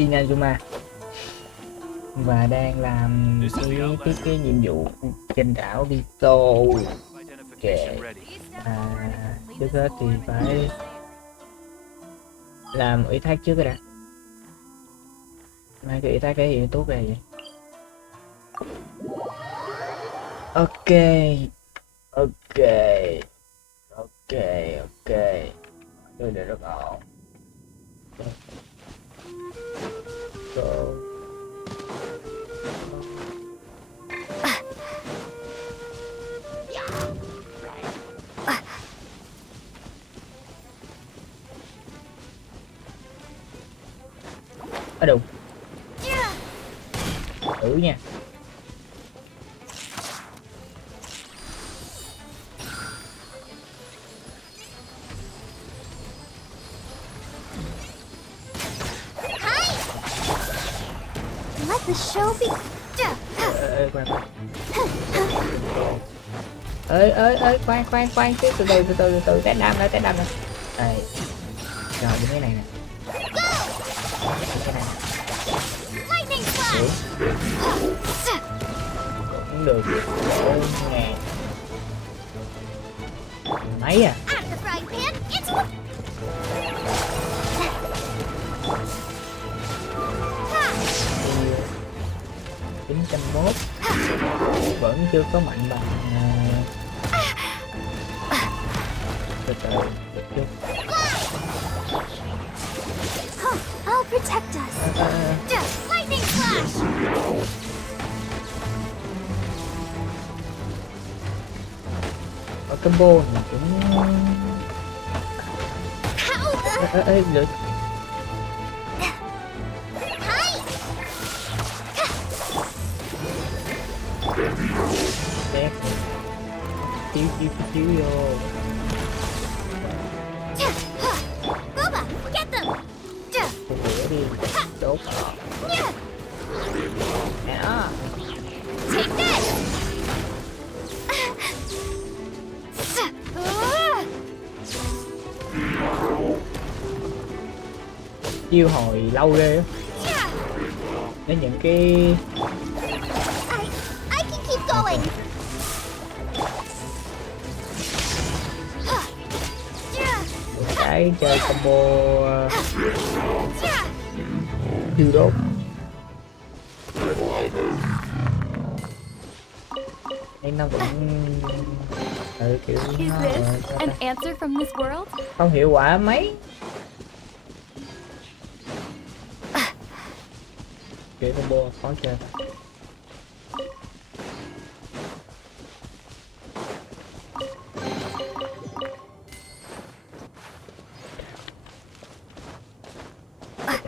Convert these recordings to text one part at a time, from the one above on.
Inazuma và đang làm cái nhiệm vụ trên đảo Vito. Ok. Trước hết thì phải làm ủy thác trước cái đã. Mấy cái ủy thác cái gì tốt về vậy? Ok, ok, ok, ok, tôi đã rất ổn. Ở đâu? Thử nha. Let the show be. Khoan, từ từ té đam nữa. Đây. Rồi những cái này nè. Cái này. Cũng được. 4.000. Mấy à? 901 vẫn chưa có mạnh bằng từ chút. I'll protect us. Lightning flash. Có combo mà cũng được. Đẹp. Chiếu vô. Phục lửa đi. Đốt. Đó. Chiêu hồi lâu ghê á. Để những cái I can keep going. Cái chơi combo chiêu đốt. Nên nó vẫn kiểu Is this an answer from this world? không hiệu quả mấy. Kiểu combo khó chơi.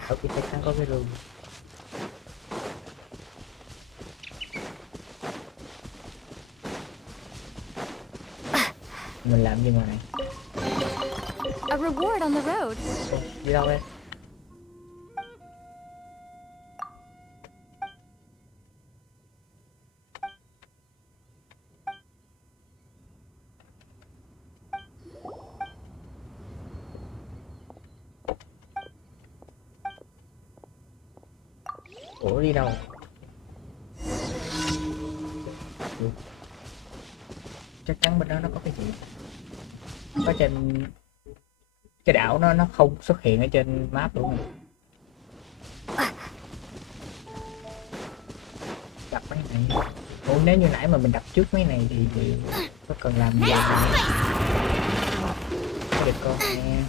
Ở cái chắc chắn có cái room. Mình làm gì ngoài này? A reward on the road. Đi đâu đây? Ủa đi đâu? Chắc chắn bên đó nó có cái gì. Có trên cái đảo nó không xuất hiện ở trên map luôn. Đập mấy này. Ủa nếu như nãy mà mình đập trước mấy này thì có cần làm gì không? Được con nè.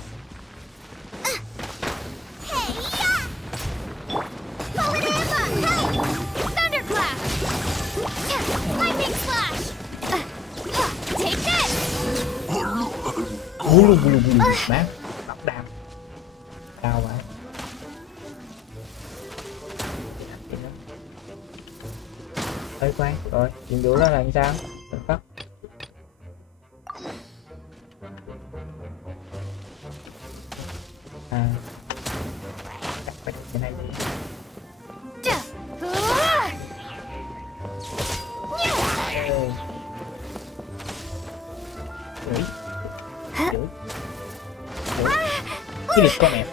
Mát đọc đam cao quá. Ơi khoan rồi nhiệm vụ đó là sao? Được phát. Đặt cái này đi. Cái địch con mẹ.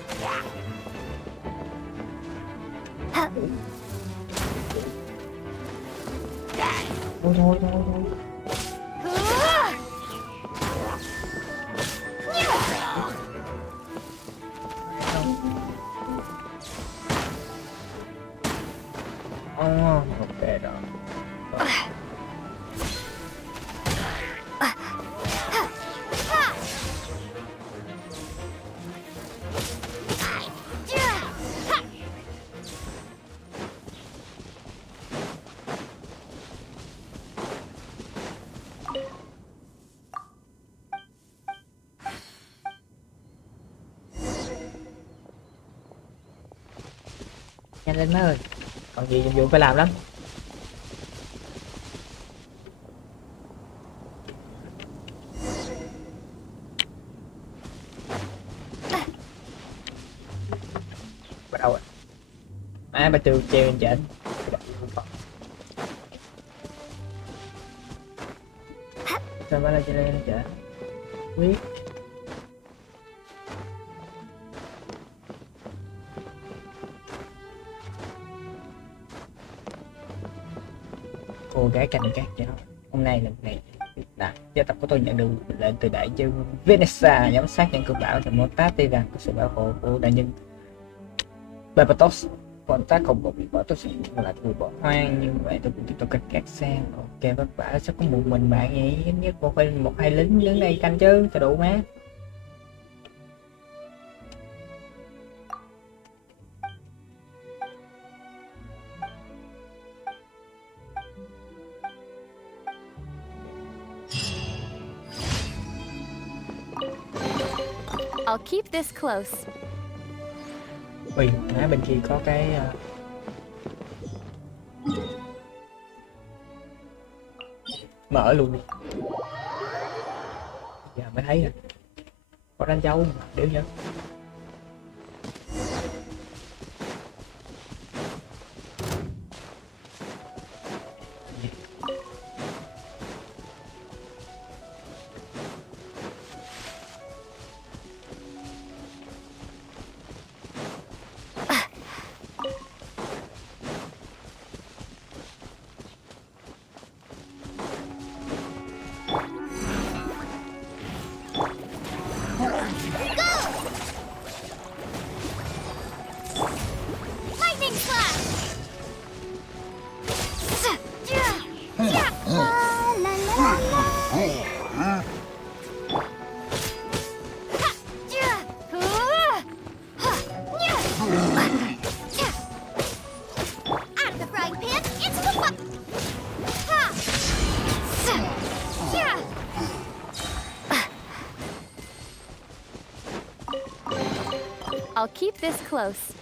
Thôi thôi thôi thôi. Ok rồi. Nhanh lên má ơi, còn gì nhiệm vụ phải làm lắm. Bắt đầu rồi. Bà trừ treo lên trên. Sao bà lại treo lên trên? Biết. Cô gái canh gác cho nó. Hôm nay là ngày gia tộc của tôi nhận được lệnh từ đại dương Venesa giám sát những cơn bão và mô tát tuy rằng có sự bảo hộ của đại nhân Barbatos. Con tác không có bị bỏ tôi sử dụng là người bỏ hoang, như vậy tôi cũng tiếp tục canh gác sang. Ok vất vả, sao có một mình bạn nhỉ? Ít nhất một hai lính đứng đây canh chứ cho đủ má. I'll keep this close. Ui, má bên kia có cái mở luôn đi. Giờ mới thấy rồi. Có đánh dấu mà, đéo nhớ. Lightning slash. Out of the frying pan into the pot. I'll keep this close.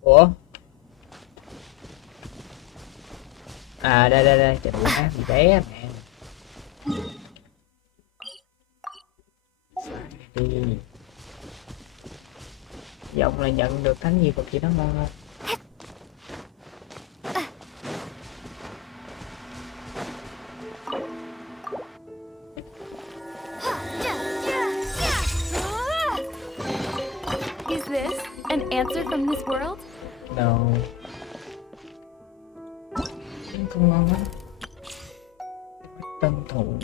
Ủa? À đây trời ơi, bị té mẹ. Đi. Giọng là nhận được thánh nhiều vật gì đó ngon không? Is this an answer from this world? Đâu. Không ngon lắm. Tân thủ.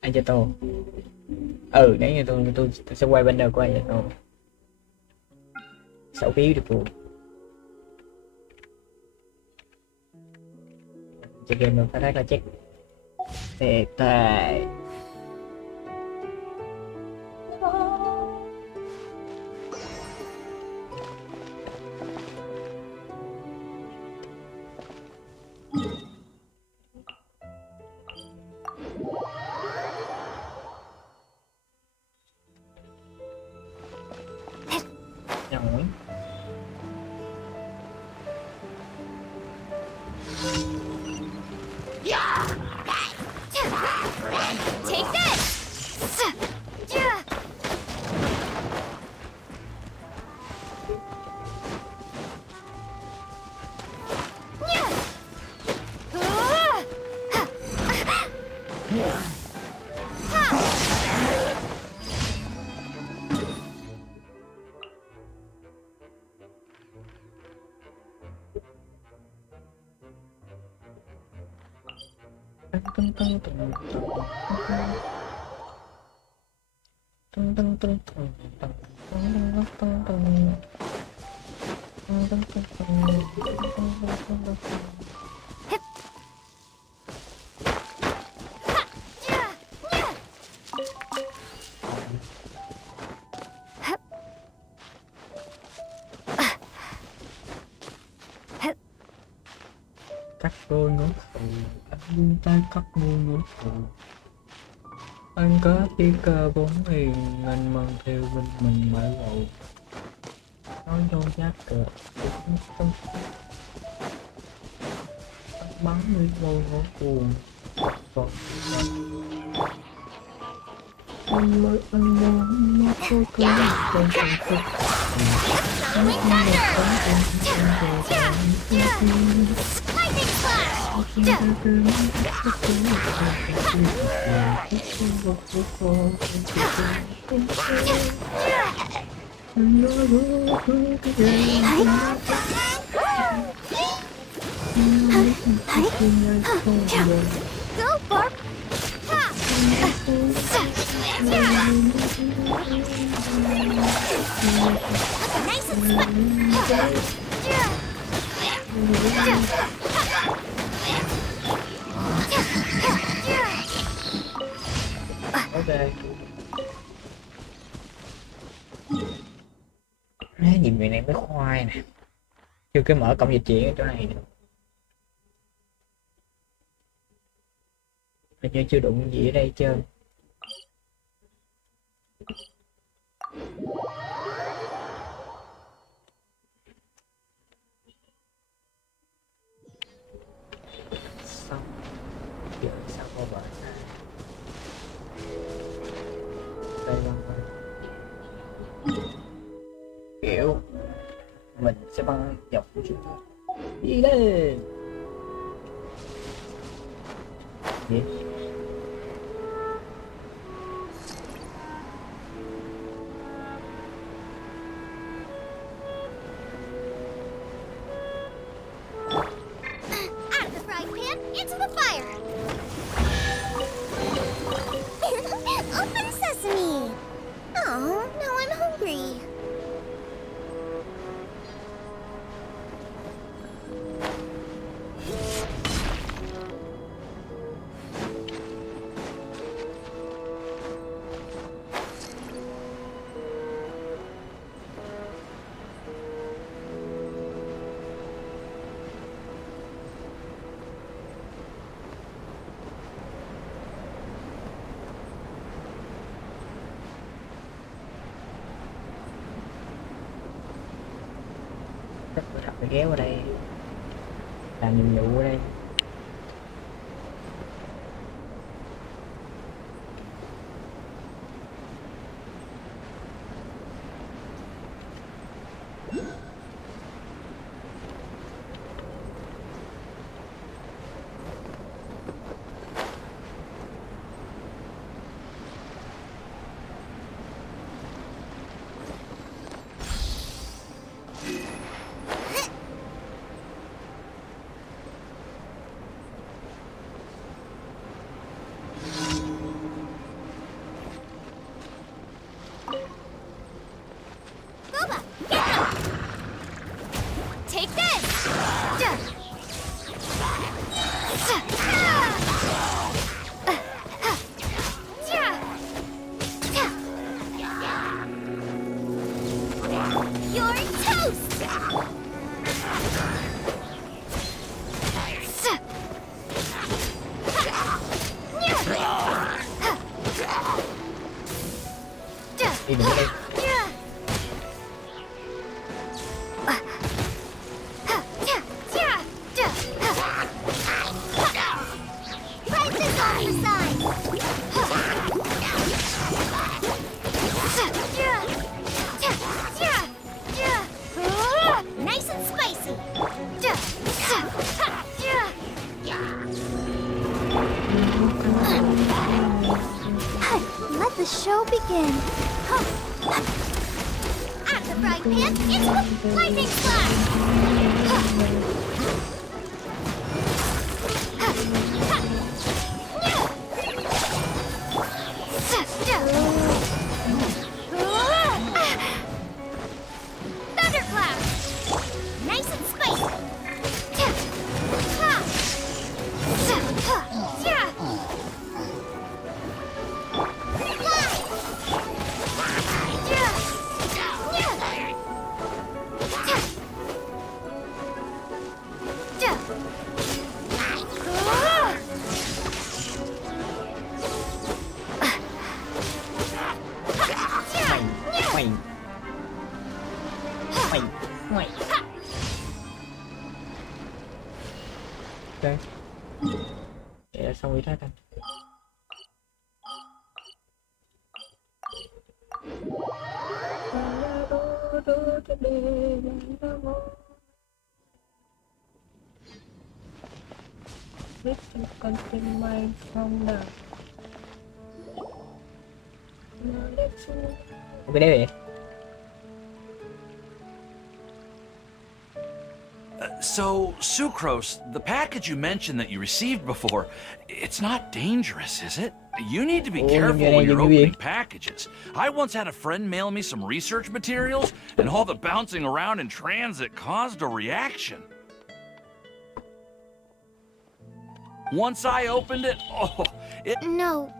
Anh cho tôi. Nếu như tôi sẽ quay bên đời của anh cho tôi. 6 phiếu được luôn. Chơi game mình phải là check. Tệ tệ. Rồi. Take this. Cắt đôi ngón phụ, anh buông tay cắt đôi ngón phụ. Anh có chiếc cơ bóng hiền, anh mang theo bên mình mãi bầu. Nói dâu giác cờ, tâm anh bắn đi đôi ngón buồn. Còn anh mới anh muốn nó có cơ trong tâm thức. Lightning flash! Go, Barb! Nice and ok. Nhiệm vụ này mới khoai nè, chưa cái mở cổng dịch chuyển ở chỗ này nữa. Hình như chưa đụng gì ở đây chưa. Xong giờ sao có vậy đây không ơi. Kiểu mình sẽ băng dọc đi lên gì. into the fire! Open sesame! Oh, now I'm hungry. Thật phải ghé qua đây làm nhiệm vụ ở đây. Take this! You're toast! Đi đến đây. Nice and spicy. Let the show begin. Out the frying pan, into the lightning flash. Mày mày mày ok, vậy là xong ý đó thôi. Biết con tim mây không nào cái đấy vậy. So, Sucrose, the package you mentioned that you received before, it's not dangerous, is it? You need to be careful when you're opening packages. I once had a friend mail me some research materials, and all the bouncing around in transit caused a reaction. Once I opened it, oh, it... No,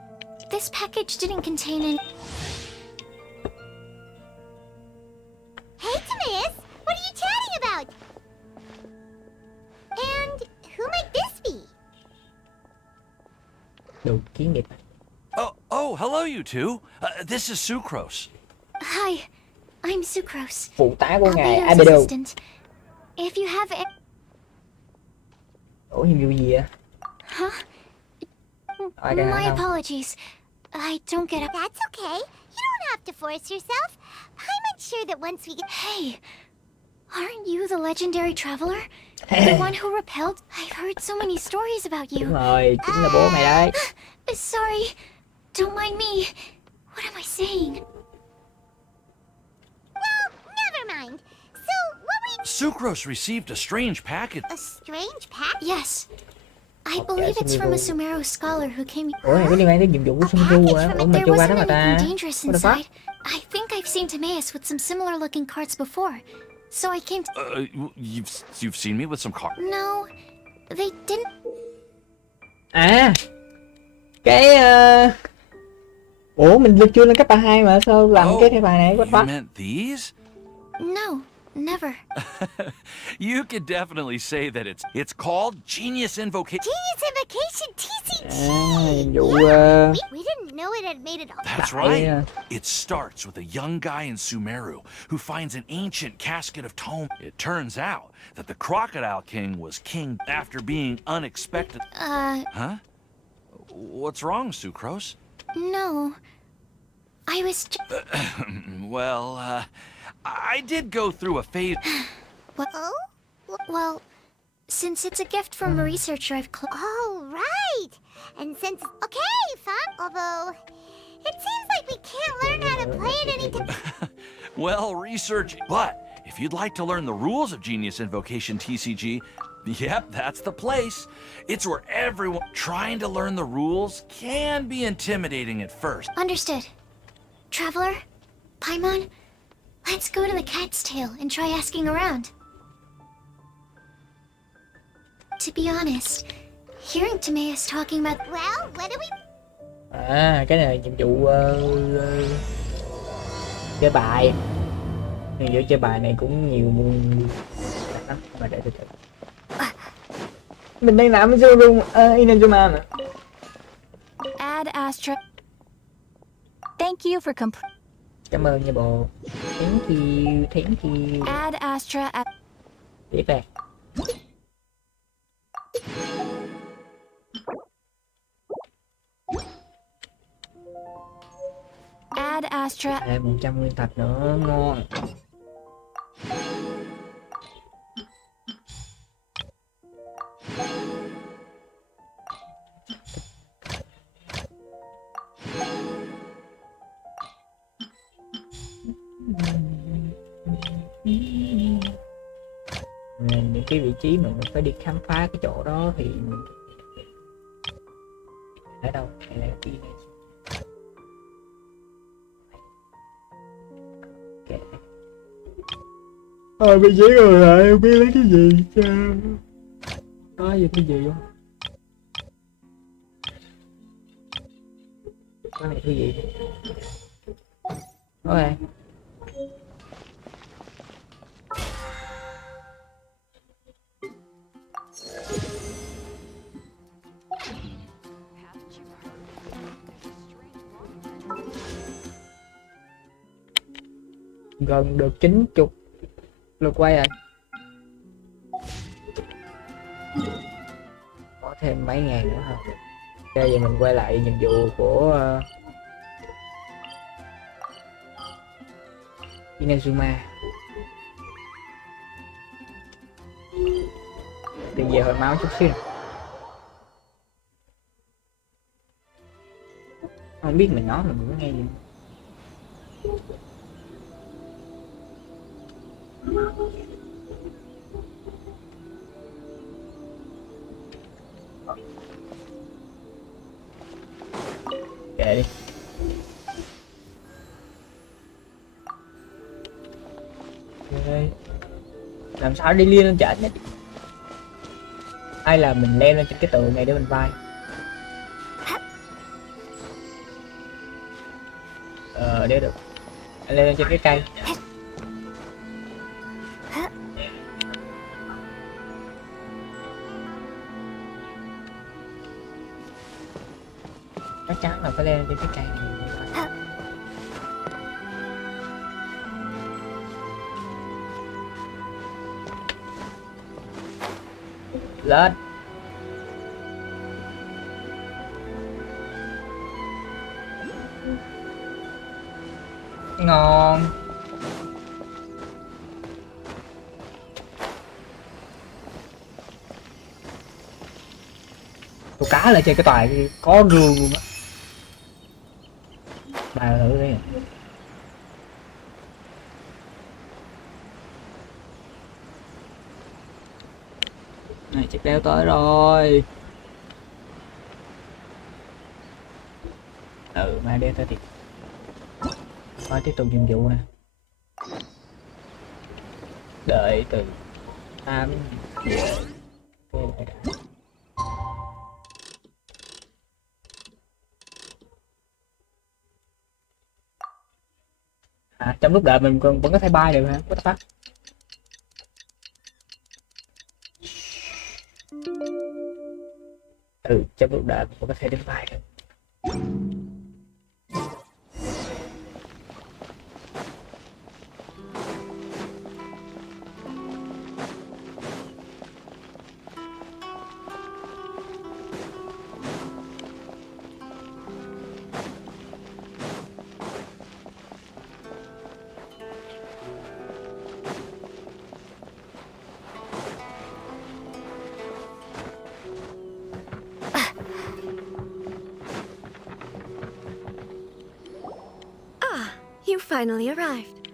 this package didn't contain any... Hey, Timaeus! What are you chatting about? And who might this be? Đồ kiến nghiệp. Oh, hello, you two. This is Sucrose. Hi, I'm Sucrose. Phụ tá của ngài Albedo's Albedo. assistant. If you have a... Ủa nhiệm vụ gì vậy? Huh? Ai cái My không? apologies. I don't get it. That's okay. You don't have to force yourself. I'm unsure that once we get... Hey, aren't you the legendary traveler? The one who repelled? I've heard so many stories about Đúng you. rồi, chính là bố mày đấy. Sorry. Don't mind me. What am I saying? Well, never mind. So, what we... Sucrose received a strange package. A strange pack? Yes. I Okay, believe it's from a Sumiru. Sumeru scholar who came... Ủa này có liên quan đến nhiệm vụ của A Sumiru package á. from Ủa it. mà There chưa qua đó wasn't mà ta. anything dangerous What the fuck? inside. I think I've seen Timaeus with some similar-looking cards before. So I came to... You've seen me with some car. No, they didn't... À cái ủa mình chưa lên cấp bài 2 mà sao làm cái thẻ bài này what You fuck? meant these? No, never. You could definitely say that it's called Genius Invocation. Genius Invocation TCG! À, nhiệm vụ We didn't know it had made it all... That's right. It starts with a young guy in Sumeru who finds an ancient casket of tome. It turns out that the Crocodile King was king after being unexpected. Huh? What's wrong, Sucrose? No. I was Well, I did go through a phase. What? Oh? Well, since it's a gift from a researcher I've Oh, right! And since... Okay, fun. Although, it seems like we can't learn how to play it anytime... Well, research. But if you'd like to learn the rules of Genius Invocation TCG, yep, that's the place. It's where everyone trying to learn the rules can be intimidating at first. Understood. Traveler? Paimon? Let's go to the Cat's Tail and try asking around. To be honest, hearing Timaeus talking about... Well, what do we... À cái này là nhiệm vụ chơi bài. Nhưng giữa chơi bài này cũng nhiều môn lắm mà để từ từ. Mình đang làm cái luôn Inazuma mà. Add Astra. Thank you for Cảm ơn nha bộ. Thank you, thank you. Add Astra. Tiếp về. Add Astra. Thêm 100 nguyên thạch nữa, ngon. Những cái vị trí mà mình phải đi khám phá cái chỗ đó thì mình ở đâu hay là cái này. Okay. Mình chỉ ngồi lại không biết lấy cái gì sao. Có gì cái gì không? Cái này cái gì? Ok. Gần được 90 lượt quay rồi. Có thêm mấy ngàn nữa hả? Ok, giờ mình quay lại nhiệm vụ của Inazuma. Thì giờ hồi máu chút xíu. Không biết mình nói mình có nghe gì. Kệ đi. Okay. Làm sao đi lên trên nhé, hay là mình leo lên trên cái tường này để mình vai. Để được. Leo lên trên cái cây. Chắc chắn là phải leo lên trên cái cây này. Lên. Ngon. Tôi cá lại trên cái tòa có rương luôn á. Bà thử đi. Này chiếc đeo tới rồi. Mai đeo tới thì coi tiếp tục nhiệm vụ nè. Đợi từ 8 giờ. Trong lúc đợi mình vẫn có thể bay được hả? What the fuck? Trong lúc đợi mình có thể đến bay được. You finally arrived.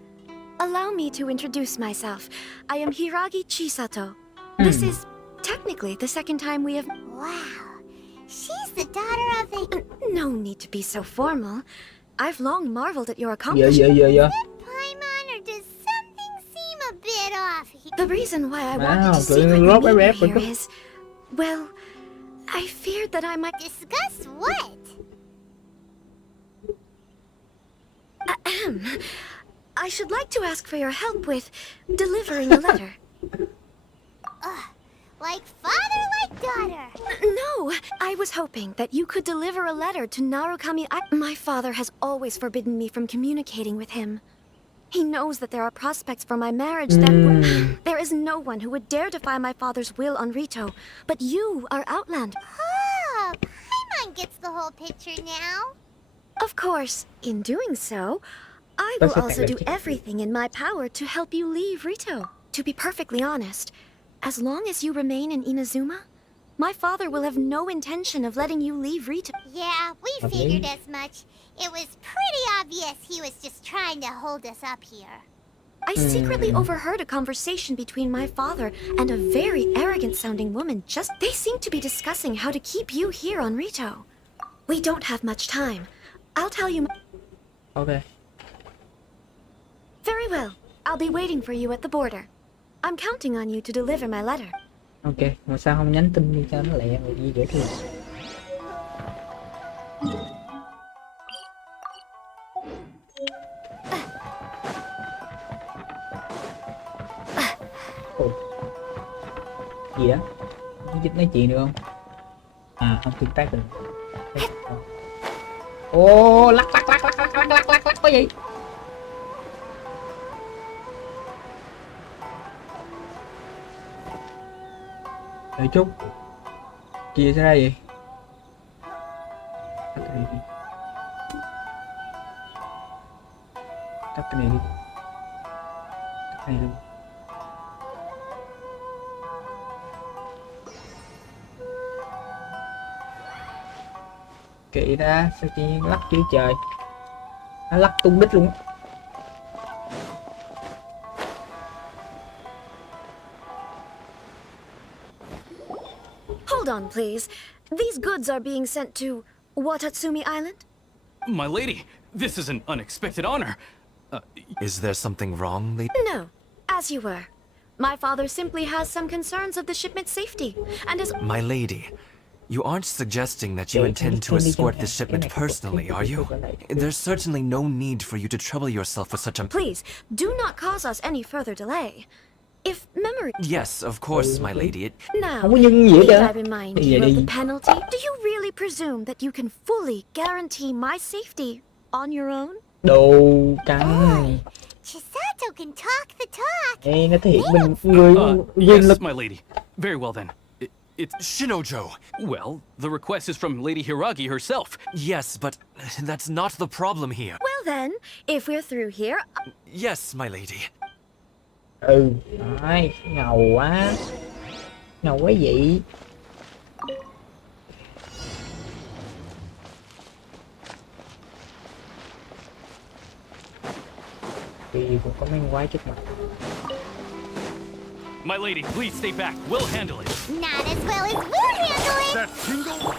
Allow me to introduce myself. I am Hiragi Chisato. This is technically the second time we have... Wow. She's the daughter of a... No need to be so formal. I've long marveled at your accomplishments. Yeah. Paimon, or does something seem a bit off here? The reason why I wanted to secretly meet you here is... Well, I feared that I might... Discuss what? I should like to ask for your help with delivering a letter. Like father, like daughter. No, I was hoping that you could deliver a letter to Narukami. My father has always forbidden me from communicating with him. He knows that there are prospects for my marriage that there is no one who would dare defy my father's will on Rito, but you are Outlander. Oh, Paimon gets the whole picture now. Of course, in doing so, I will also do everything in my power to help you leave Rito. To be perfectly honest, as long as you remain in Inazuma, my father will have no intention of letting you leave Rito. Yeah, we figured as much. It was pretty obvious he was just trying to hold us up here. I secretly overheard a conversation between my father and a very arrogant-sounding woman. They seem to be discussing how to keep you here on Rito. We don't have much time. I'll tell you... Okay. Very well. I'll be waiting for you at the border. I'm counting on you to deliver my letter. Ok, mà sao không nhắn tin đi cho nó lẹ rồi gì dễ thương. Ồ. Gì đó? Nói chuyện được không? À, không tương tác được. Ô, lắc có gì? đợi chút, chia ra vậy. Tắt cái này đi. Tắt cái này đi. Tắt cái này luôn. Kệ ra, sao tự nhiên lắc chữ trời. Nó lắc tung đít luôn á. Hold on, please. These goods are being sent to Watatsumi Island? My lady, this is an unexpected honor. Is there something wrong, lady? No, as you were. My father simply has some concerns of the shipment's safety, and is... My lady, you aren't suggesting that you intend to escort the shipment personally, are you? There's certainly no need for you to trouble yourself with such a... Please, do not cause us any further delay. If memory... Yes, of course, my lady. Now, Không có nhân gì hết need trơn á. I remind Thì you vậy of đi. the penalty? Do you really presume that you can fully guarantee my safety on your own? Đồ căng. Chisato can talk the talk. Ê, nó thể hiện mình người quyền lực. Yes, my lady. Very well then. It's... Shinojo! Well, the request is from Lady Hiragi herself. Yes, but that's not the problem here. Well then, if we're through here... Yes, my lady. Ừ, đấy, ngầu quá. Ngầu quá vậy. Thì cũng có mấy con quái trước mặt. My lady, please stay back. We'll handle it. Not as well as we'll handle it. That tingle?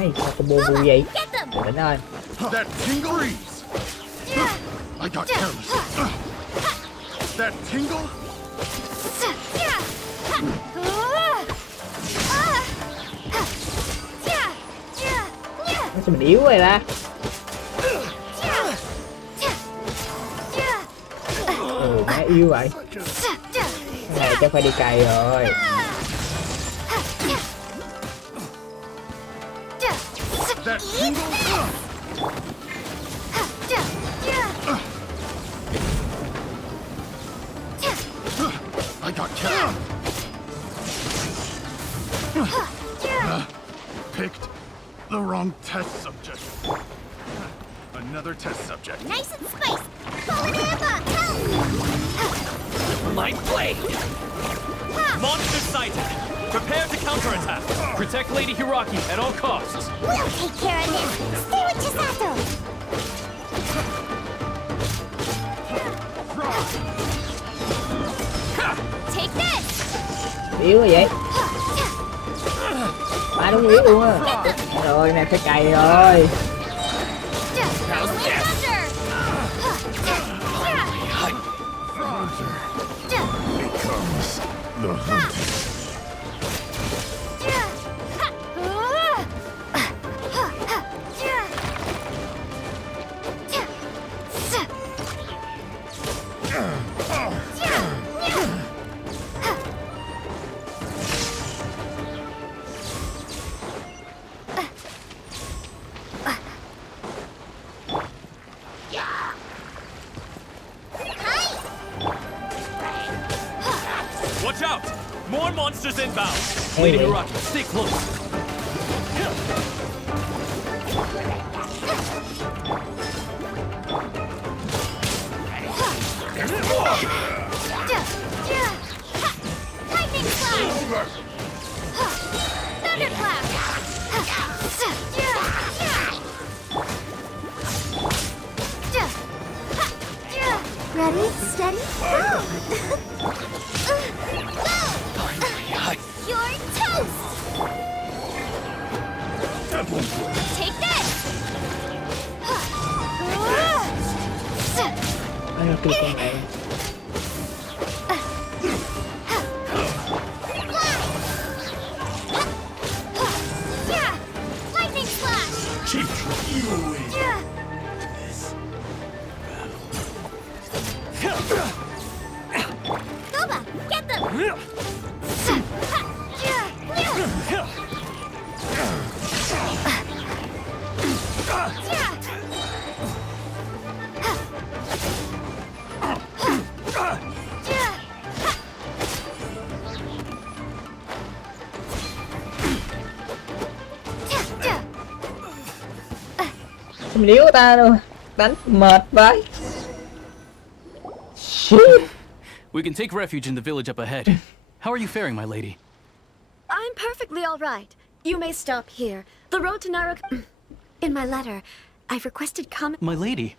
Ê, sao combo vui vậy? Get them. Đỉnh ơi. That tingle? Freeze! I got careless. That tingle? Nó sao mình yếu vậy ta? Ừ, má yếu vậy. Cái này chắc phải đi cày rồi. That tingle? I got careless. Picked the wrong test subject. Another test subject. Nice and spicy. Pull it in up. Light blade! Monster sighted! Prepare to counterattack! Protect Lady Hiragi at all costs! We'll take care of this. Stay with Chisato. Take this. Yếu quá vậy. Má đúng yếu luôn á. Rồi, này phải cày rồi. Becomes the hunted. Watch out! More monsters inbound! Lady Hiragi, stay close! Lightning slide. Thunderclap. Ready, steady, go! You're toast! Take this! Không liếu ta đâu, đánh mệt vậy. Shit. We can take refuge in the village up ahead. How are you faring, my lady? I'm perfectly all right. You may stop here. The road to Naro... In my letter, I've requested comment... My lady?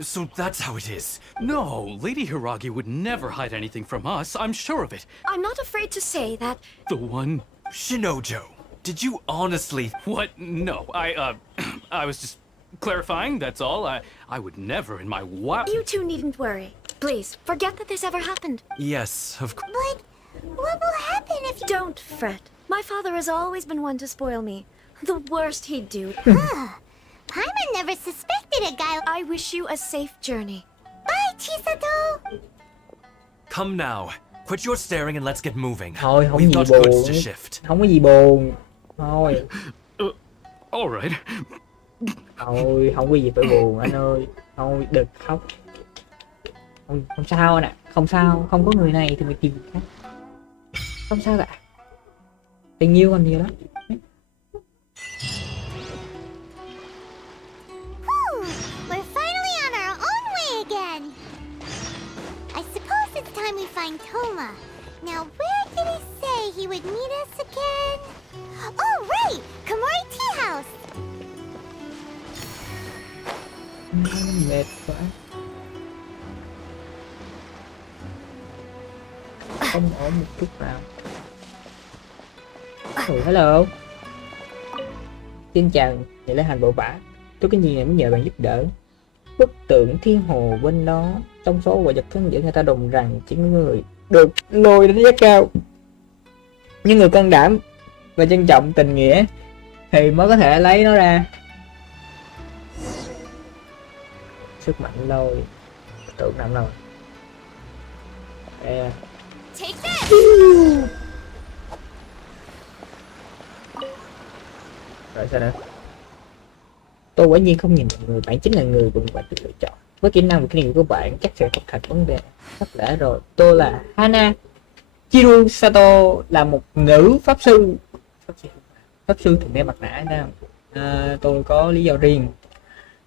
So that's how it is. No, Lady Hiragi would never hide anything from us. I'm sure of it. I'm not afraid to say that... The one... Shinojo, did you honestly... What? No, I was just clarifying, that's all. I would never in my wild... You two needn't worry. Please, forget that this ever happened. Yes, of course. But what will happen if you... Don't fret. My father has always been one to spoil me. The worst he'd do. Paimon never suspected a guy... I wish you a safe journey. Bye, Chisato! Come now. Quit your staring and let's get moving. Thôi không We've gì got buồn, goods to shift. không có gì buồn. Thôi, All right. thôi không có gì phải buồn anh ơi. Thôi đừng khóc. Không sao nè, không sao, không có người này thì mình tìm khác. Không sao cả. Tình yêu còn nhiều lắm. Whew, we're finally on our own way again. I suppose it's time we find Toma. Now, where did he say he would meet us again? Oh, right! Komori Tea House! Mệt quá. Không ổn một chút nào. Oh, hello. Xin chào, nhà lễ hành bộ vả. Tôi có gì này muốn nhờ bạn giúp đỡ. Bức tượng thiên hồ bên đó, trong số quả vật thân giữa người ta đồn rằng chỉ có người được lôi đến giá cao, những người can đảm và trân trọng tình nghĩa thì mới có thể lấy nó ra. Sức mạnh lôi tượng nằm rồi. Đây. Take that! Rồi sao nữa? Tôi quả nhiên không nhìn mọi người, bạn chính là người cùng bạn tự lựa chọn. Với kỹ năng và kinh nghiệm của bạn chắc sẽ không thành vấn đề. Sắp đã rồi. Tôi là Hana Chiru Sato, là một nữ pháp sư. Pháp sư thì đeo mặt nạ sao? Tôi có lý do riêng.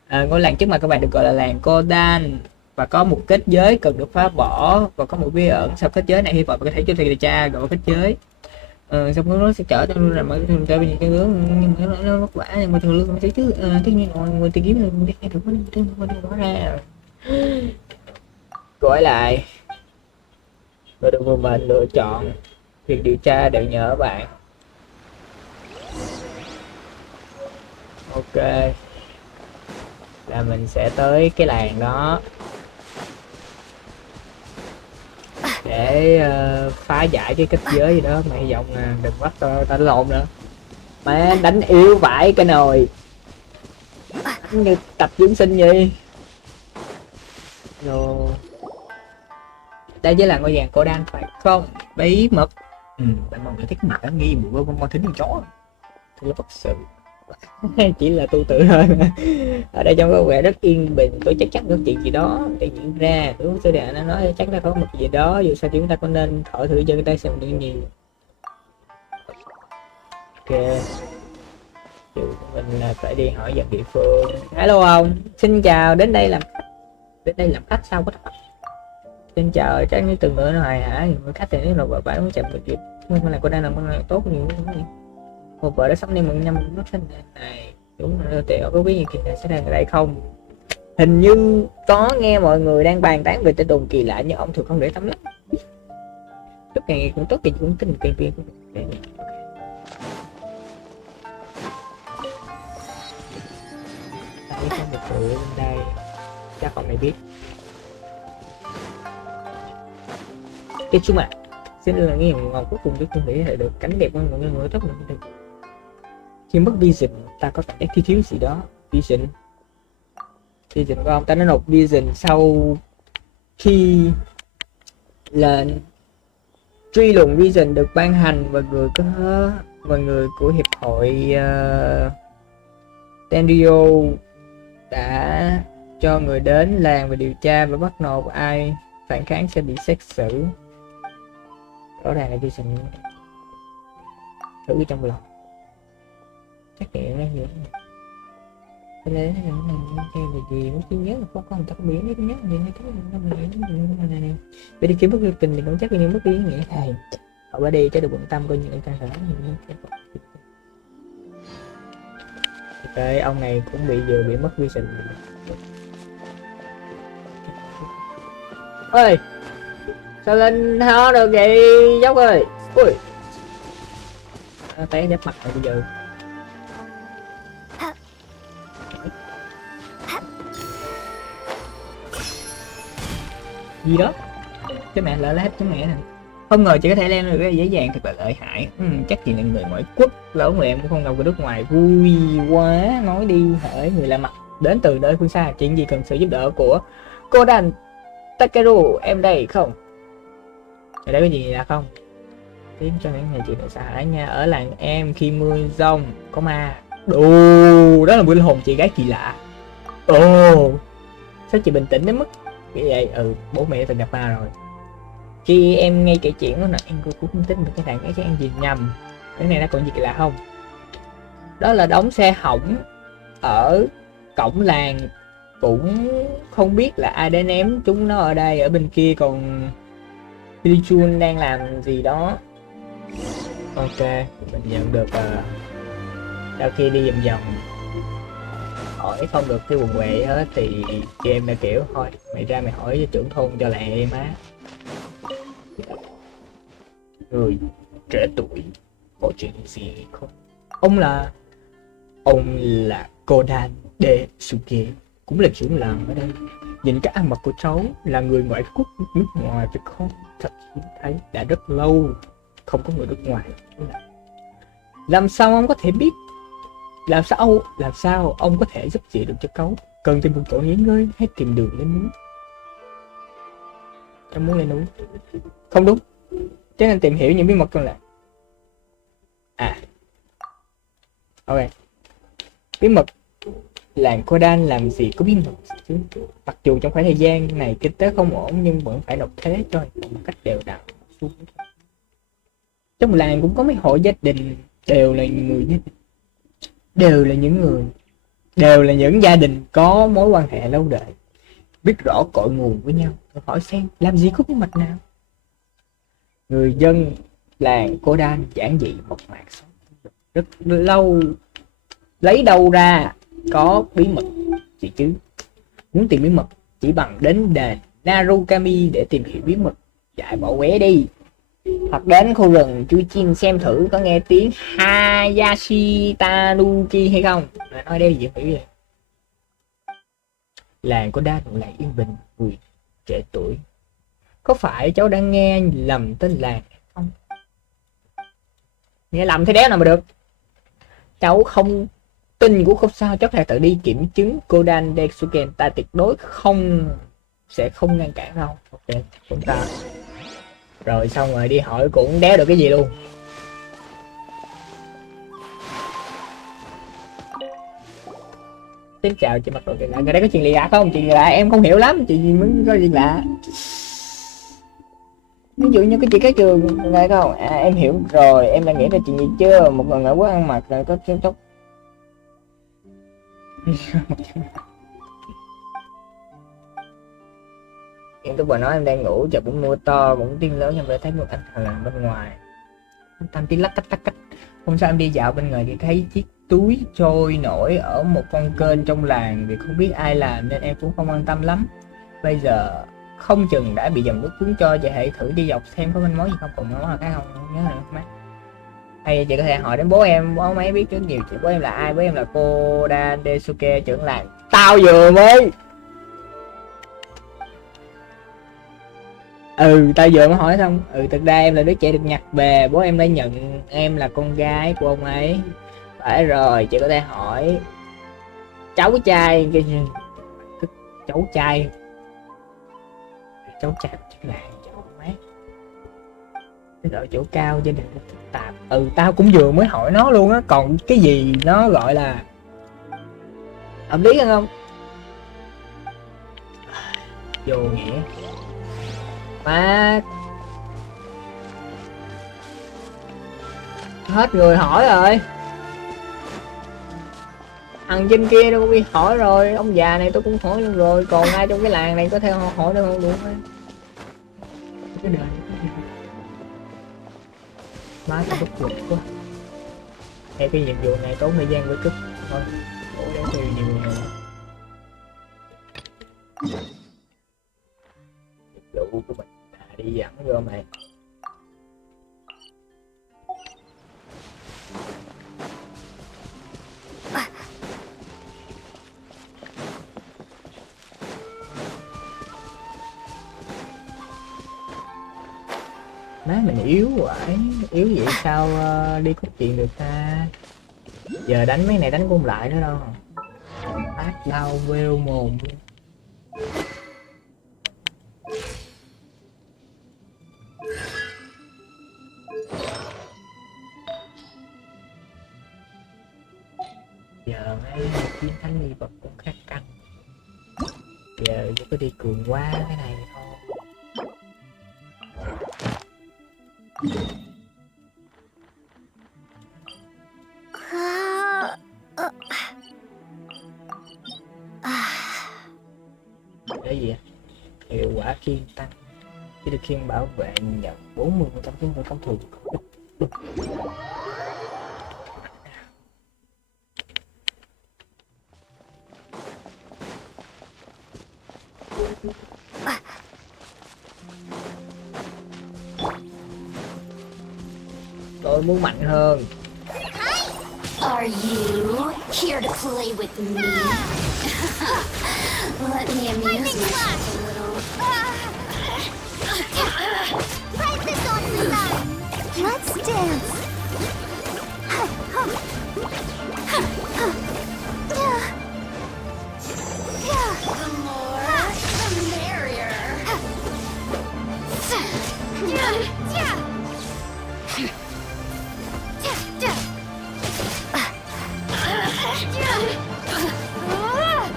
Ngôi làng trước mặt các bạn được gọi là làng Kodan và có một kết giới cần được phá bỏ và có một bí ẩn sau kết giới này. Hy vọng có thể cho thầy điều tra gọi kết giới. Xong nó sẽ chở tôi ra mở thường cho những cái hướng, nhưng mà nó vất vả, nhưng mà thường lương sẽ chứ tất nhiên rồi người tìm kiếm mình đi được có nó ra gọi lại và được một mình lựa chọn. Việc điều tra đều nhờ bạn. Ok, là mình sẽ tới cái làng đó để phá giải cái kết giới gì đó. Mà hy vọng đừng bắt ta lộn nữa. Má đánh yếu vãi cái nồi, đánh như tập dưỡng sinh vậy. Rồi đây chính là ngôi vàng cổ đan phải không? Bí mật. Bạn mong người thích mặt đã nghi mùi con thính con chó thì là bất sự. Chỉ là tu tự thôi. Ở đây trong có vẻ rất yên bình, tôi chắc chắn có chuyện gì đó để diễn ra. Đúng sư đệ nó nói chắc là có một gì đó, dù sao chúng ta có nên thổi thử cho người ta xem được nhiều. Ok, mình là phải đi hỏi dân địa phương. Hello ông, xin chào, đến đây làm khách sao có thật. Xin chào, chắc như từng nữa nó hài hả người khách thì nếu là bạn muốn chậm được dịp nhưng mà cô đang làm con tốt nhiều. Một vợ đã sắp nên 1 năm nó sinh này. Đúng rồi, thì có biết gì kỳ lạ sẽ đang ở đây không? Hình như có nghe mọi người đang bàn tán về tên đồn kỳ lạ, nhưng ông thường không để tâm lắm. Lúc này cũng tốt thì cũng tin tiền viên. Đây có một người bên đây, chắc ông này biết. Tiếp xuống ạ. Xin là nghe ngon cuối cùng tôi không nghĩ là được cảnh đẹp hơn mọi người tốt nữa. Khi mất vision ta có cảm giác thiếu gì đó. Vision của ông ta nó nộp vision sau khi lệnh truy lùng vision được ban hành và người của hiệp hội Tenryo đã cho người đến làng và điều tra và bắt nộp ai phản kháng sẽ bị xét xử. Rõ ràng là vision thử trong lòng chắc kệ nó nhiều. Lên cái gì nó chỉ nhớ là không có người ta biến nó nhớ gì cái này bây đi kiếm bất tình thì cũng chắc là những bất ý nghĩa thầy họ qua đi cho được bận tâm coi những căng thẳng. Ok, ông này cũng vừa bị mất vision. Ơi sao lên ho được vậy dốc ơi. Ui té đắp mặt rồi bây giờ. Gì đó cái mẹ lỡ lát cái mẹ nè, không ngờ chỉ có thể leo được cái dễ dàng, thật là lợi hại. Chắc chị là người ngoại quốc, lỡ người em cũng không gặp ở nước ngoài, vui quá. Nói đi hỡi người lạ mặt đến từ nơi phương xa, chuyện gì cần sự giúp đỡ của cô Dan Takeru em đây không? Ở đây có gì là không? Tiếng cho những ngày chị tại xã nha, ở làng em khi mưa rông có ma. Ồ, đó là một linh hồn chị gái kỳ lạ. Ồ, sao chị bình tĩnh đến mức như vậy? Bố mẹ từng gặp ma rồi. Khi em nghe kể chuyện đó nè, em cũng không tin được cái thằng cái em gì nhầm. Cái này nó còn gì kỳ lạ không? Đó là đống xe hỏng ở cổng làng, cũng không biết là ai đã ném chúng nó ở đây. Ở bên kia còn Pilichun đang làm gì đó. Ok, mình nhận được sau khi đi vòng vòng hỏi không được cái quần quệ hết thì chị em đã kiểu thôi mày ra mày hỏi với trưởng thôn cho lẹ em á. Người trẻ tuổi có chuyện gì không? Ông là Kodan Desuke, cũng là trưởng làng ở đây. Nhìn cái ăn mặc của cháu là người ngoại quốc nước ngoài phải không? Thật hiếm thấy, đã rất lâu không có người nước ngoài. Làm sao ông có thể biết? Làm sao ông có thể giúp chị được cho cháu? Cần tìm một chỗ nghỉ ngơi hay tìm đường lên núi? Cháu muốn lên núi. Không đúng, chắc nên tìm hiểu những bí mật còn lại. Ok, bí mật. Làng Kodan làm gì có bí mật chứ? Mặc dù trong khoảng thời gian này kinh tế không ổn nhưng vẫn phải nộp thuế cho một cách đều đặn. Trong làng cũng có mấy hộ gia đình, đều là những gia đình có mối quan hệ lâu đời, biết rõ cội nguồn với nhau. Tôi hỏi xem làm gì có bí mật nào? Người dân làng Kodan giản dị mộc mạc sống rất lâu, lấy đâu ra có bí mật gì chứ? Muốn tìm bí mật chỉ bằng đến đền Narukami để tìm hiểu bí mật, chạy bỏ vé đi, hoặc đến khu rừng chui chim xem thử có nghe tiếng Hayashi Tanuki hay không. Nói đây gì hiểu vậy? Làng có đa lại yên bình. Người trẻ tuổi, có phải cháu đang nghe lầm tên làng không? Nghe lầm thế đéo nào mà được. Cháu không tin cũng không sao, cháu có thể tự đi kiểm chứng. Kodan Desuken ta tuyệt đối sẽ không ngăn cản đâu. Ok, chúng ta rồi xong rồi đi hỏi cũng đéo được cái gì luôn. Xin chào chị, mặc đồ chuyện lạ. Người đây có chuyện gì lạ không? Chuyện lạ em không hiểu lắm. Chị muốn có chuyện lạ. Ví dụ như cái chuyện cái trường này không? Em hiểu rồi. Em đã nghĩ ra chuyện gì chưa? Một người ngoại quốc ăn mặc rồi có chăm tóc. Em tôi vừa nói em đang ngủ, chợt cũng mưa to, cũng tiếng lớn, em đã thấy một anh thằng làm bên ngoài. Thanh tiếng lách cách. Hôm sau em đi dạo bên ngoài thì thấy chiếc túi trôi nổi ở một con kênh trong làng, vì không biết ai làm nên em cũng không quan tâm lắm. Bây giờ không chừng đã bị dòng nước cuốn trôi, chị hãy thử đi dọc xem có manh mối gì không. Còn món là cái không nhớ nữa má. Hay chị có thể hỏi đến bố em, bố mấy biết rất nhiều chuyện. Bố em là ai? Bố em là Kodan Desuke, trưởng làng. Tao vừa mới tao vừa mới hỏi xong. Thực ra em là đứa trẻ được nhặt về, bố em đã nhận em là con gái của ông ấy. Phải rồi, chị có thể hỏi cháu trai cái gì? Cháu trai là cháu má. Cái gọi chỗ cao gia đình phức tạp. Tao cũng vừa mới hỏi nó luôn á. Còn cái gì nó gọi là hợp lý không? Vô nghĩa má. Hết người hỏi rồi. Thằng trên kia đâu bị hỏi rồi, ông già này tôi cũng hỏi luôn rồi, còn ai trong cái làng này có thể hỏi được không? Đúng không? Cái đời má tao bất lực quá. Hay cái nhiệm vụ này tốn thời gian với cực thôi, đổ đến từ nhiệm vụ này. Nhiệm vụ của mình là đi dẫn vô mày. Má mình yếu vậy, yếu vậy sao đi cốt truyện được ta? Giờ đánh mấy này đánh cũng lại nữa đâu. Phát đau vêu mồm luôn. Giờ mấy chiến thánh đi vật cũng khá căng. Giờ chỉ có đi cường qua cái này thôi. Cái gì ạ? Hiệu quả khiên tăng. Chỉ được khiên bảo vệ nhận 40% khiến người công thủ. Tôi muốn mạnh hơn. Are you here to play with me? Let me amuse myself a little. Practice on the line. Let's dance. The more, the merrier.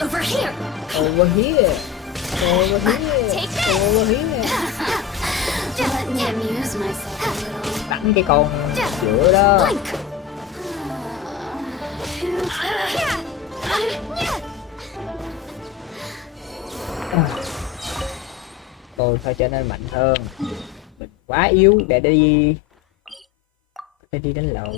Over here. Over here. Over here. Take this. Over here. Let me amuse myself a little. Đánh cái con giữa đó. Blink. Tôi phải trở nên mạnh hơn. Mình quá yếu để đi đánh lộn.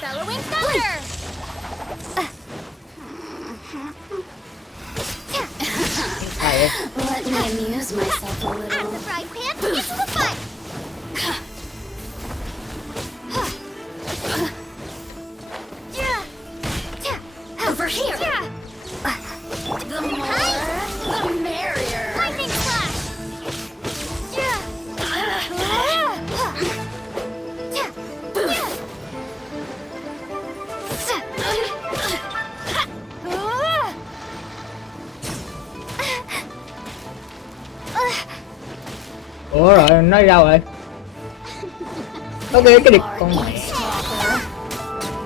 Bellowing thunder. Let me amuse myself a little. Out of the frying pan into the fire. Over here. The more, the merrier. Lightning flash. Ủa rồi nói đâu rồi? Nó ghê cái địch con mẹ.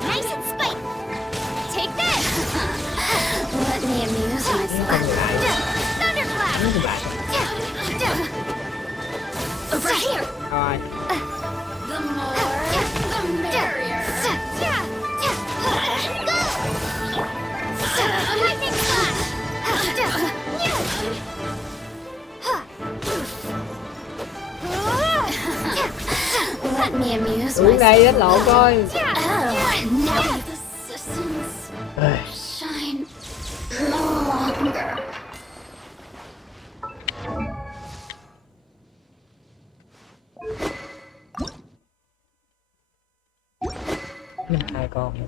Nice and spike. Take this. Let me amuse myself. Thunderclap. Over here. Rồi. The more, the merrier. Go. Lightning flash. đây đánh lộn coi. Now the systems shine no longer. Nhưng hai con nữa.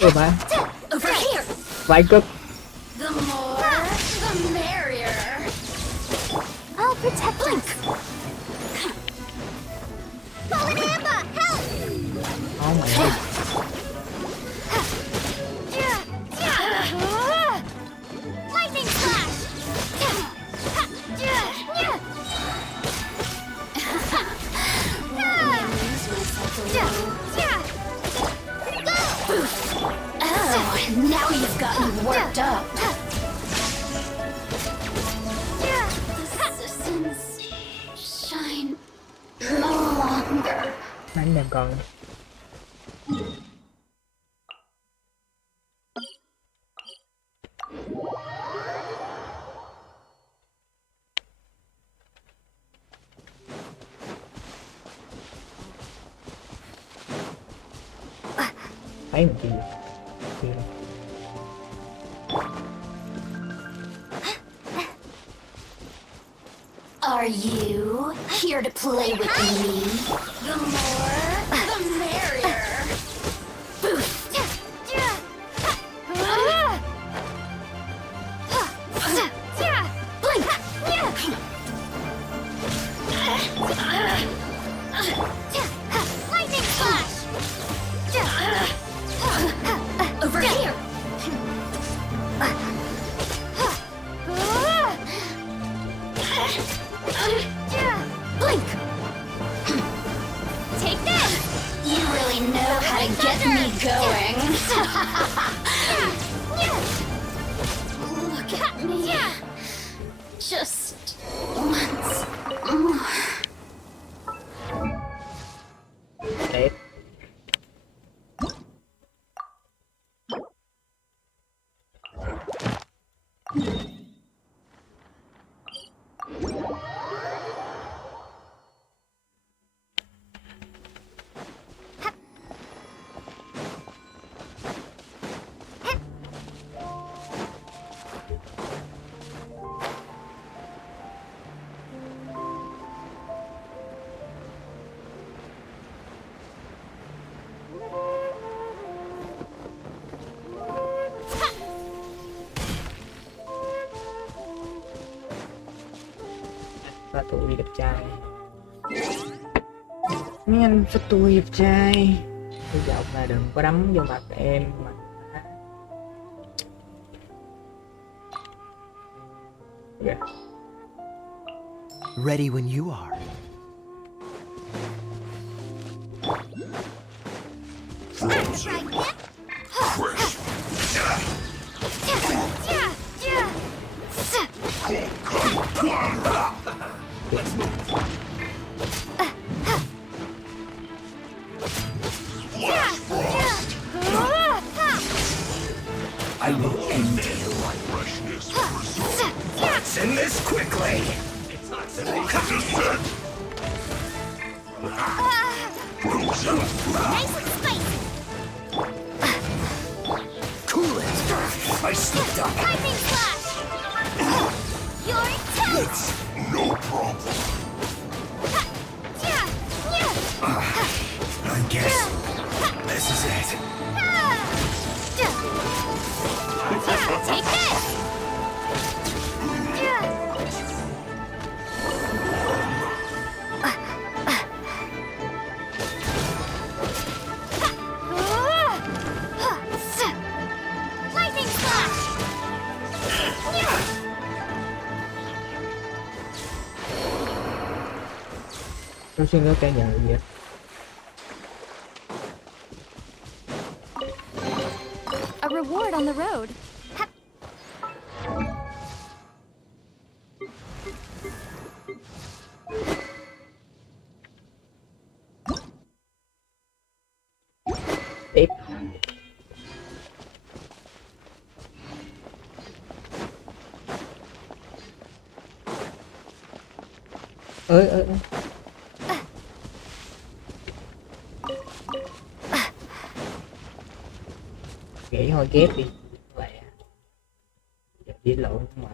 Ủa bạn, Over here. vài cực. The more, the merrier. I'll protect Blink. Fallen Amber, help! Oh my god. Lightning flash. Oh, now you've got me worked up. The systems shine no longer. Đánh đàn con. Thấy một gì? Gì đâu. Are you here to play with me? The more, the merrier. Lightning flash! Over here! Blink! Take this! You really know how to get me going. Look at me. Just once more. Đẹp. Và tôi đẹp trai. Mấy anh phải tôi đẹp trai. Hy vọng là đừng có đấm vô mặt em mà. Yeah. Ready when you are. I will end you. Send this quickly. Nice and spicy. Cool it. I slipped up. Lightning flash. You're toast. No problem. I guess this is it. Take this. Lightning flash. Tôi xin có cái nhận gì vậy? A reward on the road. Tiếp. Ơi. Nghĩ thôi ghép đi. Vậy à. Giờ đi lộn mà.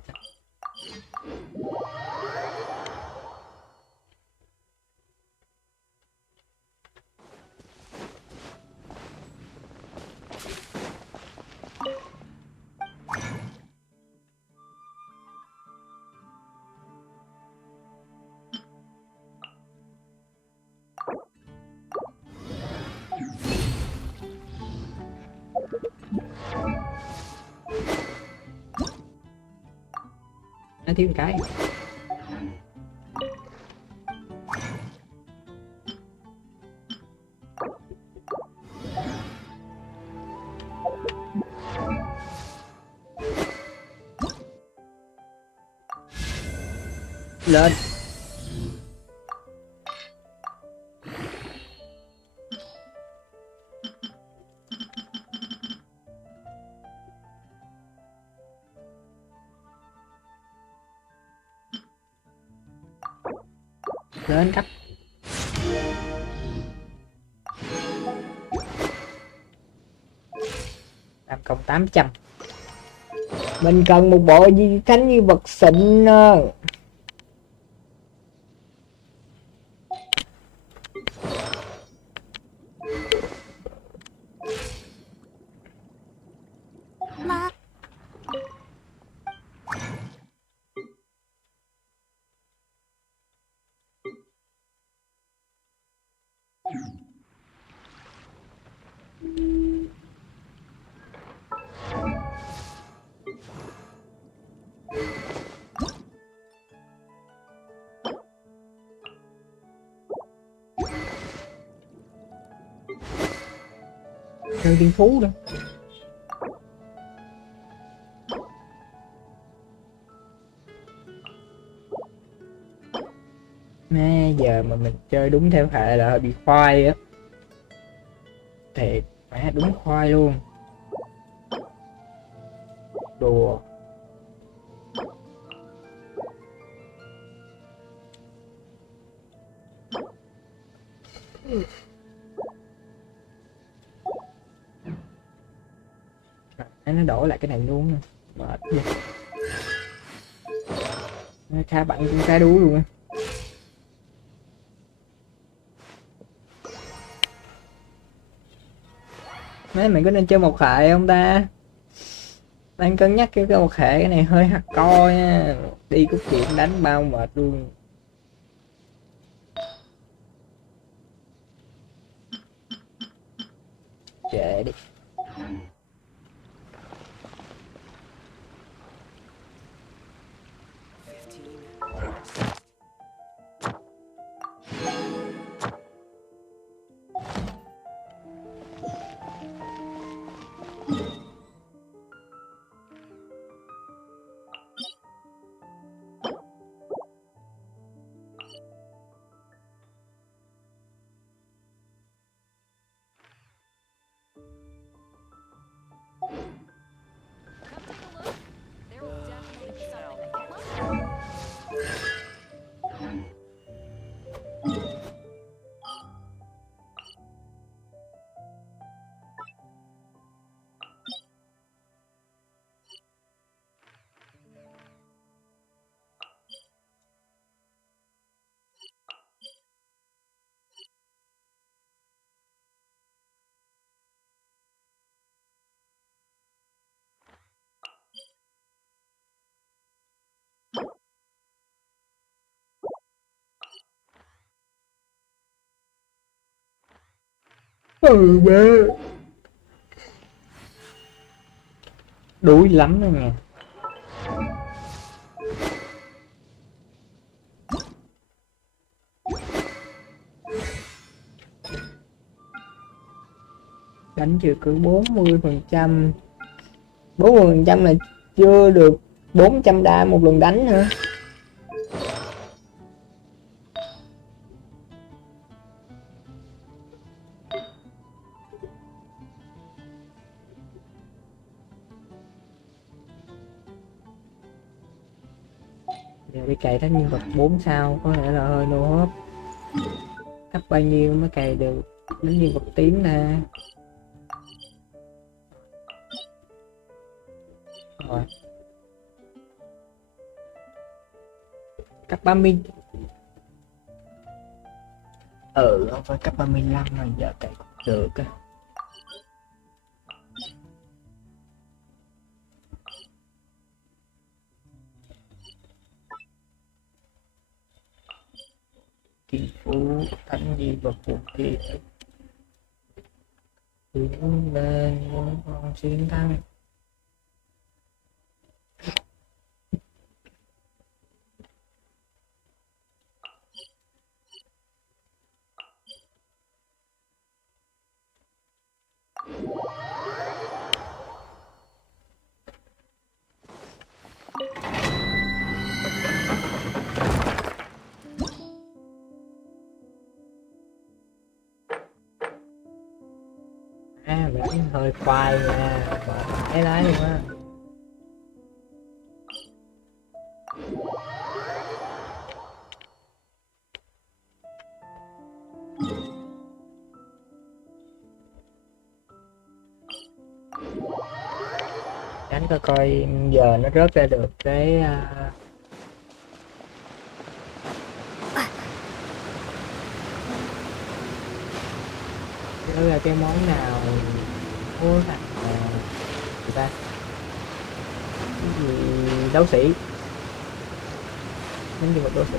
Nó thiếu một cái. Lên. Lên cấp. Làm cộng 800. Mình cần một bộ di thánh như vật xịn. Sơn Tiên Phú nữa. Nè, giờ mà mình chơi đúng theo hệ là bị khoai á. Thiệt, mẹ đúng khoai luôn. Đùa. Nó đổi lại cái này luôn. Mệt vậy. Nó khá bận cũng khá đú luôn á. Mấy mình có nên chơi một hệ không ta? Đang cân nhắc cái một hệ, cái này hơi hardcore nha. Đi cốt truyện đánh bao mệt luôn. Kệ đi. Bê. Đuối lắm đó nha. đánh trừ cứ 40%. 40% là chưa được 400 đam một lần đánh nữa. Giờ đi cày thánh nhân vật 4 sao có thể là hơi nô hốp. Cấp bao nhiêu mới cày được đến nhân vật tím nè. Rồi. Cấp 30. Không phải cấp 35 mà giờ cày cũng được á. Kỳ phú thánh di vật cuộc kia hướng lên những con chiến thắng. Vẫn hơi khoai nha, thấy lái luôn á. Đánh coi giờ nó rớt ra được cái đó là cái món nào của thằng người ta cái gì đấu sĩ, những nhân vật đấu sĩ.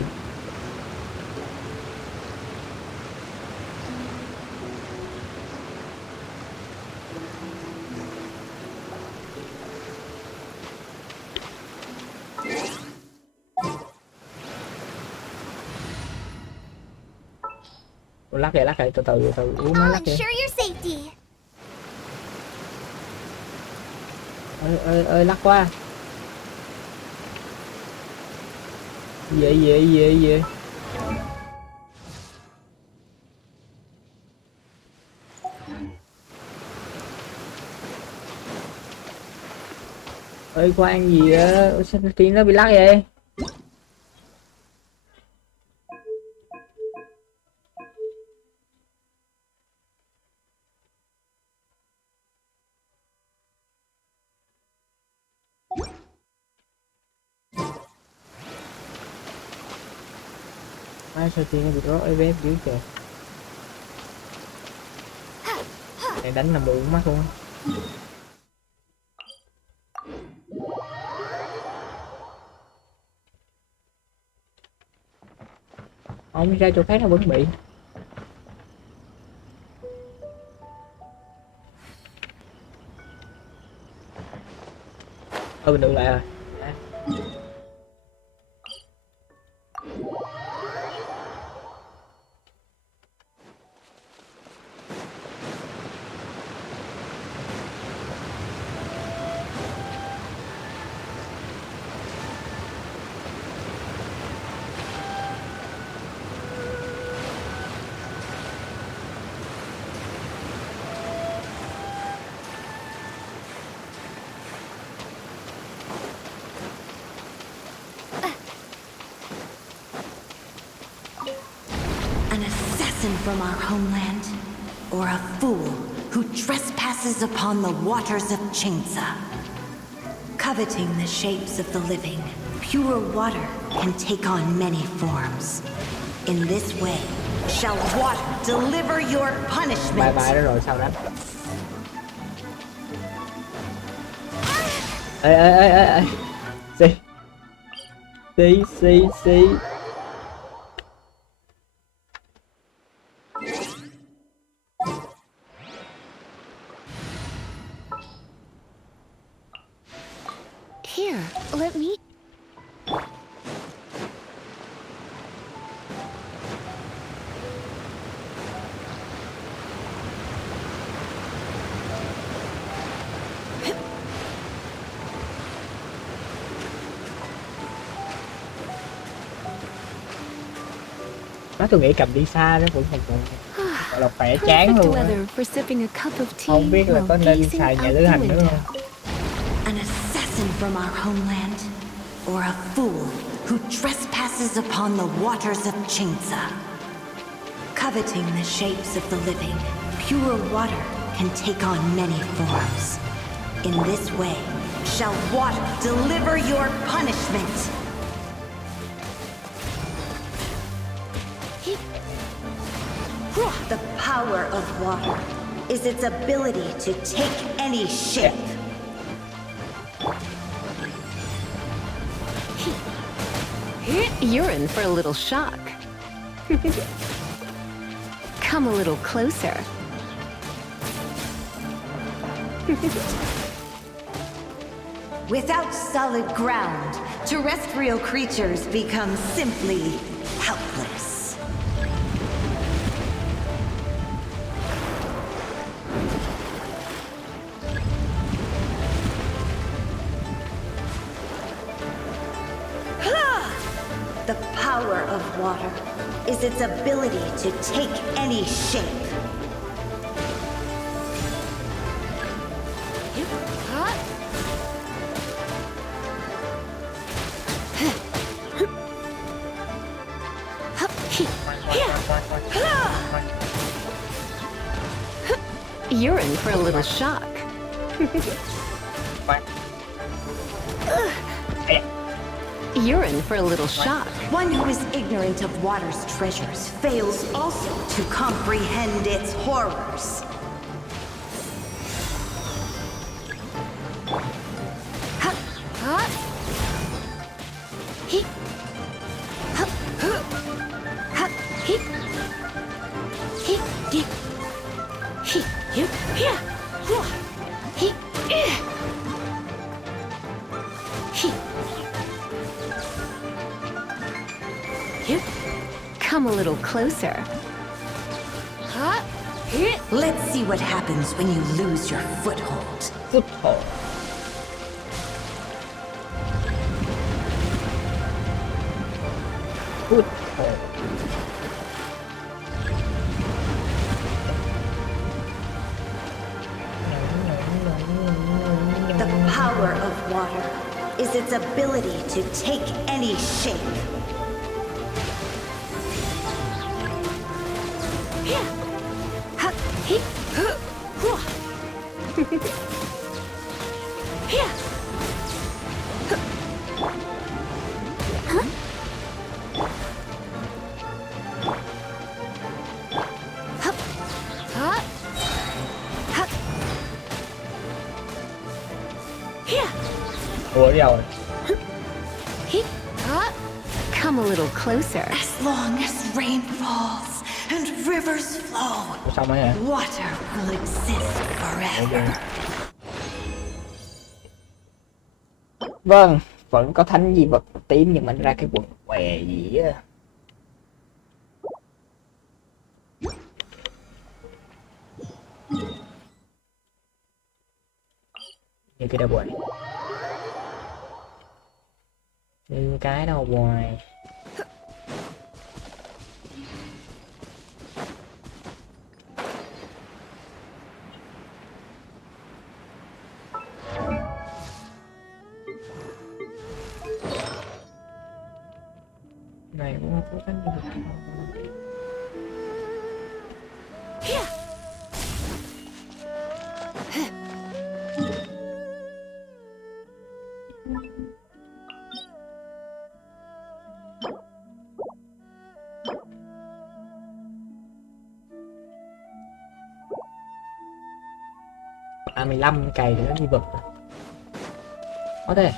Lắc vậy từ từ uống nó lắc vậy. Ensure your safety. Ơi lắc quá. Về. Ơi khoan gì á, sao tiên nó bị lắc vậy? Sao tiên nó bị rớt ấy bếp dữ trời. Này đánh là bự mắt luôn. Ông ra chỗ khác nó vẫn bị. Được lại rồi. From our homeland, or a fool who trespasses upon the waters of Chainsa. Coveting the shapes of the living, pure water can take on many forms. In this way, shall water deliver your punishment. Bye đó rồi sao đánh? Xí. Here, let me... Má tôi nghĩ cầm đi xa nó cũng một gọi là khỏe chán Perfect luôn á. weather for sipping a cup of tea Không biết là while có nên gazing xài nhà out lữ the hành nữa window. không? An assassin from our homeland, or a fool who trespasses upon the waters of Chainsa. Coveting the shapes of the living, pure water can take on many forms. In this way, shall water deliver your punishment. The power of water is its ability to take any shape. You're in for a little shock. Come a little closer. Without solid ground, terrestrial creatures become simply helpless. The power of water is its ability to take any shape. You're in for a little shock. You're in for a little shock. One who is ignorant of water's treasures fails also to comprehend its horrors. Come a little closer. Let's see what happens when you lose your foothold. Foothold. Foothold. The power of water is its ability to take any shape. Ủa đi rồi. Come a little closer. As long as rain falls and rivers flow, Ủa xong rồi hả? water will exist forever. Vâng, vẫn có thánh di vật tím nhưng mình ra cái quần què gì á. Như cái đâu hoài. Như cái đâu hoài. Này cũng có thánh di vật. À 15 cày để nó di vật rồi. Có thể.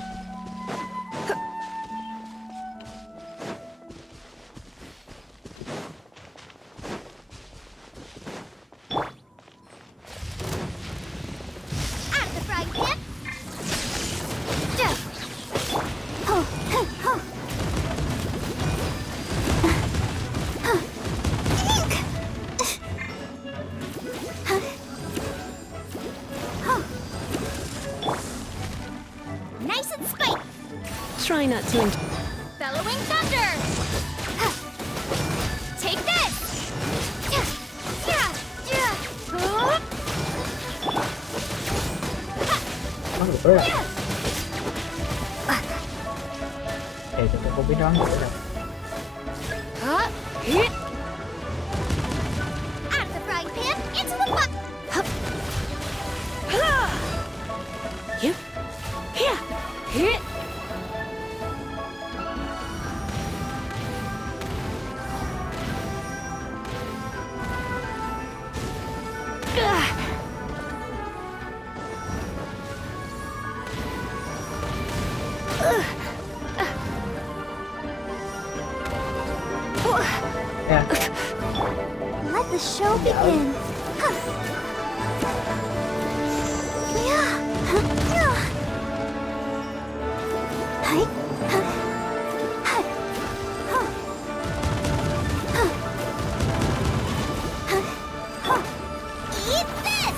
At the frying pan. Nice and spiky. Try not to. Bellowing thunder. Take nữa rồi. Thì tôi không biết đoán nữa đâu. Out of the frying pan, into the pot! Nha. Let the show begin. Eat this!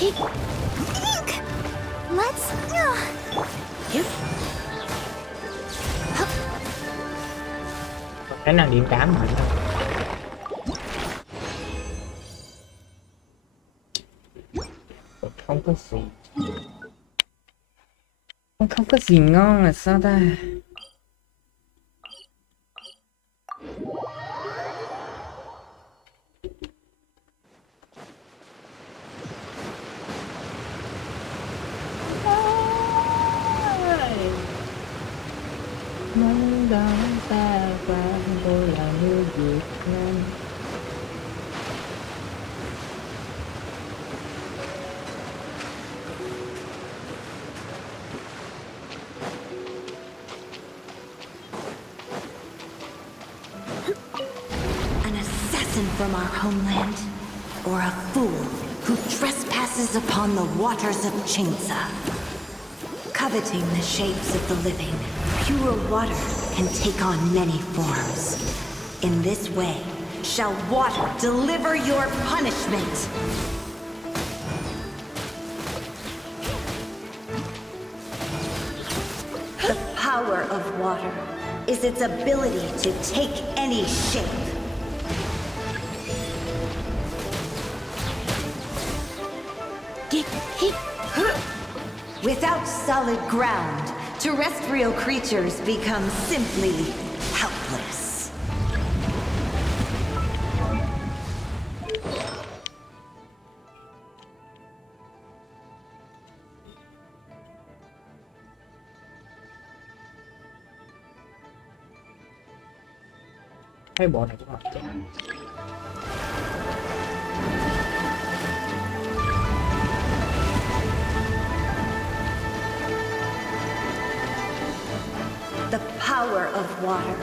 Ink! Let's... Cái năng điện cảm mạnh thôi. Không có gì. Không có gì ngon là sao ta? Mong đón ta và tôi là người Việt Nam. An assassin from our homeland, or a fool who trespasses upon the waters of Chainsa. Coveting the shapes of the living, pure water can take on many forms. In this way, shall water deliver your punishment. The power of water is its ability to take any shape. Without solid ground, terrestrial creatures become simply helpless. Thấy bộ này cũng hợp chả. The power of water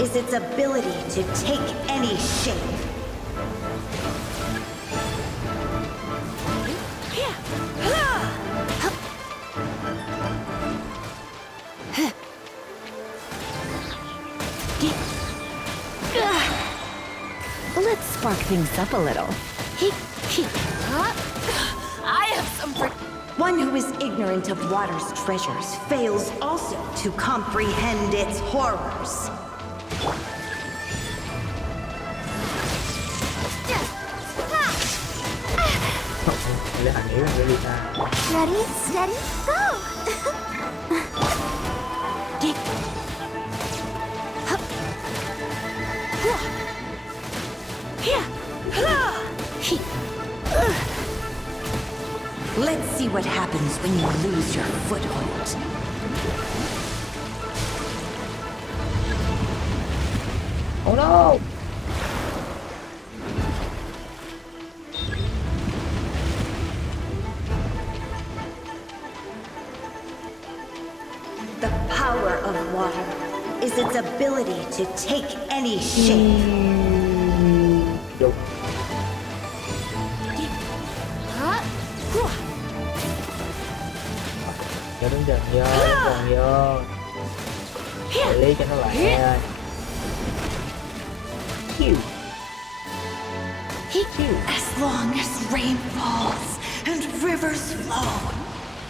is its ability to take any shape. Let's spark things up a little. I have some One who is ignorant of water's treasures fails also to comprehend its horrors. Ready, steady, go! Let's see what happens when you lose your foothold. Oh no! The power of water is its ability to take any shape. Đúng. Cho đến dần vô, còn vô. Xử lý cho nó lại. As long as rain falls and rivers flow,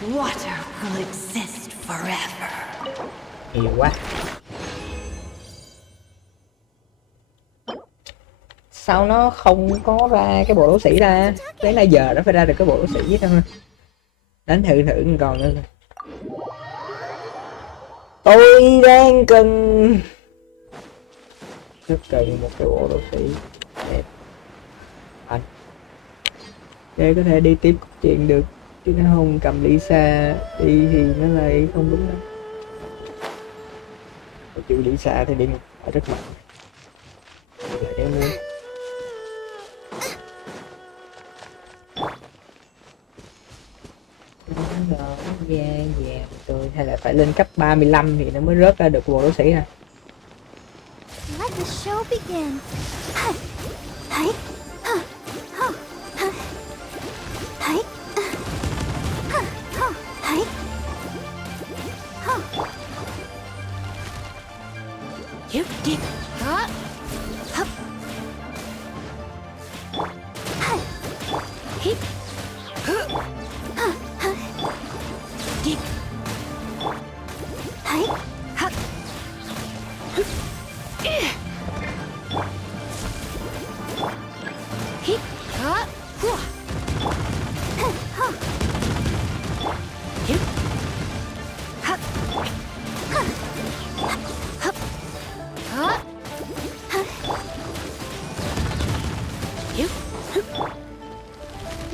water will exist forever. Nhiều quá. Sao nó không có ra cái bộ đấu sĩ ra? Tới nay giờ nó phải ra được cái bộ đấu sĩ thôi. Đánh thử còn nữa. Tôi đang cần rất cần một cái bộ đấu sĩ đẹp anh để có thể đi tiếp chuyện được, chứ nó không cầm Lisa đi thì nó lại không đúng lắm. Chịu Lisa thì đi rất mạnh lại nếu muốn. Vàng tôi hay là phải lên cấp 35 thì nó mới rớt ra được bộ đấu sĩ nè. Let the show begin.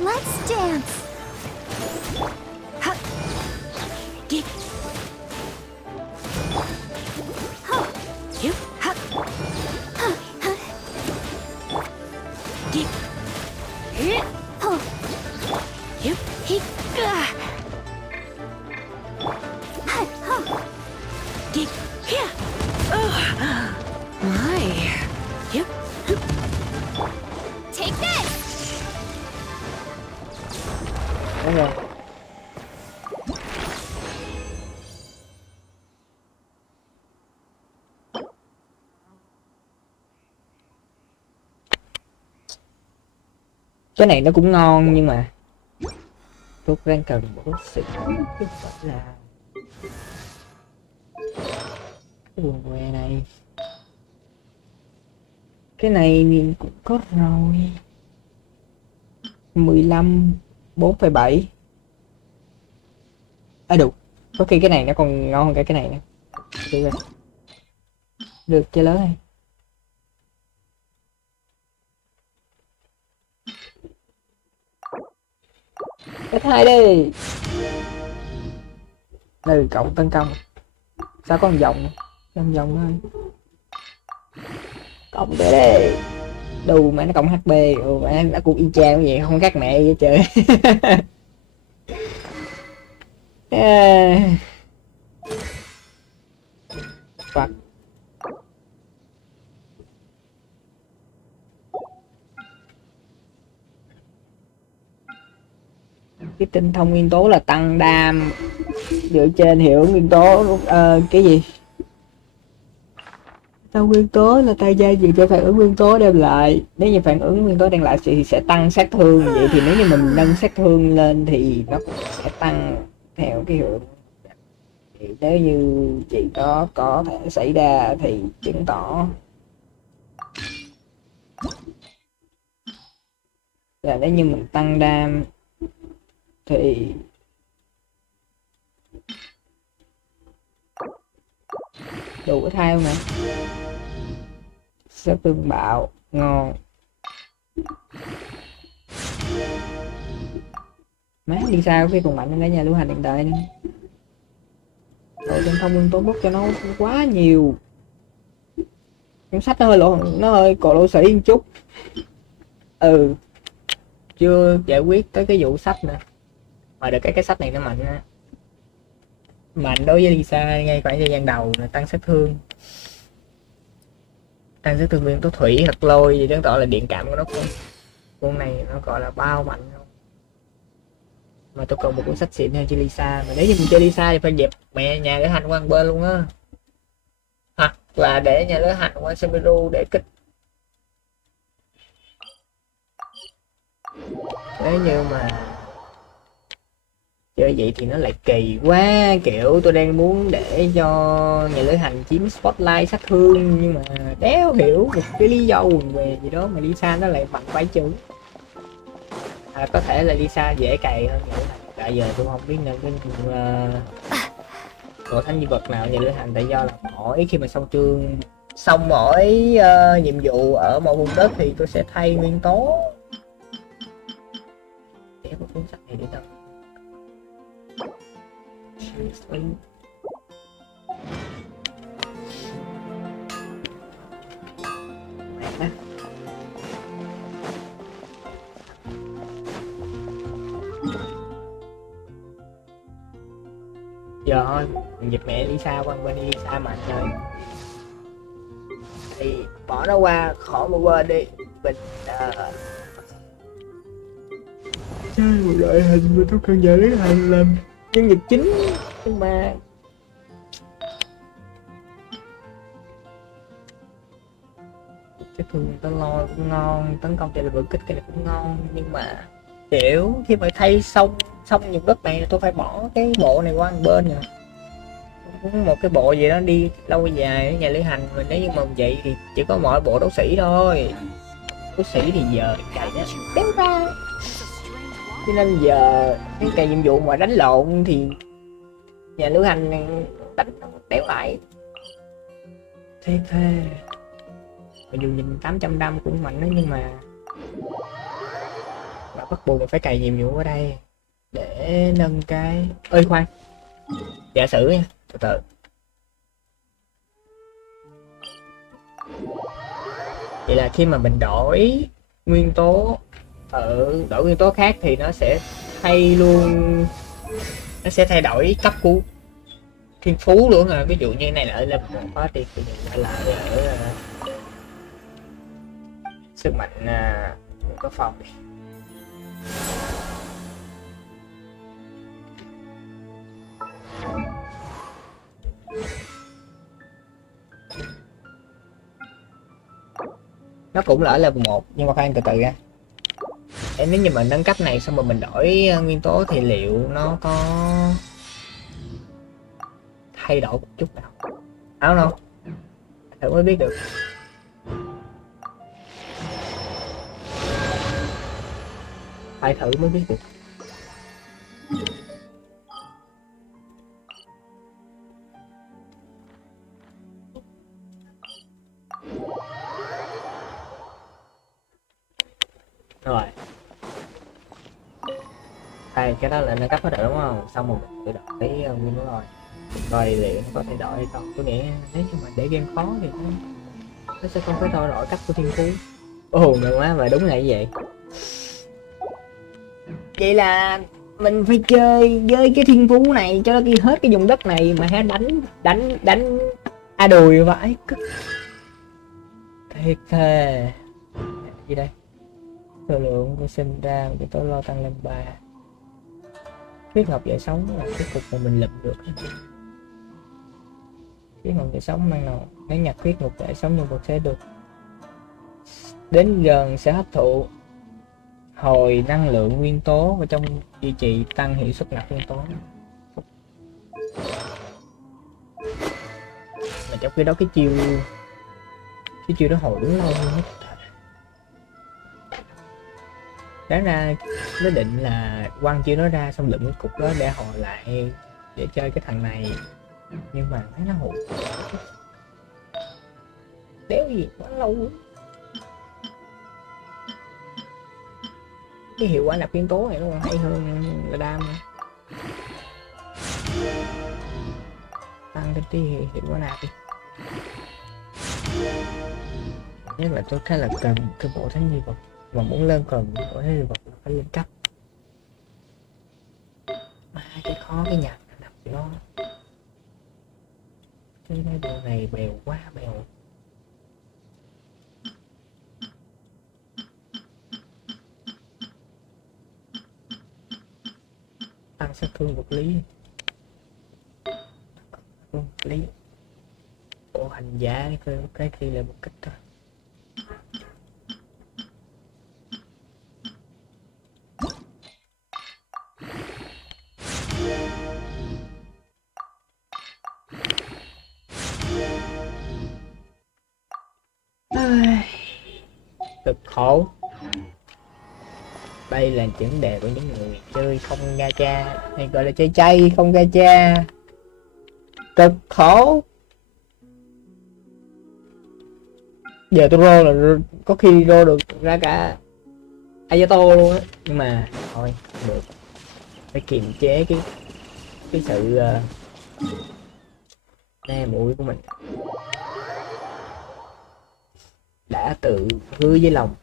Let's dance. Take this. Đúng rồi. Cái này nó cũng ngon nhưng mà tôi đang cần bổ xịn chứ không phải là cái quần què này. Cái này mình cũng có rồi. 15 4,7. À được. Có khi cái này nó còn ngon hơn cả cái này nữa. Được rồi. Được chơi lớn này. Cách 2 đi. Ừ, cộng tấn công. Sao có một vòng? Trong vòng thôi. Cộng tới đây. Đù mà nó cộng HP. Mà nó cũng y chang vậy, không khác mẹ vậy trời. Fuck. Cái tinh thông nguyên tố là tăng đam dựa trên hiệu ứng nguyên tố. Cái gì tăng nguyên tố là tay gia dựa cho phản ứng nguyên tố đem lại. Nếu như phản ứng nguyên tố đem lại thì sẽ tăng sát thương. Vậy thì nếu như mình nâng sát thương lên thì nó cũng sẽ tăng theo cái hiệu ứng. Thì nếu như chị đó có thể xảy ra thì chứng tỏ là nếu như mình tăng đam thì đủ cái thai không nè. Sẽ tương bạo ngon. Má đi sao khi còn mạnh hơn cả nhà lưu hành hiện tại nữa. Rồi trên thông nguyên tố bút cho nó quá nhiều. Cuốn sách nó hơi cổ lỗ sĩ một chút. Ừ, chưa giải quyết tới cái vụ sách nữa. Mà được cái sách này nó mạnh á. Mạnh đối với Lisa ngay khoảng thời gian đầu là tăng sát thương. tăng sức tương nguyên tố thủy hoặc lôi gì chứng tỏ là điện cảm của nó không. Con này nó gọi là bao mạnh không. Mà tôi cần một cuốn sách xịn hơn chơi Lisa, mà nếu như mình chơi Lisa thì phải dẹp mẹ nhà lữ hành qua một bên luôn á, hoặc là để nhà lữ hành qua Semiru để kích. Nếu như mà chơi vậy thì nó lại kỳ quá, kiểu tôi đang muốn để cho nhà lữ hành chiếm spotlight sát thương nhưng mà đéo hiểu một cái lý do quần về gì đó mà Lisa nó lại mạnh vãi chữ. Có thể là Lisa dễ cày hơn nhà lữ hành, tại giờ tôi không biết là cái bộ thánh nhân vật nào nhà lữ hành, tại do là mỗi khi mà xong mỗi nhiệm vụ ở một vùng đất thì tôi sẽ thay nguyên tố. Để một cuốn sách này để đâu giờ thôi mình dịp mẹ Lisa qua bên đi, Lisa mạnh rồi thì bỏ nó qua khỏi một bên đi. Mình chơi một đội hình mà tôi cần giờ lấy hành làm nhân vật chính, nhưng mà cái thường tao lo cũng ngon, tấn công chạy là vượt kích cái này cũng ngon, nhưng mà kiểu khi mà thay xong những đất này tôi phải bỏ cái bộ này qua một bên rồi, một cái bộ gì đó đi lâu dài ở nhà lữ hành. Mà nếu như mà vậy thì chỉ có mỗi bộ đấu sĩ thôi, đấu sĩ thì giờ cày đó đéo ra, cho nên giờ cái cày nhiệm vụ mà đánh lộn thì nhà lữ hành đánh đéo lại thiệt thề. Mặc dù nhìn 800 đam cũng mạnh đó, nhưng mà bắt buộc mình phải cày nhiệm vụ ở đây để nâng cái. Ơi khoan, giả sử nha, từ từ. Vậy là khi mà mình đổi nguyên tố đổi nguyên tố khác thì nó sẽ thay đổi cấp của thiên phú luôn à. Ví dụ như này là ở level 1 có thì lại ở sức mạnh có phòng đi. Nó cũng là ở level 1 nhưng mà khoan từ từ ra. Nếu như mình nâng cấp này xong rồi mình đổi nguyên tố thì liệu nó có thay đổi một chút nào? Áo đâu? Thử mới biết được. Phải thử mới biết được. Rồi đây, cái đó là nâng cấp hết rồi đúng không? Xong rồi mình tự đổi nguyên tố rồi. Rồi liệu nó có thay đổi hay không? Tôi nghĩ nếu như mà để game khó thì nó sẽ không phải thay đổi cấp của thiên phú. Ồ ngờ quá, mà đúng là như vậy. Vậy là mình phải chơi với cái thiên phú này cho nó đi hết cái vùng đất này mà hả, đánh đùi vãi cứt. Thiệt thề. Gì đây? Số lượng của sinh ra cái tố lo tăng lên 3. Huyết ngọc dậy sống là cái cục mà mình lụm được. Huyết ngọc dậy sống mang nào nếu nhặt huyết ngọc dậy sống nhân vật sẽ được đến gần sẽ hấp thụ hồi năng lượng nguyên tố và trong duy trì tăng hiệu suất nạp nguyên tố. Mà trong khi đó cái chiêu đó hồi đúng lâu hơn. Đáng ra nó định là quăng chiêu nó ra xong lượm cái cục đó để hồi lại để chơi cái thằng này, nhưng mà thấy nó hụt đéo gì quá lâu quá. Cái hiệu quả nạp nguyên tố này nó còn hay hơn là đam nữa. Tăng thêm tí hiệu quả nạp đi. Nhất là tôi khá là cần cái bộ thánh nhân vật, mà muốn lên cần bộ thánh nhân vật phải lên cấp. Mà cái khó cái nhặt nạp nó cái bộ này bèo quá bèo. tăng sát thương vật lý. Vật lý. Bộ hành giả cái kia là một kích thôi. Cực khổ. Đây là vấn đề của những người chơi không gacha, hay gọi là chơi chay không gacha. Cực khổ. Giờ tôi rô là có khi rô được ra cả Ayato luôn á, nhưng mà thôi được, phải kiềm chế cái sự nè mũi của mình. Đã tự hứa với lòng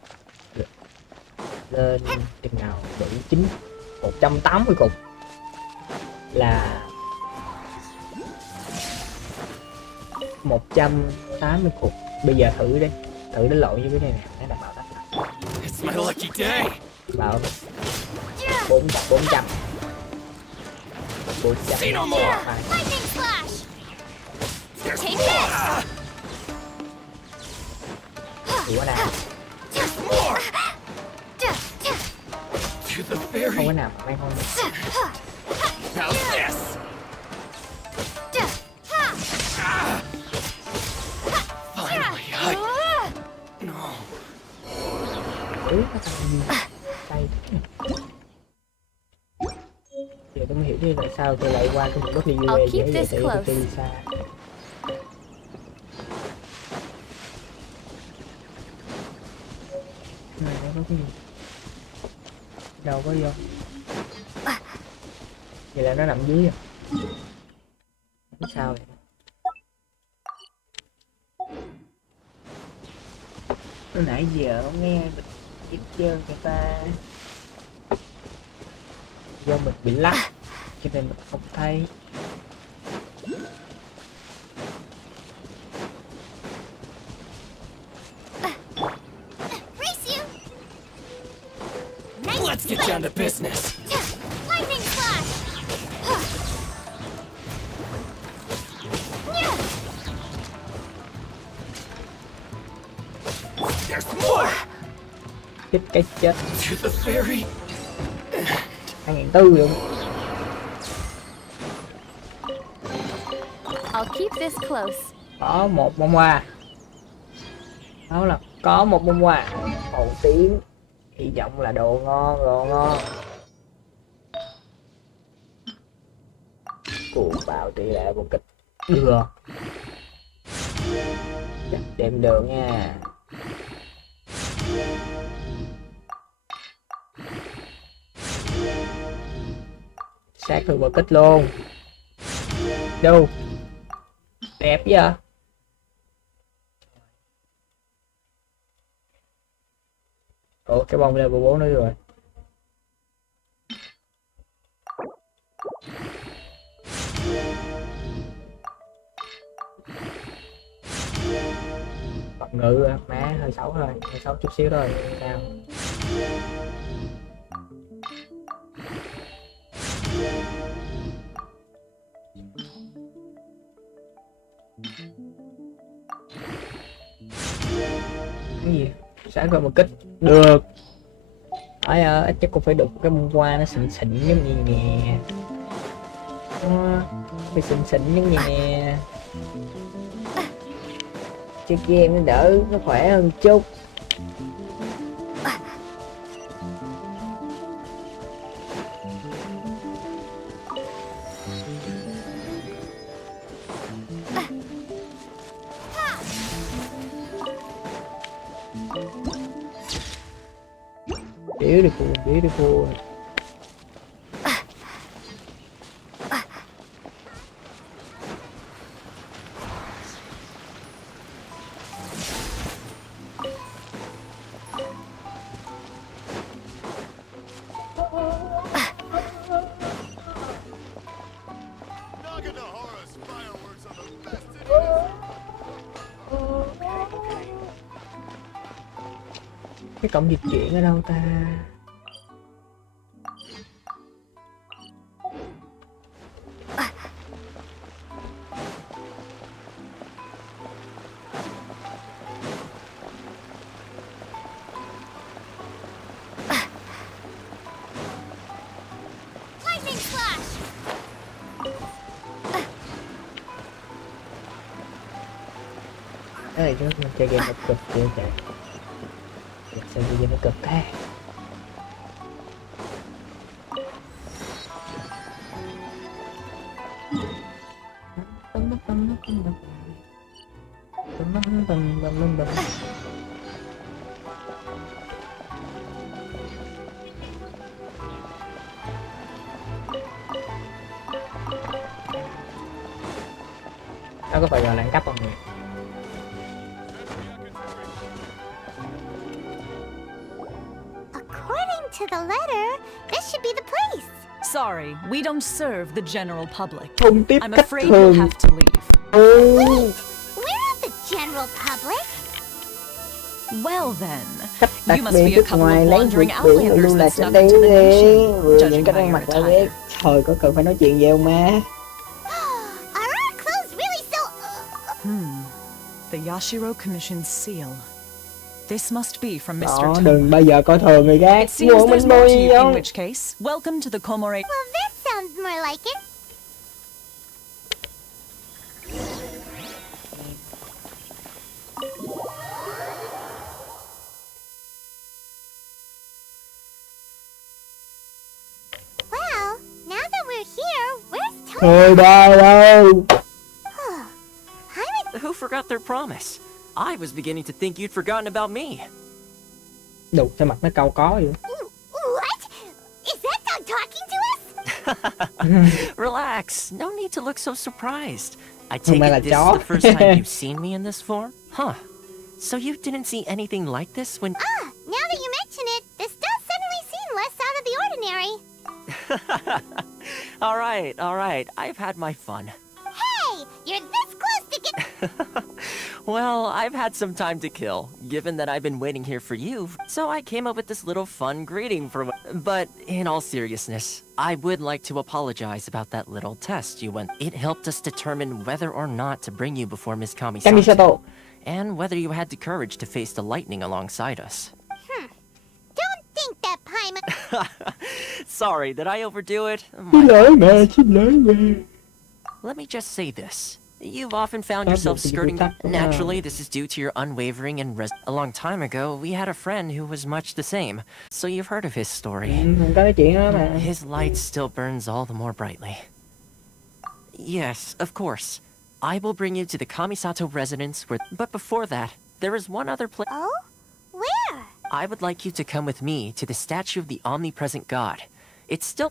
lên chừng nào đủ 180 cục là 180 cục. Bây giờ thử đi, thử đánh lộn như cái này nè, nó đảm bảo đánh It's my lucky day. bảo 400 Say no more. Lightning slash! Take this! Ủa nào To the không very có nào mà may không. about this. Finally, no. Nó thành gì tay. Giờ tôi mới hiểu đi tại sao tôi lại qua cái bất kỳ I'll dễ keep vậy, this tại vì tôi close. đi xa. Này nó có cái gì đâu có vô, vậy là nó nằm dưới à? Sao vậy? Từ nãy giờ không nghe mình hết trơn người ta, do mình bị lắc cho nên mình không thấy. Race you! Nice Let's get down to business. lightning slash! There's more. Chết cái chết. To the very 2004 luôn. I'll keep this close. Có một bông hoa, đó là có một bông hoa màu tím, hy vọng là đồ ngon, đồ ngon. Cuồng bạo tỷ lệ một kích được, chắc đem được nha. Sát thương một kích luôn. Đâu đẹp vậy. Ủa cái bông level 4 nữa rồi. Bật ngự à, má hơi xấu rồi, hơi xấu chút xíu thôi. Sao cái gì sáng rồi một kích được. Ấy ít chắc cũng phải được cái bông hoa nó xịn xịn giống như nè, phải xịn xịn giống như nè, chơi game nó đỡ, nó khỏe hơn chút. Beautiful, beautiful. Naganohara's fireworks are the best in Cái cổng dịch chuyển ở đâu ta? nhớ thì trước mình chơi game nó cực chưa chạy. Sao bây giờ nó cực thế? Nó có phải gọi là ăn cắp không nhỉ? According to the letter, this should be the place. Sorry, we don't serve the general public. Không tiếp I'm khách afraid you'll thường. have to leave. Ừ. We're not the general public. Well then, Khách đặc you must biệt be a nước couple ngoài of lấy wandering việc biển outlanders luôn là that sẽ snuck đi into the đi. nation, Rồi judging những cái by ăn your mặc là biết. attire. Trời, có cần phải nói chuyện gì không má? Are our clothes really so... The Yashiro Commission's seal. This must be from Mr. Đó, Tom. đừng bao giờ coi thường người khác. It seems Mua there's mình more to nuôi you, in không? which case, welcome to the Komore. Well, that sounds more like it. Well, now that we're here, where's Tom? Thôi đâu đâu. Who forgot their promise? I was beginning to think you'd forgotten about me. Đủ sao mặt nó cau có vậy? What? Is that dog talking to us? Relax, no need to look so surprised. I Không take phải là it this is chó. the first time you've seen me in this form? Huh. So you didn't see anything like this when... Now that you mention it, this does suddenly seem less out of the ordinary. Alright, I've had my fun. Hey, you're this close to get... Well, I've had some time to kill, given that I've been waiting here for you, so I came up with this little fun greeting for... But in all seriousness, I would like to apologize about that little test you went. It helped us determine whether or not to bring you before Miss Kamisato, Kamisato. and whether you had the courage to face the lightning alongside us. Don't think that Paimon... Sorry, did I overdo it? Xin lỗi mẹ, xin lỗi mẹ. Let me just say this. You've often found yourself skirting... Naturally, this is due to your unwavering and A long time ago, we had a friend who was much the same. So you've heard of his story. Không có nói chuyện đó mà. His light still burns all the more brightly. Yes, of course. I will bring you to the Kamisato residence where... But before that, there is one other place... Oh? Where? I would like you to come with me to the statue of the omnipresent god. It's still...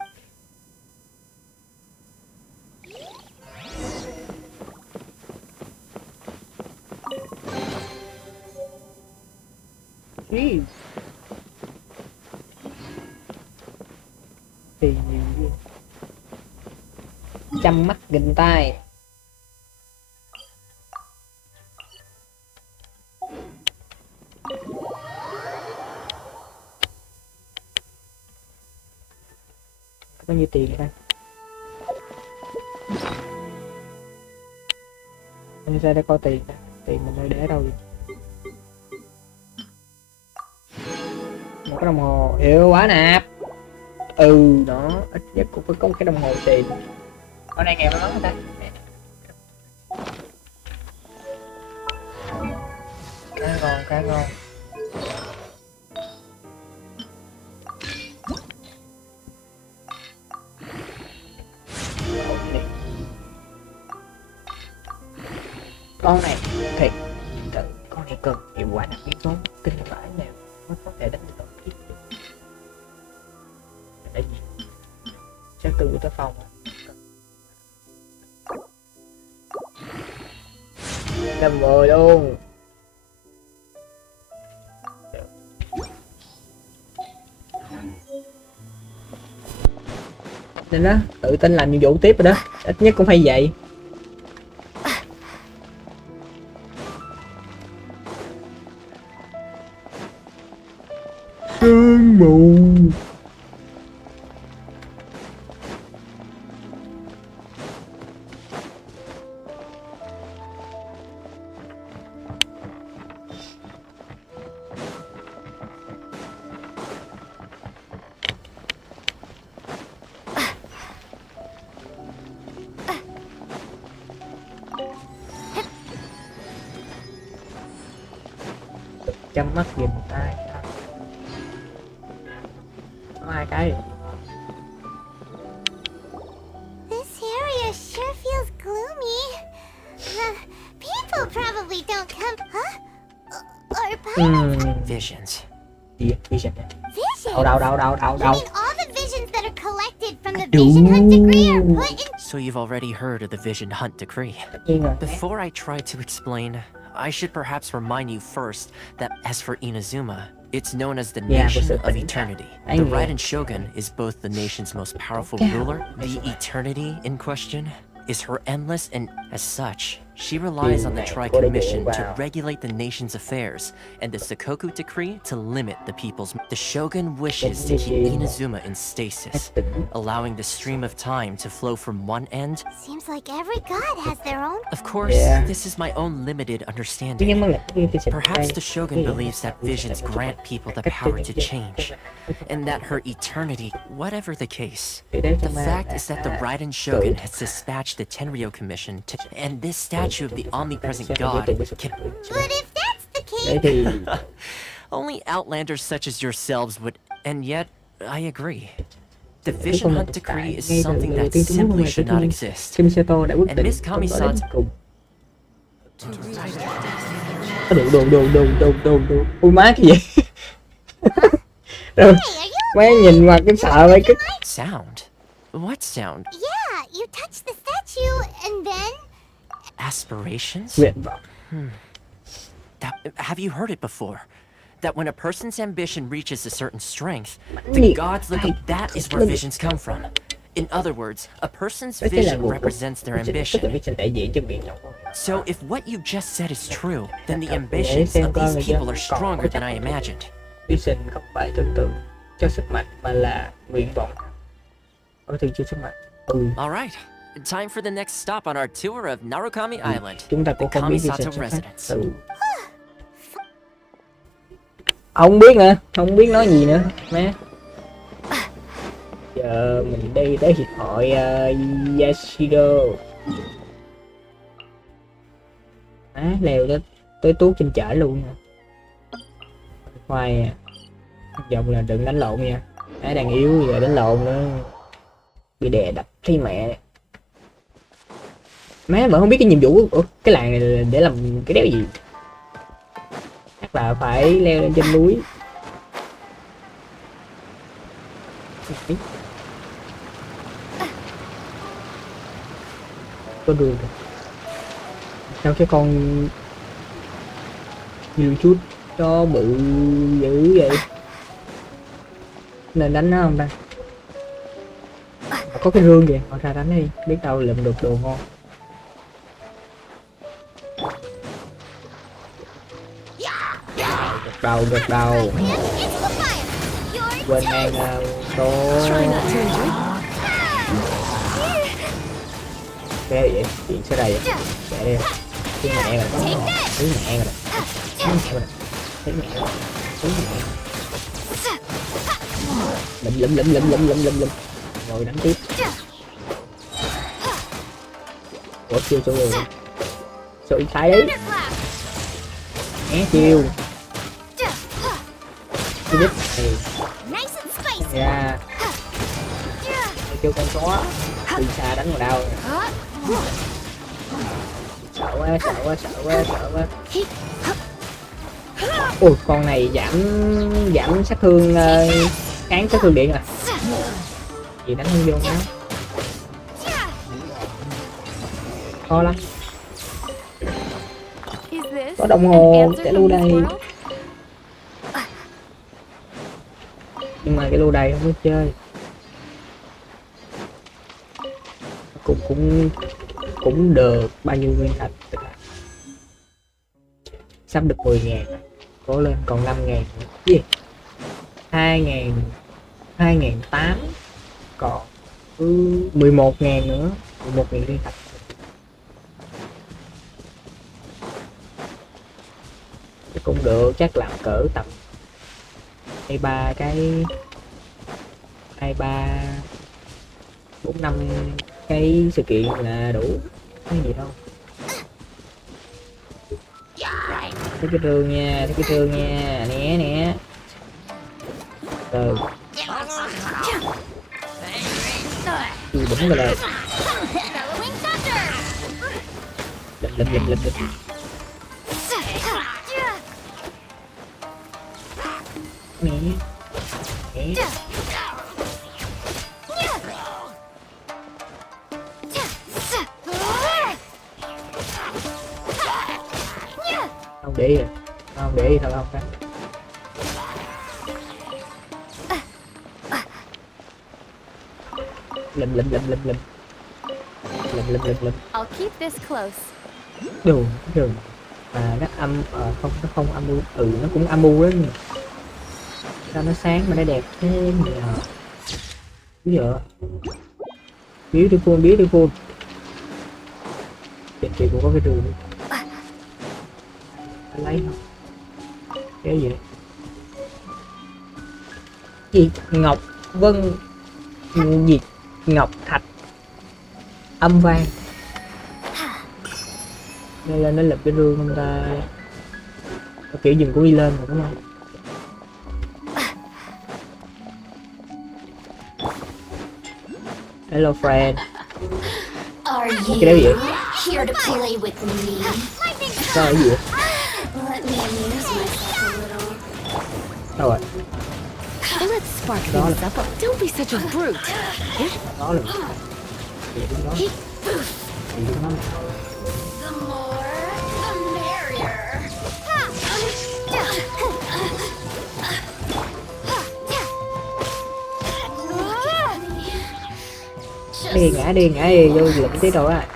Jeez. Thì chăm mắt gìn tai. Có bao nhiêu tiền đây? Anh ra đây coi tiền. Tiền mình nơi để đâu vậy? Một cái đồng hồ hiệu quả nạp. Ừ đó, ít nhất cũng phải có một cái đồng hồ tiền. Ở đây ngày mới ta. Cá ngon. Con này thiệt, con này cần hiệu quả đặc biệt tốt, kinh vãi nào mới có thể đánh được tiếp. Để gì? Sẽ từ tới phòng. Tầm 10 luôn. Nên đó, tự tin làm nhiệm vụ tiếp rồi đó, ít nhất cũng phải vậy. Sương mù. chăm mắt nhìn ai có hai cái This area sure feels gloomy. People probably don't come, huh? Or pirates? Visions. gì vision Visions? đâu You mean all the visions that are collected from the vision hunt degree are put in? So you've already heard of the Vision Hunt Decree. tất nhiên rồi Before I try to explain, I should perhaps remind you first that as for Inazuma, it's known as the Nation of Eternity. The Raiden Shogun is both the nation's most powerful ruler. The eternity in question is her endless, and as such, she relies on the Tri-Commission to regulate the nation's affairs, and the Sakoku Decree to limit the people's... The Shogun wishes to keep Inazuma in stasis, allowing the stream of time to flow from one end. Seems like every god has their own. Of course, this is my own limited understanding. Perhaps the Shogun believes that visions grant people the power to change, and that her eternity, whatever the case. The fact is that the Raiden Shogun has dispatched the Tenryo Commission to... And this statue of the omnipresent god can... But if that's the case... Only outlanders such as yourselves would... And yet, I agree. The Vision Hunt Decree is something that simply should not exist. And Miss Kami-san... Đồ ui má cái gì rồi má nhìn mặt cái sợ mấy cái Sound? What sound? Yeah, you touch the statue and then... Aspirations? nguyện vọng Have you heard it before? That when a person's ambition reaches a certain strength, the gods look up. That is where visions come from. In other words, a person's vision represents their ambition. So if what you just said is true, then the ambitions of these people are stronger than I imagined. vision không phải tưởng tượng cho sức mạnh mà là nguyện vọng có từ cho sức mạnh Alright, time for the next stop on our tour of Narukami Island, chúng ta the cũng không biết vision Kamisato xuất phát residence. không biết nữa không biết nói gì nữa má giờ mình đi tới hiệp hội Yashiro má leo tới tuốt trên chợ luôn nè khoai à giọng là đừng đánh lộn nha má đang yếu giờ đánh lộn nữa bị đè đập thấy mẹ má mà không biết cái nhiệm vụ của cái làng này là để làm cái đéo gì chắc là phải leo lên trên núi có đường sao cái con nhiều chút cho bự dữ vậy nên đánh nó không ta có cái rương kìa họ ra đánh đi biết đâu lượm được đồ ngon gật đầu quên ngang số cái vậy chuyện sẽ đây chạy đi cái mẹ rồi thấy mẹ rồi thấy mẹ lụm rồi đánh tiếp ủa chiêu số người số thái đấy né chiêu cái đít này ra kêu con chó từ xa đánh vào đâu sợ quá ui con này giảm sát thương kháng sát thương điện à gì đánh không vô má khó lắm có đồng hồ cái lưu đây nhưng mà cái lưu đây không có chơi cũng được bao nhiêu nguyên thạch sắp được 10.000 cố lên còn 5.000 gì 2.800 còn 11.000 nữa 11.000 nguyên thạch cũng được chắc làm cỡ tầm 23 4-5 cái sự kiện là đủ cái gì đâu thấy cái rương nha, thấy cái rương nha, né né. Từ đúng rồi đây. Lụm. Né. Không để ý, không để ý thôi không cái. Lụm. I'll keep this close. Đường mà nó không, nó không âm u, nó cũng âm u đó nhưng sao nó sáng mà nó đẹp thế nhỉ? Bây giờ beautiful chị cũng có cái đường lấy không cái gì ngọc vân gì ngọc thạch âm vang đây là nó lập cái rương không ta, kiểu dừng của đi lên rồi đúng không? Hello friend. Are Cái đó gì vậy? here to play with me? Sao cái gì vậy? Let me amuse myself a little. Đâu rồi? Let's spark Đó things là up. Don't be such a brute. đó là gì đúng đó? Gì đúng đó? The more, the merrier. Đi ngã đi vô lụm tí đồ á.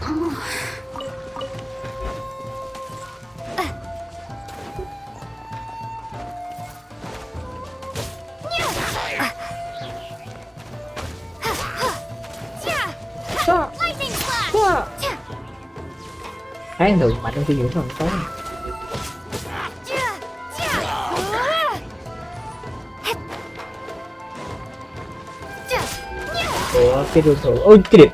Kháng thường mạnh hơn phi nhưỡng hơn tốt. Ủa cái rương thử, ôi cái điệp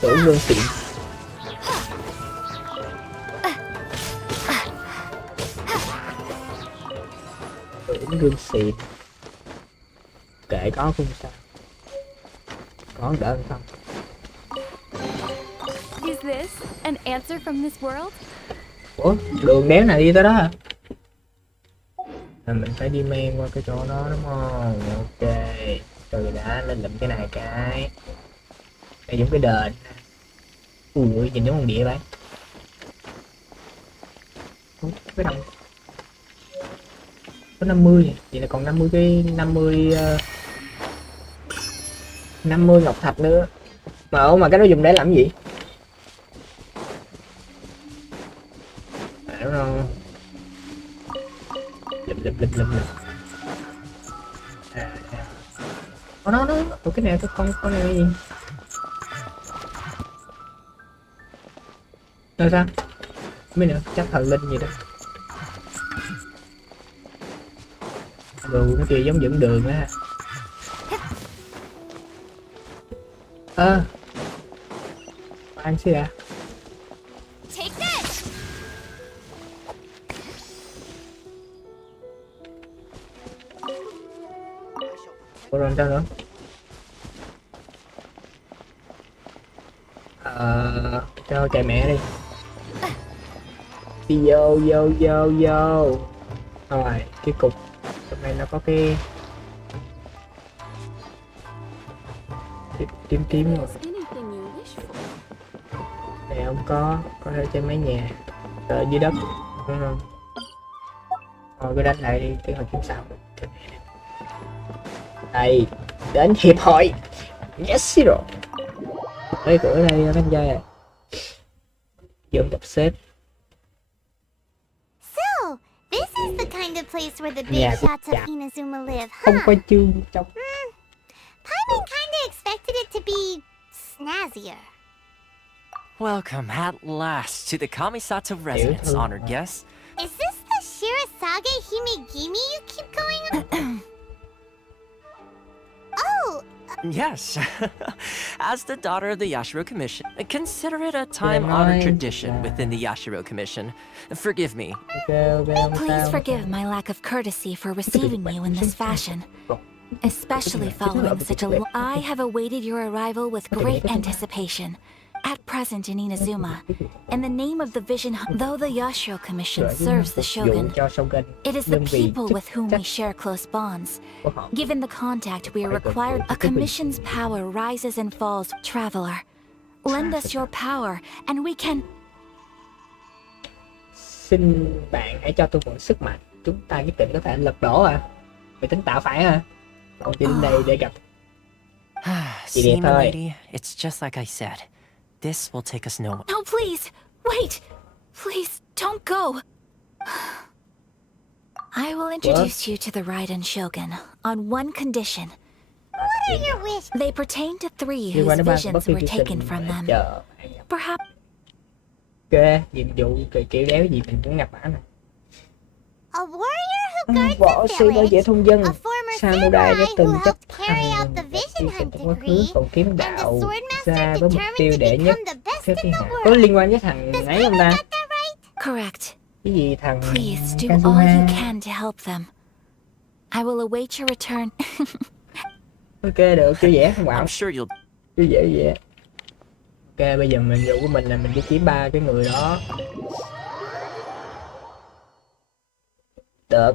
tưởng rương xịn. Tưởng rương xịn kệ có không sao, có đỡ hơn không. Is this an answer from this world? Ủa đường đéo này đi tới đó hả? Mình phải đi men qua cái chỗ đó đúng không? Ok từ đã lên lụm cái này cái đây giống cái đền. Ui nhìn giống con địa vậy. Cái đồng có 50 vậy là còn 50 cái 50 ngọc thạch nữa mà cái đó dùng để làm gì? Đúng không? Lụm. Nó cái này con này là gì? Rồi sao? Mấy nữa chắc thần linh gì đó. Đồ nó kia giống dẫn đường á. Anh xí à? Take this. Ủa rồi sao nữa? Cho chạy mẹ đi. Đi vô. Rồi cái cục trong này nó có cái tím rồi. Này không có thể trên mấy nhà ở dưới đất đúng không? Rồi cứ đánh lại đi cái hồi kiếm sao đây đến hiệp hội yes rồi đây cửa đây đánh dây à dương tập xếp. So, this is the kind of place where the big Nhà của shots of Inazuma live, không huh? có chương trong. Paimon kinda expected it to be snazzier. Welcome at last to the Kamisato residence, honored guest. Is this the Shirasage Himegimi you keep going on? Oh! Yes. As the daughter of the Yashiro Commission, consider it a time-honored tradition within the Yashiro Commission. Forgive me. Please forgive my lack of courtesy for receiving you in this fashion. Especially following such a I have awaited your arrival with great anticipation. At present in Inazuma, in the name of the Vision, though the Yashiro Commission serves the Shogun, it is the people with whom we share close bonds. Given the contact we are required, a commission's power rises and falls. Traveler, lend us your power, and we can... Xin bạn hãy cho tôi mượn sức mạnh. Chúng ta nhất định có thể lật đổ à? Mày tính tạo phản à? Còn chị đến đây để gặp chị đẹp See, my thôi. lady, it's just like I said. This will take us nowhere. No, please! Wait! Please, don't go! I will introduce you to the Raiden Shogun on one condition. What are your wishes? They pertain to three Liên quan whose đến ba visions bất kỳ were chương taken trình from them. chờ. Perhaps Ok, nhiệm vụ kiểu đéo gì mình cũng gặp bả này. A warrior who guards Võ a sĩ bảo vệ village, thôn dân, a former samurai đã samurai từng who chấp helped carry hành out the Vision trong Hunt quá khứ, decree, còn kiếm and the đạo swordmaster ra với mục tiêu determined to đệ nhất become the best thế in thiên the hạ. Có world. liên quan với thằng Does ấy không Panda ta? get that right? correct. Cái gì thằng Please do all you Kazuma? can to help them. I will await your return. Ok được, chưa dễ không bảo. I'm sure you'll... Chưa dễ vậy. Ok, bây giờ nhiệm vụ của mình là mình đi kiếm ba cái người đó. Được.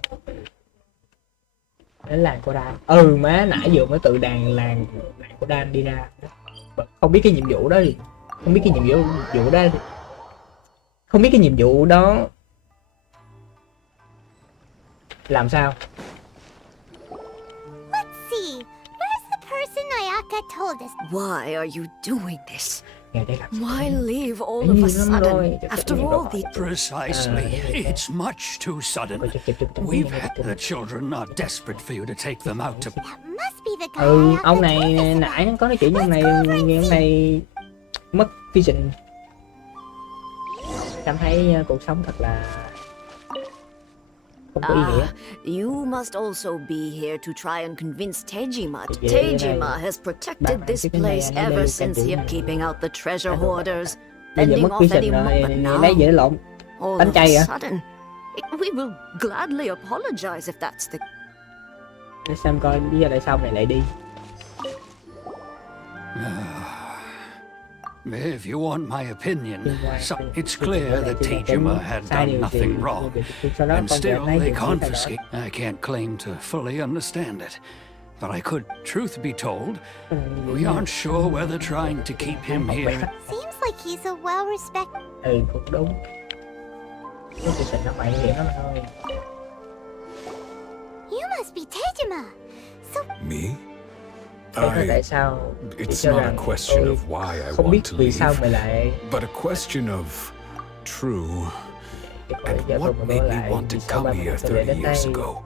Đến làng của Đan. Ừ má, nãy vừa mới từ làng của Đan đi ra. Không biết cái nhiệm vụ đó gì. Không biết cái nhiệm vụ đó. Không biết cái nhiệm vụ đó làm sao. Let's see. Where's the person Ayaka told us? Why are you doing this? Nghe đây làm sao. Why leave all Nhiều of a lắm sudden rồi. after all the... Precisely. It's much too sudden. We've had the children are desperate for you to take them out to... That must be the guy Ừ, Ayaka ông này told us about. nãy có nói chuyện với ông này mất vision. Cảm thấy cuộc sống thật là không có ý nghĩa. You must also be here to try and convince Tejima. Yeah, Tejima has protected bạn this cái này place nó ever lên since canh him tủ keeping out the treasure hoarders, Bây giờ ending mất off vision any rồi, moment now. lấy về lộn. All Bánh of chay a hả? sudden, we will gladly apologize if that's the... Để xem coi lý do tại sao mày lại đi. If you want my opinion, it's clear that Tejima had done nothing wrong. And still, they confiscate. I can't claim to fully understand it. But I could, truth be told, we aren't sure whether trying to keep him here... Seems like he's a well-respected... Ừ, cũng đúng. Cái vision nó mày hiểm lắm thôi. You must be Tejima. So, Me? Tại sao It's not a question of why I không biết want to vì sao mày leave, lại but a question of true. And what made me want to come here 30 years ago?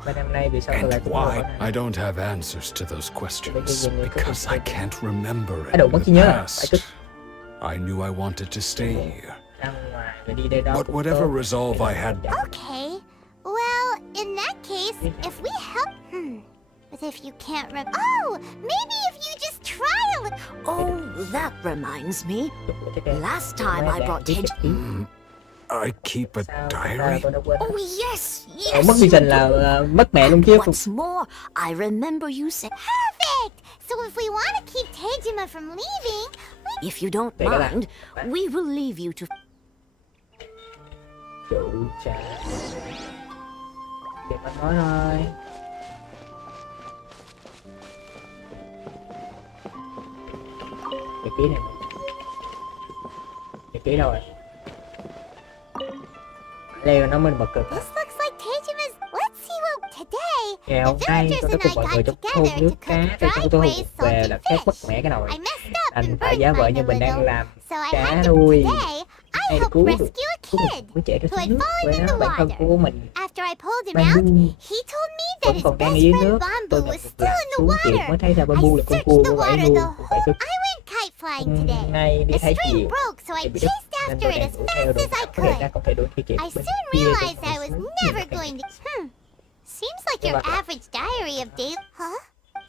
And why? I don't have answers to those questions because I can't remember it in the past. I knew I wanted to stay here. But whatever resolve I had... okay. Well, in that case, if we help... But if you can't Oh! Maybe if you just try a little... Oh, that reminds me. Last time I brought Tejima... I keep a diary? Oh, yes, yes. Mất vision là mất mẹ luôn chứ. What's more, I remember you said... Perfect! So if we want to keep Tejima from leaving... If you don't mind, we will leave you to... Chủ trà. Để mà nói thôi. Cái ký này. Cái ký đâu rồi? Leo nó mình bật cực. This looks like Tejima's... Let's see what... Today, Ngày the hôm nay villagers tôi đã and cùng I mọi người got trong thôn together nước to cá cook để chúng tôi dried hụt về braised là salted khét mất fish. mẹ cái nồi. I messed up Anh and phải burnt giả vờ mine như a mình đang little. làm So I cá had to... nuôi Today, I hay helped cứu rescue a kid đứa trẻ who xuống had nước fallen với in nó the bản thân water. của mình. After I pulled him Bamboo out, he told me that vẫn his còn best đang ở dưới friend nước. Bamboo Tôi was gặp still lạc in the xuống chuyện mới water. thấy ra I Bamboo là con searched cua the của vậy water luôn. though. Phải cứ I went kite flying today. nay đi The thấy string nhiều. broke, so I Thì bị đứt chased nên after tôi it đang as đuổi theo fast được. as I Có thể ra could. không thể đuổi theo kịp. I Bên soon kia tôi realized I was never going to... Seems like your average diary of days... Huh?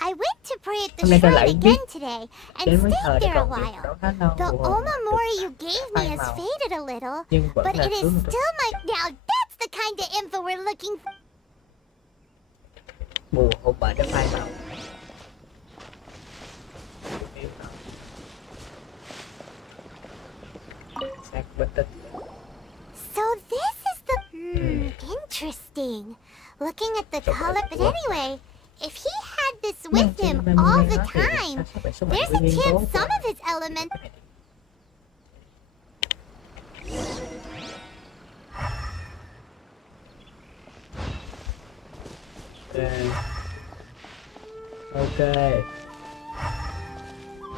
I went to pray at the Hôm nay tôi shrine lại biết again today and đến với thờ stayed để there a cầu nguyện while. đó khá lâu. The omamori you gave me phai has màu. faded a little, Nhưng vẫn but là it is thứ mà tôi still my... Now that's the kind of info we're looking for. bùa hộ mệnh đã phai màu. Xác bất tích. So this is the... interesting. Looking at the color... But anyway, if he had this with him all the time, there's a chance some of his elements... Ok.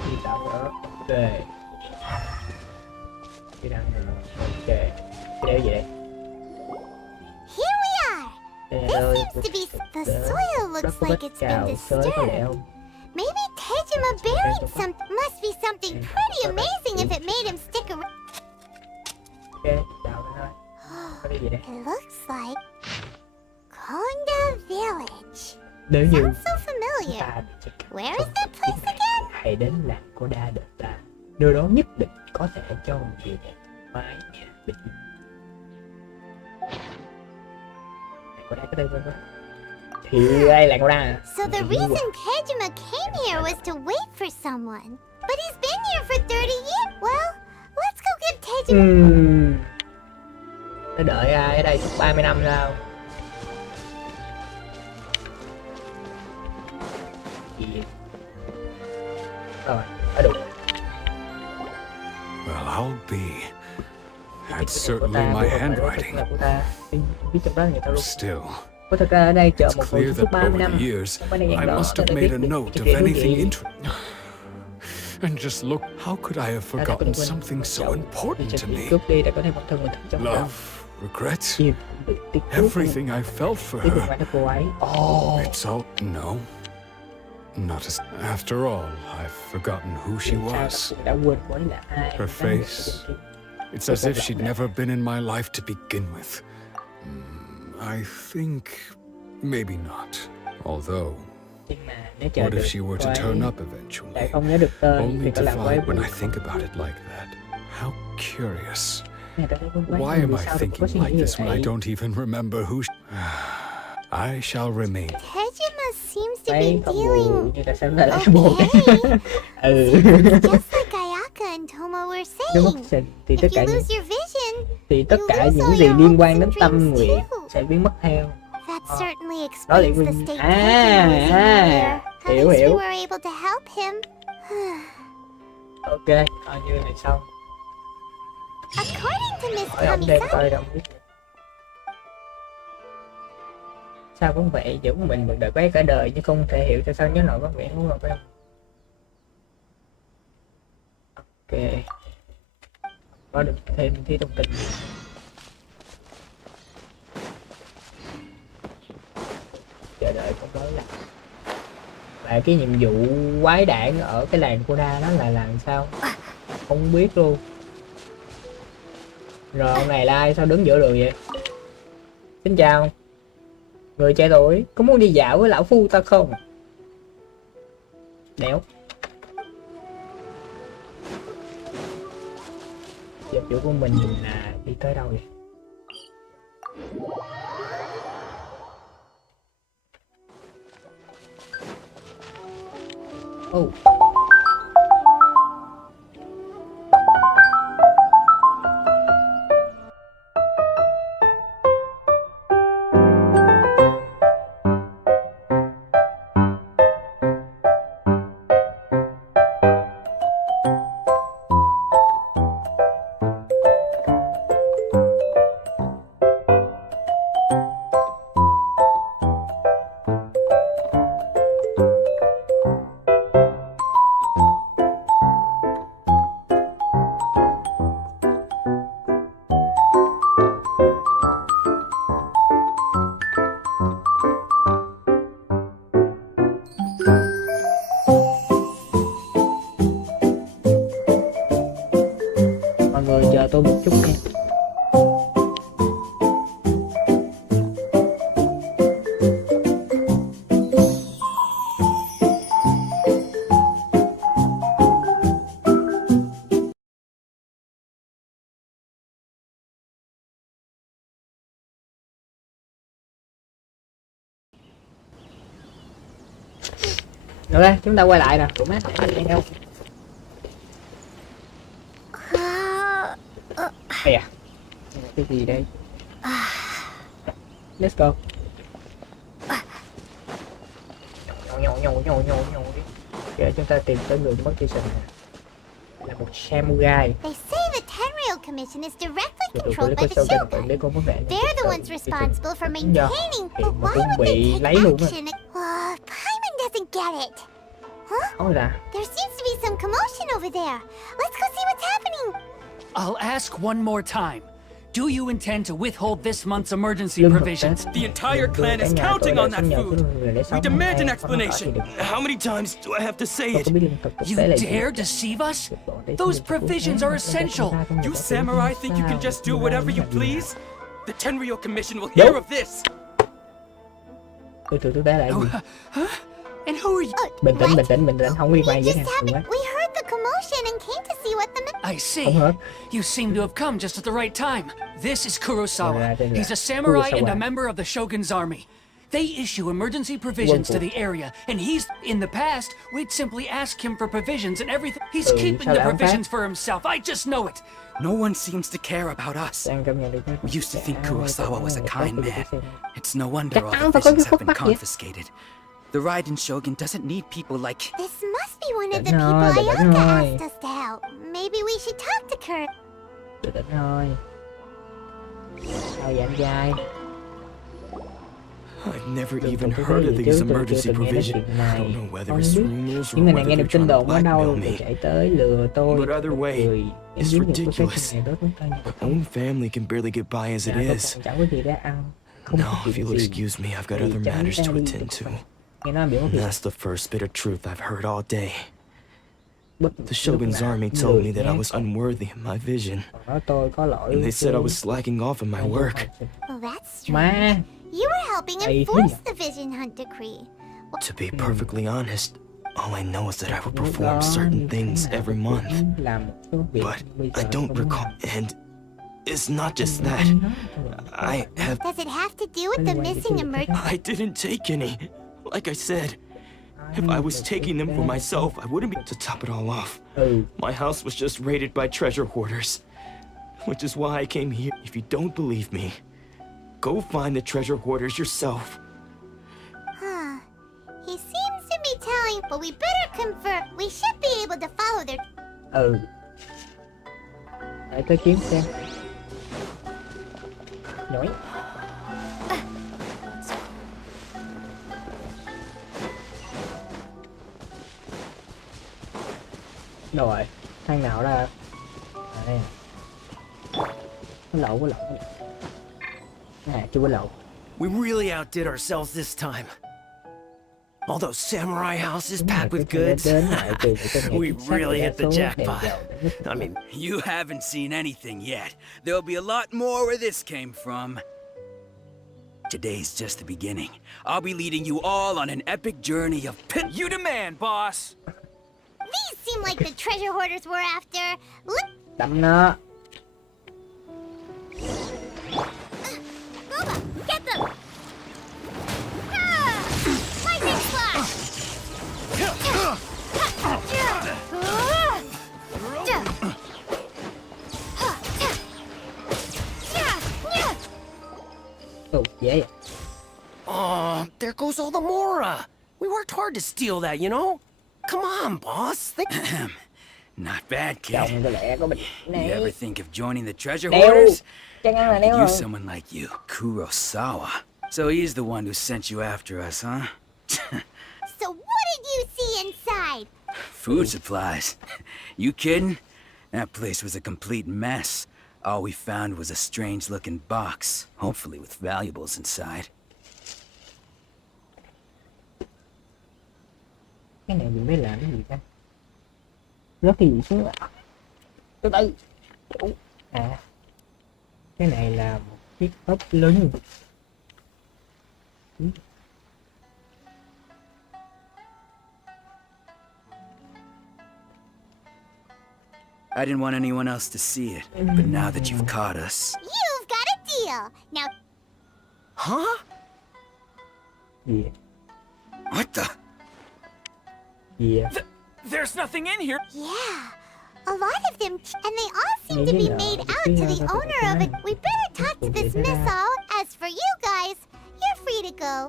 Đi tạo nữa. Ok. Đi đăng nữa. Ok. Cái đéo gì đây? Here we are. Đây This ơi, seems to be... The soil looks có like vết it's been cào xới có lẽ disturbed. không? Maybe Tejima buried some... Must be something pretty amazing if it made him stick around. Ok, chào bạn ơi. Có cái gì đây? It looks like... Konda Village. Nếu như Sounds so familiar. ta bị chết Where is that place again? hãy đến làng của đa đợt ta. Nơi đó nhất định có thể cho một điều mái nhà bình yên. Có đá cái tên quá. Thì đây là con đa. So the reason Tejima came here was to wait for someone. But he's been here for 30 years. Well, let's go give Tejima... Nó đợi ai ở đây suốt 30 năm sao? Gì? Rồi, ở đủ. Well, I'll be. That's certainly my handwriting. Still, Có thật ra ở đây chờ it's một người clear suốt that 30 over năm. the years, Không phải là I đó, must nó have đã made biết a được note cái of chuyện anything gì. interesting. And just look, how could I have forgotten something so important to me? Cướp đi đã có thêm một thân mình thật trong Love, lòng. regrets, Yêu, tiếc nuối, everything I felt for tiếc her. nuối cho cô ấy. Oh. It's all no, not as. After all, I've forgotten who she was. Đã quên cô ấy là ai. Her face. It's as if she'd never been in my life to begin with. I think maybe not. Although, Nhưng mà nếu chờ what được if she were cô to ấy turn up lại eventually? không nhớ được tên Only thì có to làm cô ấy find when buồn. I think about it like that. How curious. Nè, tao thấy quên quá, Why vì am I sao được có thinking suy nghĩ like như this when I vậy? don't even remember who I shall remain. Tejima seems to be Đấy, không dealing... buồn, nhưng tại sao nó lại buồn? Just like Ayaka and Tomo were Nếu mất saying. sinh thì tất If cả you những lose your vision, thì tất you cả lose những all gì your liên hopes quan đến and tâm dreams nguyện too. sẽ biến mất theo. That certainly Đó là explains the nguyên state Tejima was in earlier. At hiểu least we hiểu. were able to help him. Ok, coi như này xong. According to Miss Hỏi ông đem Kami-san, coi đâu biết. Sao cũng vậy, giữ mình đợi bé cả đời nhưng không thể hiểu tại sao nhớ nội có vẻ đúng không phải không? Ok. Có được thêm tí thông tin. Chờ đợi con mới là. Và cái nhiệm vụ quái đản ở cái làng Koda đó là làm sao? Không biết luôn. Rồi ông này là ai, sao đứng giữa đường vậy? Xin chào. Người trẻ tuổi, có muốn đi dạo với lão phu ta không? Đéo. Nhiệm vụ của mình là đi tới đâu vậy? Oh. Mọi người chờ tôi một chút nha. Ok, chúng ta quay lại nè. Ủa má, để đâu? Ây à, cái gì đây? Let's go. Nhổ đi. Giờ chúng ta tìm tới người mất Jason nè. Là một samurai. They say the Tenryou Commission is directly controlled by the Shogun. They're the ones responsible for maintaining. But why would they take action? Paimon doesn't get it. Huh? There seems to be some commotion over there. Let's go see what's happening. I'll ask one more time. Do you intend to withhold this month's emergency provisions? The entire clan is counting on that food. We demand an explanation. How many times do I have to say it? You dare deceive us? Those provisions are essential. You samurai think you can just do whatever you please? The Tenryou Commission will hear of this. And who are you? Bình tĩnh, không liên quan gì hết. We heard the commotion and came to see what the... I see. You seem to have come just at the right time. This is Kurosawa. He's a samurai and a member of the Shogun's army. They issue emergency provisions to the area, and he's... In the past, we'd simply ask him for provisions and everything. He's keeping the provisions for himself. I just know it. No one seems to care about us. We used to think Kurosawa was a kind man. It's no wonder all the visions have been confiscated. The Raiden Shogun doesn't need people like... This must be one of the people Ayaka asked us to help. Maybe we should talk to Kurt. Định thôi. Sao vậy anh trai? I've never even heard of these emergency provisions. I don't know whether it's rumors or Nhưng mà whether nghe được they're tin trying to đồn ở đâu blackmail rồi me. chạy tới lừa tôi. But either way, it's ridiculous. My own family can barely get by as it is. Now, if you'll excuse me, I've got other matters to attend to. And that's the first bit of truth I've heard all day. The Shogun's army told me that I was unworthy of my vision. And they said I was slacking off in my work. Well, that's strange. You were helping enforce the Vision Hunt decree. To be perfectly honest, all I know is that I would perform certain things every month. But I don't recall, and it's not just that. I have... Does it have to do with the missing emergency? I didn't take any. Like I said, if I was taking them for myself, I wouldn't be... To top it all off, my house was just raided by treasure hoarders. Which is why I came here. If you don't believe me, go find the treasure hoarders yourself. Huh. He seems to be telling, but we better confirm. We should be able to follow their... Để tôi kiếm xem. Nói. Rồi, thang nào ra? Đây. Có lậu. Chưa có lậu. We really outdid ourselves this time. All those samurai houses packed with goods. We really hit the jackpot. I mean, you haven't seen anything yet. There'll be a lot more where this came from. Today's just the beginning. I'll be leading you all on an epic journey of pit. You demand, boss. These seem like the treasure hoarders we're after. Look. Đâm nó. Goba, get them. Lightning slash. Oh, dễ. Oh, there goes all the Mora. We worked hard to steal that, you know? Come on, boss. Not bad, kid. You ever think of joining the treasure Đeo. hoarders? Chắc chắn là I could đeo rồi. use someone like you, Kurosawa. So he's the one who sent you after us, huh? So what did you see inside? Food supplies. You kidding? That place was a complete mess. All we found was a strange-looking box, hopefully with valuables inside. Cái này mình mới làm cái gì ta? Rớt cái gì xuống ạ? Từ từ. À. Cái này là một chiếc hộp lớn. I didn't want anyone else to see it, but now that you've caught us... You've got a deal. Now... Huh? Yeah. What the? Gì vậy? There's nothing in here. Yeah, a lot of them, and they all seem to be made out to the owner of it. We better talk to this missile. As for you guys, you're free to go.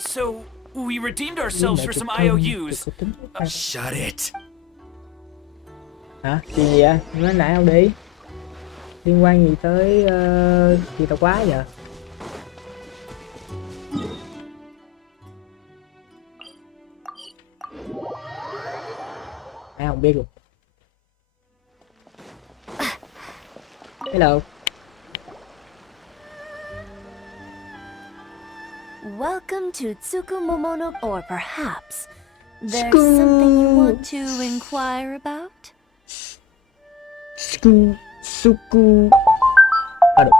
So, we redeemed ourselves for some IOUs. Shut it. Hả? Chuyện gì vậy? Nói lại không đi. Liên quan gì tới gì tao quá vậy? Ai không biết luôn. Hello. Welcome to Tsukumomono, or perhaps there's something you want to inquire about? Suku. À, được.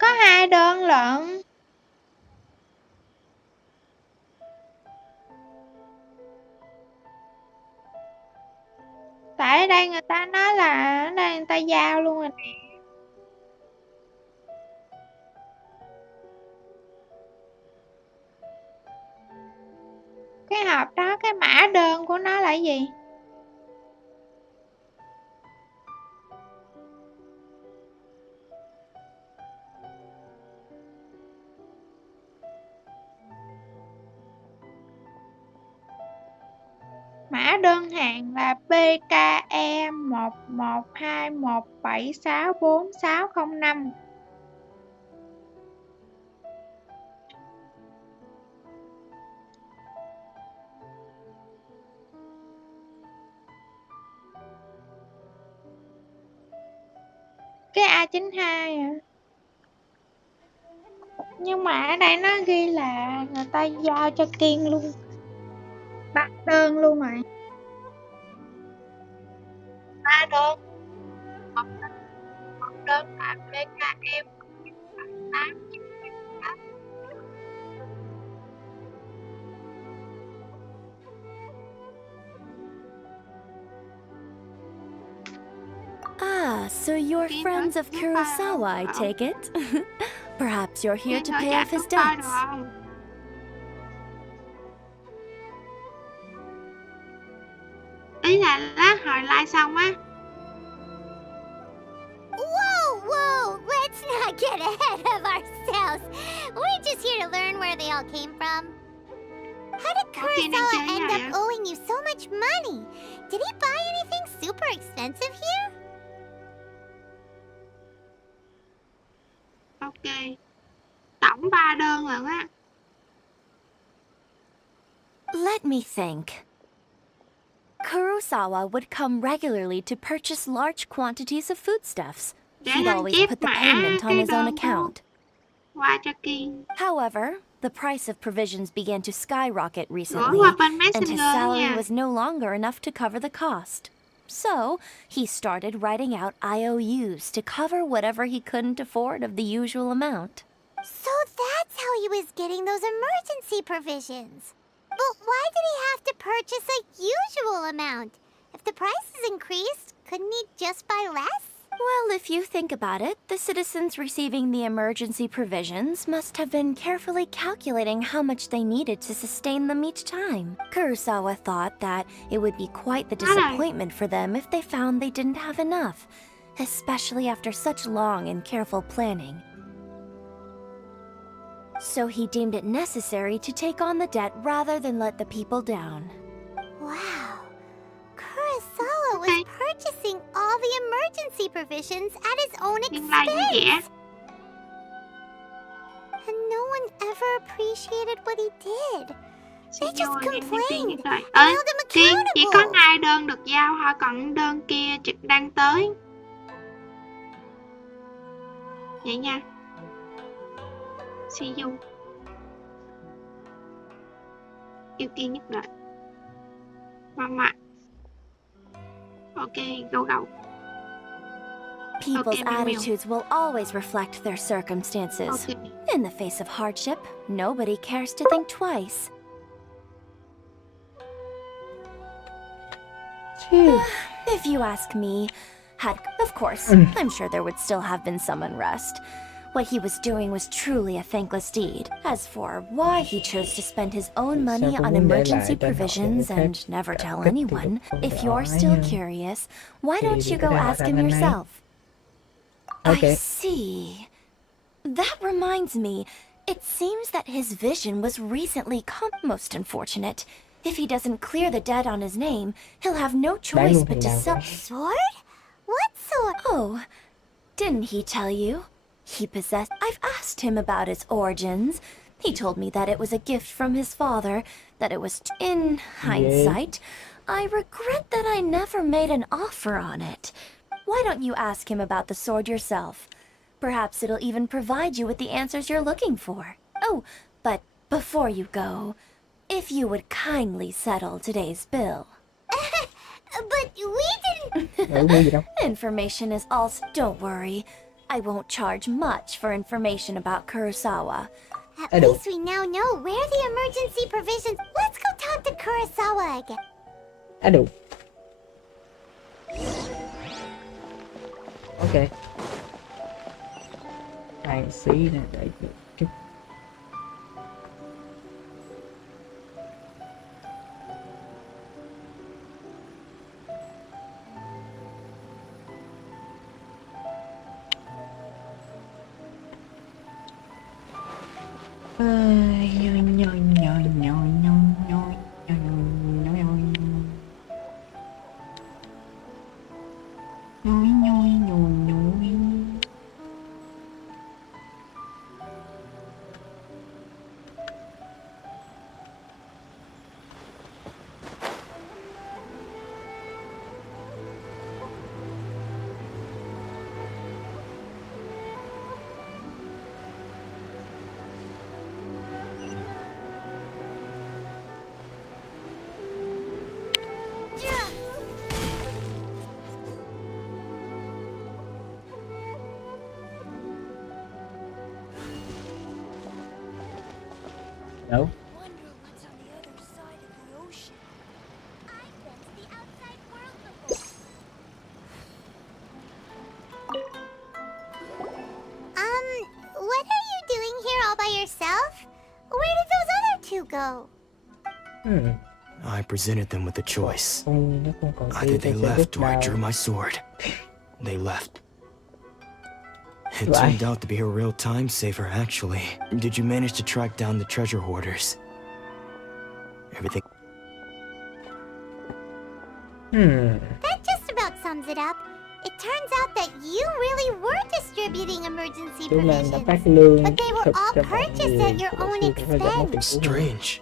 Có 2 đơn lận. Tại ở đây người ta nói là ở đây người ta giao luôn rồi nè. Cái hộp đó, cái mã đơn của nó là gì? Mã đơn hàng là PKE 1121764605. Cái A92 à. Nhưng mà ở đây nó ghi là người ta giao cho Kiên luôn. Bắt đơn luôn rồi. 3 đơn. Một đơn là PKM 8. Ah, so you're friends of Kurosawa, I take it. Perhaps you're here to pay off his debts. Ý là lát hồi like xong á. Whoa, let's not get ahead of ourselves. We're just here to learn where they all came from. How did Kurosawa end up owing you so much money? Did he buy anything super expensive here? Ok. Tổng 3 đơn lận á. Let me think. Kurosawa would come regularly to purchase large quantities of foodstuffs. Để He'd lên always chip put the mã payment on cái his own đơn account. qua cho Kiên. However, the price of provisions began to skyrocket Gửi recently, qua bên and his Messenger salary nha. was no longer enough to cover the cost. So, he started writing out IOUs to cover whatever he couldn't afford of the usual amount. So that's how he was getting those emergency provisions. But why did he have to purchase a usual amount? If the prices increased, couldn't he just buy less? Well, if you think about it, the citizens receiving the emergency provisions must have been carefully calculating how much they needed to sustain them each time. Kurosawa thought that it would be quite the disappointment for them if they found they didn't have enough, especially after such long and careful planning. So he deemed it necessary to take on the debt rather than let the people down. Wow. Kurosawa was purchasing all the emergency provisions at his own expense. And no one ever appreciated what he did. They just complained and held him Kiên, chỉ có accountable. 2 đơn được giao thôi, còn đơn kia trực đang tới. Vậy nha. See you. Yêu Kiên nhất đời. Mama. Ok, go go. People's Okay, Mew Mew. attitudes will always reflect their circumstances. Okay. In the face of hardship, nobody cares to think twice. If you ask me, of course, I'm sure there would still have been some unrest. What he was doing was truly a thankless deed. As for why he chose to spend his own money on emergency provisions and never tell anyone, if you're still curious, why don't you go ask him yourself? I see. That reminds me, it seems that his vision was recently most unfortunate. If he doesn't clear the debt on his name, he'll have no choice but to sell. Sword? What sword? Oh, didn't he tell you? He possessed. I've asked him about its origins. He told me that it was a gift from his father, that it was. In hindsight, I regret that I never made an offer on it. Why don't you ask him about the sword yourself? Perhaps it'll even provide you with the answers you're looking for. Oh, but before you go, if you would kindly settle today's bill. But we didn't. Information is also. Don't worry. I won't charge much for information about Kurosawa. At least we now know where the emergency provisions. Let's go talk to Kurosawa again. Ok. Tài xí nè, để chút. Đâu? What are you doing here all by yourself? Where did those other two go? I presented them with a choice. Either they left or I drew my sword. They left. It turned out to be a real time saver, actually. Did you manage to track down the treasure hoarders? Everything. That just about sums it up. It turns out that you really were distributing emergency provisions, but they were all purchased at your own expense. Strange.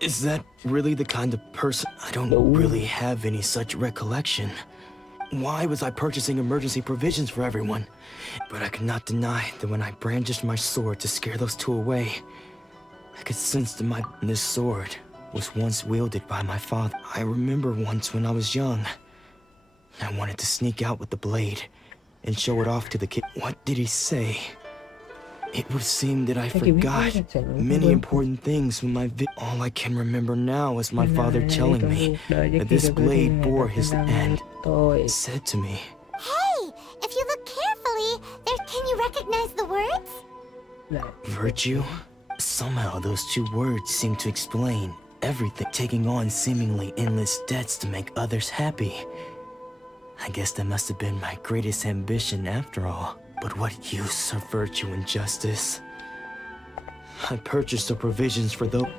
Is that really the kind of person? I don't really have any such recollection. Why was I purchasing emergency provisions for everyone? But I could not deny that when I brandished my sword to scare those two away, I could sense that this sword was once wielded by my father. I remember once when I was young, I wanted to sneak out with the blade and show it off to the kid. What did he say? It would seem that I forgot many important things when all I can remember now is my father telling me that this blade bore his end. It said to me, Hey, if you look carefully, can you recognize the words? Virtue? Somehow those two words seem to explain everything. Taking on seemingly endless debts to make others happy. I guess that must have been my greatest ambition after all. But what use are virtue and justice? I purchased the provisions for those.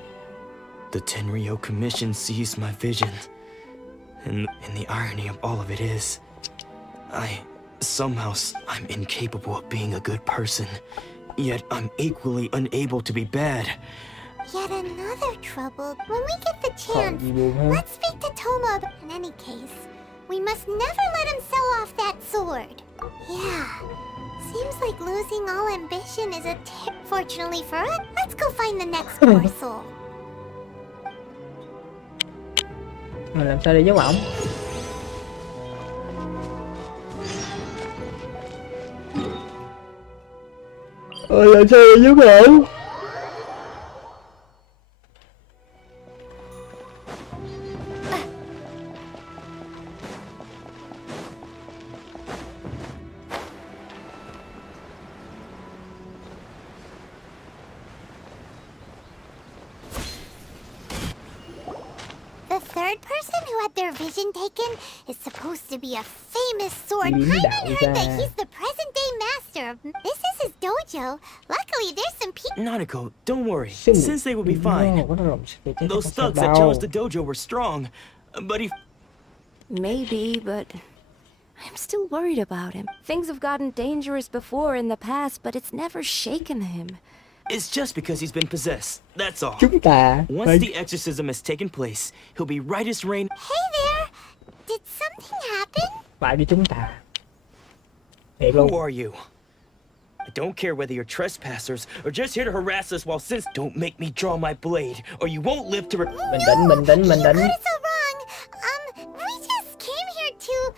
The Tenryo Commission seized my vision. And the irony of all of it is, I'm incapable of being a good person. Yet I'm equally unable to be bad. Yet another trouble. When we get the chance, let's speak to Toma. In any case, we must never let him sell off that sword. Yeah. Seems like losing all ambition is a tip. Fortunately for us, let's go find the next morsel. Mà làm sao để giấu ổng? Làm sao để giấu ổng? Vision taken is supposed to be a famous sword. Paimon heard that he's the present-day master. This is his dojo. Luckily, there's some people. Nanako, don't worry. Sensei will be fine. Those thugs that challenged the dojo were strong, but he... Maybe, but I'm still worried about him. Things have gotten dangerous before in the past, but it's never shaken him. It's just because he's been possessed, that's all. Once the exorcism has taken place, he'll be right as rain. Hey there! Did something happen? Bại với chúng ta. Who are you? I don't care whether you're trespassers or just here to harass us while don't make me draw my blade, or you won't live to Bình tĩnh. You got it so wrong. We just came here to,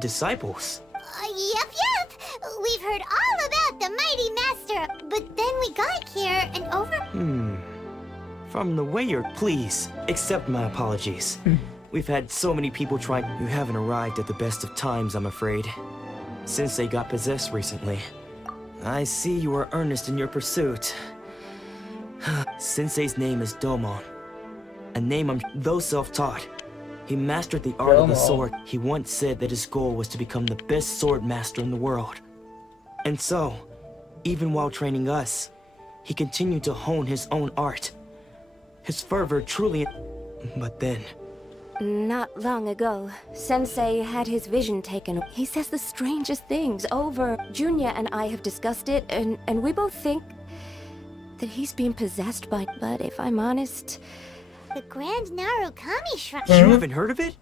Disciples? Yep. We've heard all about the mighty master, but then we got here and over... From the way you're... Please, accept my apologies. We've had so many people try... You haven't arrived at the best of times, I'm afraid. Sensei got possessed recently. I see you are earnest in your pursuit. Sensei's name is Domon. A name though self-taught. He mastered the art of the sword. He once said that his goal was to become the best sword master in the world. And so, even while training us, he continued to hone his own art. His fervor truly... But then... Not long ago, Sensei had his vision taken. He says the strangest things over. Junya and I have discussed it, and we both think that he's been possessed by... But if I'm honest... The Grand Narukami Shrine. You haven't heard of it?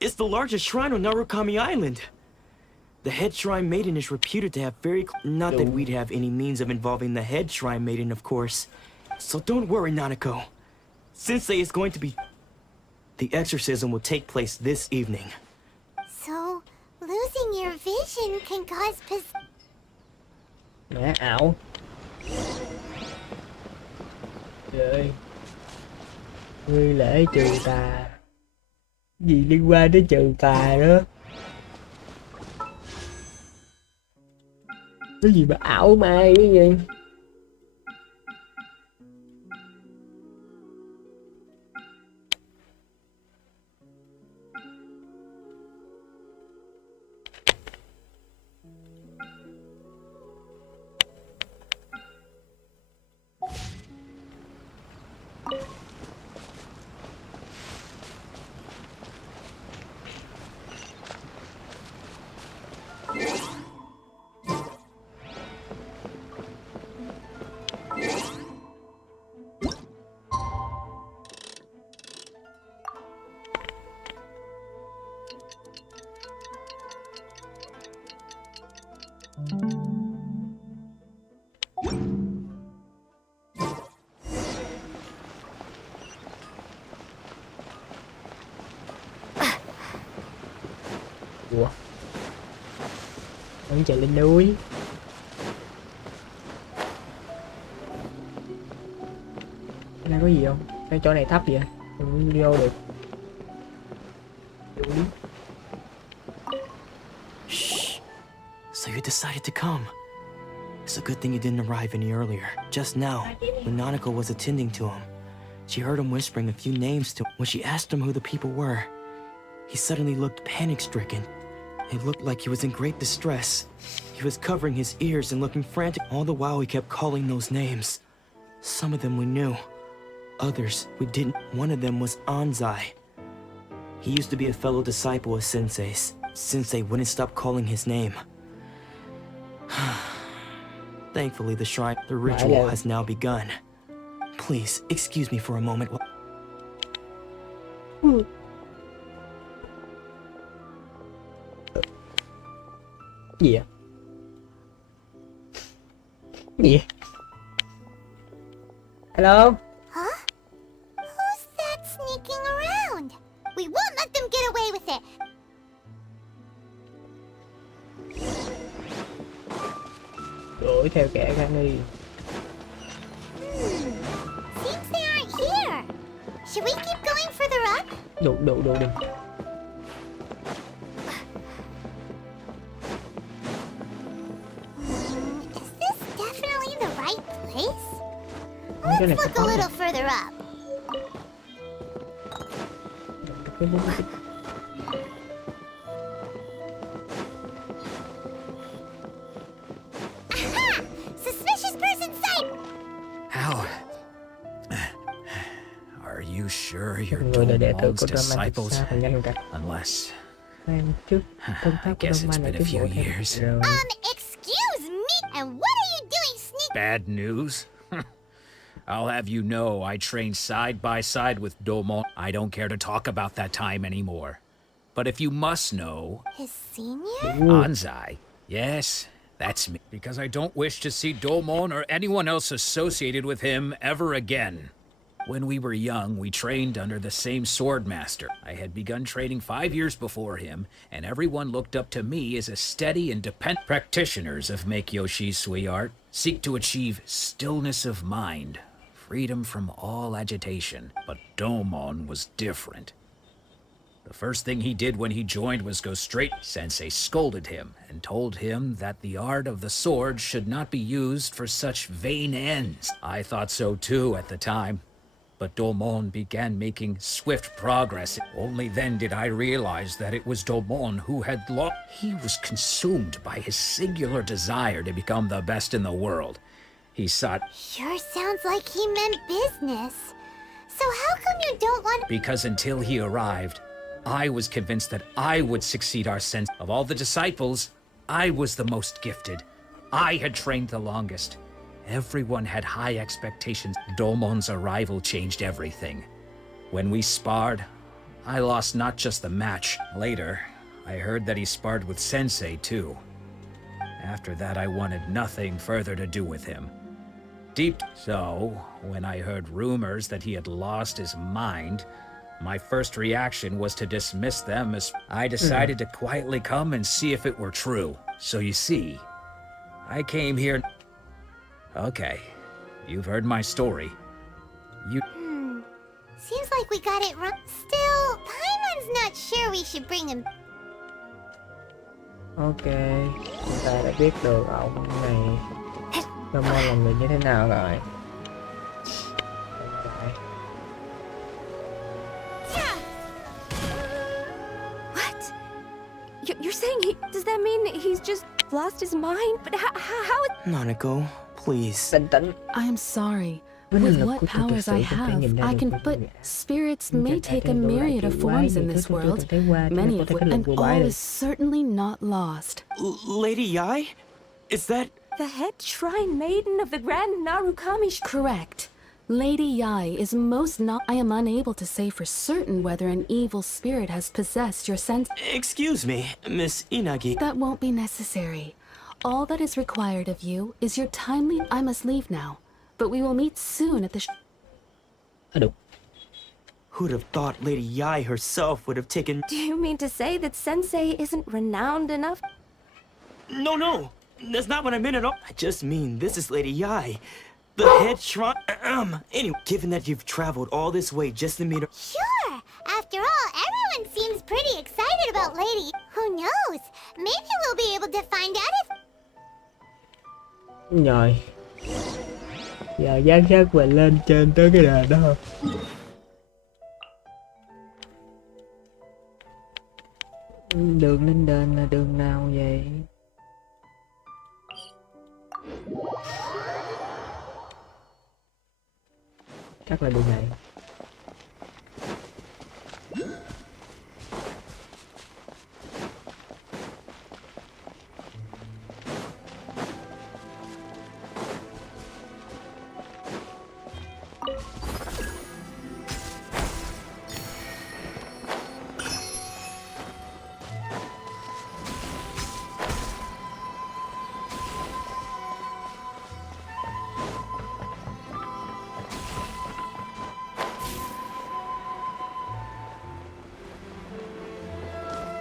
It's the largest shrine on Narukami Island. The head shrine maiden is reputed to have Not that we'd have any means of involving the head shrine maiden, of course. So don't worry, Nanako. Sensei is going to be... The exorcism will take place this evening. So, losing your vision can cause Mẹ ảo. Trời. Ngươi lễ trừ tà. Gì liên quan đến trừ tà đó? Cái gì mà ảo ma cái gì? Ủa, ông chạy lên núi. Cái này có gì không? Cái chỗ này thấp vậy, không vô được. Shh. So you decided to come. It's a good thing you didn't arrive any earlier. Just now, when Nanako was attending to him, she heard him whispering a few names to him. When she asked him who the people were, he suddenly looked panic-stricken. It looked like he was in great distress. He was covering his ears and looking frantic. All the while he kept calling those names. Some of them we knew. Others we didn't. One of them was Anzai. He used to be a fellow disciple of Sensei's. Sensei wouldn't stop calling his name. Thankfully, the shrine, the ritual has now begun. Please, excuse me for a moment. Gì vậy? Gì? Hello? Huh? Who's that sneaking around? We won't let them get away with it. Đuổi theo kẻ Granny. Seems they aren't here. Should we keep going further up? Đủ. Is this definitely the right place? Cái này Let's look a little further up. Aha! Suspicious person sight! How? Are you sure you're Domon's disciples? Unless... I guess it's been a few years. Excuse me? And what are you doing Bad news? I'll have you know I trained side by side with Domon. I don't care to talk about that time anymore. But if you must know... His senior? Anzai. Yes, that's me. Because I don't wish to see Domon or anyone else associated with him ever again. When we were young, we trained under the same swordmaster. I had begun training 5 years before him, and everyone looked up to me as a steady and dependent. Practitioners of Make-Yoshi Sui art seek to achieve stillness of mind, freedom from all agitation. But Domon was different. The first thing he did when he joined was go straight. Sensei scolded him and told him that the art of the sword should not be used for such vain ends. I thought so too at the time. But Domon began making swift progress. Only then did I realize that it was Domon who had lost. He was consumed by his singular desire to become the best in the world. He sought... Sure sounds like he meant business. So how come you don't want... Because until he arrived, I was convinced that I would succeed our sense. Of all the disciples, I was the most gifted. I had trained the longest. Everyone had high expectations. Domon's arrival changed everything. When we sparred, I lost not just the match. Later, I heard that he sparred with Sensei too. After that, I wanted nothing further to do with him. So, when I heard rumors that he had lost his mind, my first reaction was to dismiss them as... I decided to quietly come and see if it were true. So you see, I came here... Okay, you've heard my story. Seems like we got it wrong. Still, Paimon's not sure we should bring him. Ok, chúng ta đã biết được ông này Domon là người như thế nào rồi. What? You're saying he... Does that mean he's just lost his mind? But how... Nanako, please. I am sorry. With what powers I have, I can... But spirits may take a myriad of forms in this world, many of which... And all is certainly not lost. Lady Yai? Is that... The head shrine maiden of the Grand Narukami... Correct. Lady Yai is most not... I am unable to say for certain whether an evil spirit has possessed your sense... Excuse me, Miss Inagi. That won't be necessary. All that is required of you is your timely... I must leave now, but we will meet soon at the... Who'd have thought Lady Yai herself would have taken... Do you mean to say that Sensei isn't renowned enough? No, no, that's not what I meant at all. I just mean this is Lady Yai, the head shrine. Anyway, given that you've traveled all this way just to meet her... Sure! After all, everyone seems pretty excited about Lady. Who knows? Maybe we'll be able to find out if... Rồi. Giờ dán sát mình lên trên tới cái đền đó thôi. Đường lên đền là đường nào vậy? Chắc là đường này.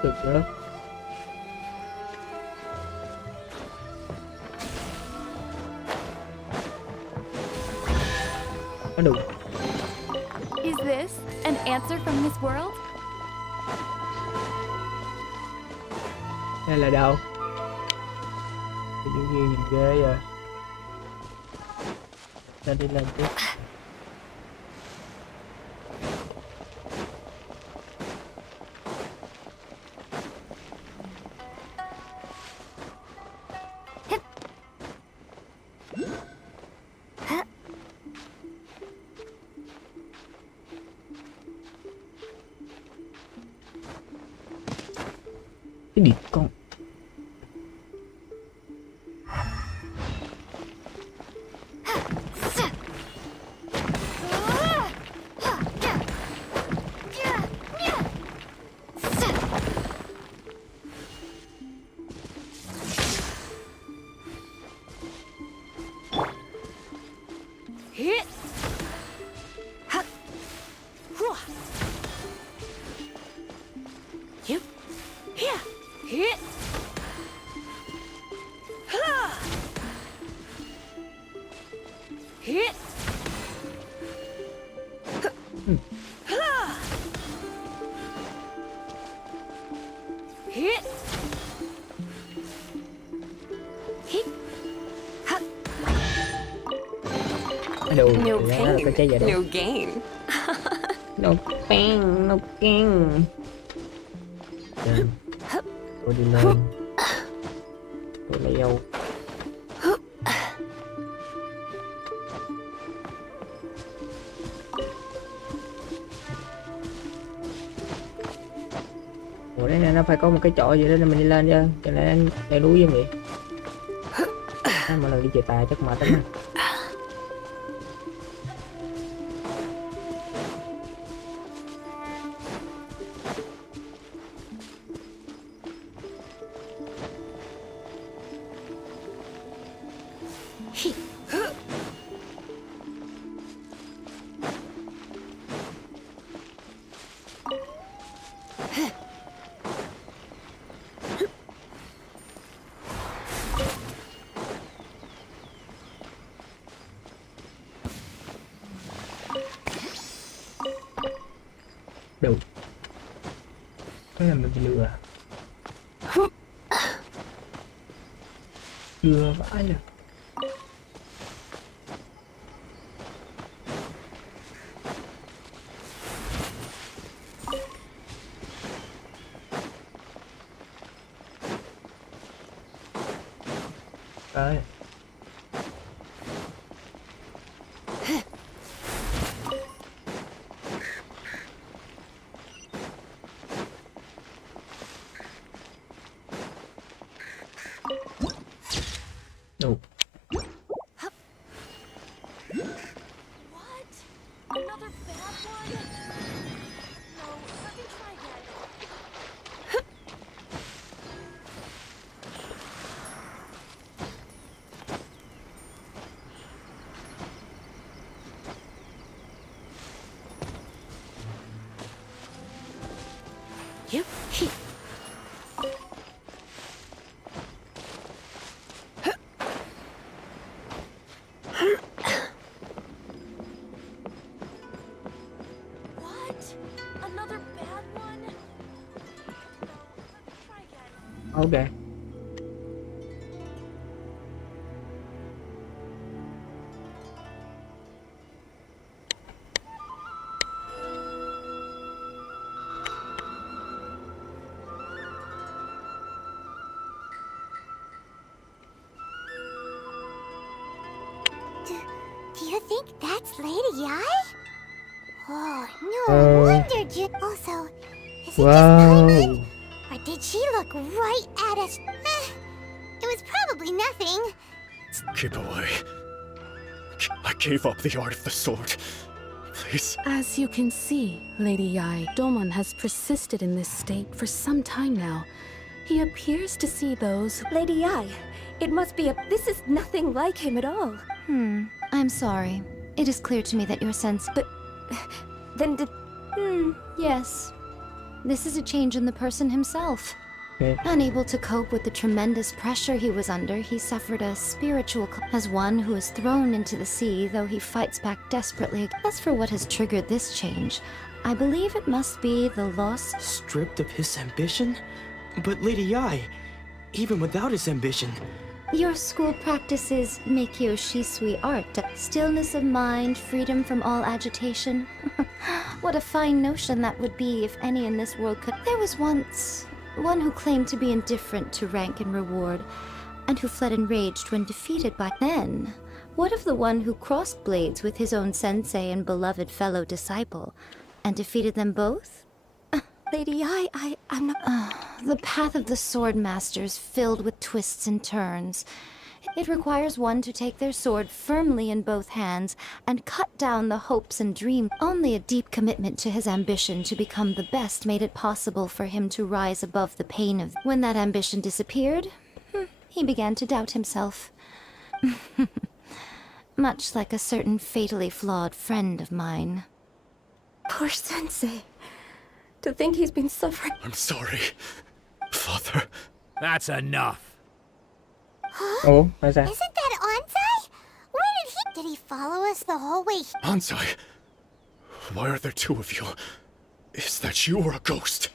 Được nữa. Có đủ. Is this an answer from this world? Đây là đâu? Tự nhiên nhìn ghê rồi. Lên đi lên tiếp. Cái điệp con. No pain, no gain. No pain, no gain. Tôi đi lên. Tôi leo. Ủa đấy nó phải có một cái chỗ gì đó để mình đi lên chứ. Cho nên leo núi giống vậy. Mỗi lần đi chơi tài chắc mệt lắm. Đủ. Cái này mình bị lừa. Lừa vãi rồi. Đấy. Đủ. What? Another bad one? Okay. Do you think that's Lady Yi? Oh, no wonder Also, is it just Paimon? Or did she look right at us? It was probably nothing. Keep away. I gave up the art of the sword. Please. As you can see, Lady Yi, Domon has persisted in this state for some time now. He appears to see those... Lady Yi, it must be this is nothing like him at all. I'm sorry. It is clear to me that your sense... But... then did... Yes. This is a change in the person himself. Okay. Unable to cope with the tremendous pressure he was under, he suffered a spiritual as one who is thrown into the sea, though he fights back desperately. As for what has triggered this change, I believe it must be the loss... Stripped of his ambition? But Lady Yi, even without his ambition... Your school practices Meikyo Shisui art. Stillness of mind, freedom from all agitation. What a fine notion that would be if any in this world could... There was once one who claimed to be indifferent to rank and reward, and who fled enraged when defeated by... Then, what of the one who crossed blades with his own sensei and beloved fellow disciple, and defeated them both? Lady Yi, I'm not... The path of the sword master is filled with twists and turns. It requires one to take their sword firmly in both hands and cut down the hopes and dreams. Only a deep commitment to his ambition to become the best made it possible for him to rise above the pain of... When that ambition disappeared, he began to doubt himself. Much like a certain fatally flawed friend of mine. Poor sensei. To think he's been suffering... I'm sorry, Father. That's enough. Oh, what's that? Isn't that Ansai? Where did he follow us the whole way? Ansai, why are there two of you? Is that you or a ghost?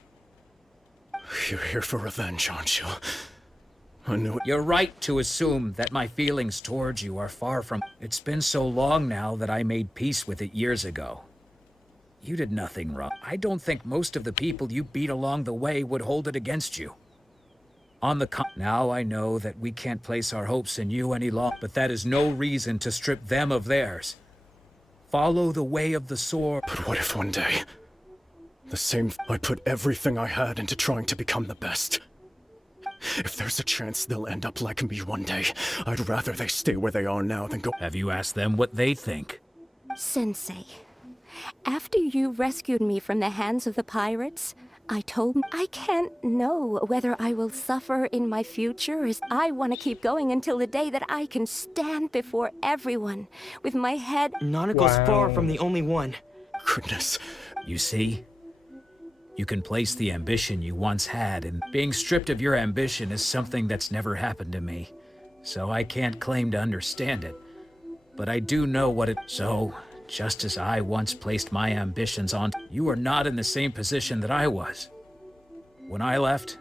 You're here for revenge, aren't you? I knew it. You're right to assume that my feelings towards you are far from... It's been so long now that I made peace with it years ago. You did nothing wrong. I don't think most of the people you beat along the way would hold it against you. Now I know that we can't place our hopes in you any longer, but that is no reason to strip them of theirs. Follow the way of the sword. But what if one day, I put everything I had into trying to become the best? If there's a chance they'll end up like me one day, I'd rather they stay where they are now than go... Have you asked them what they think? Sensei, after you rescued me from the hands of the pirates, I told him I can't know whether I will suffer in my future, as I want to keep going until the day that I can stand before everyone with my head... Nanako's far from the only one. Goodness. You see? You can place the ambition you once had, and being stripped of your ambition is something that's never happened to me. So I can't claim to understand it. But I do know what it... So... Just as I once placed my ambitions on, you are not in the same position that I was. When I left,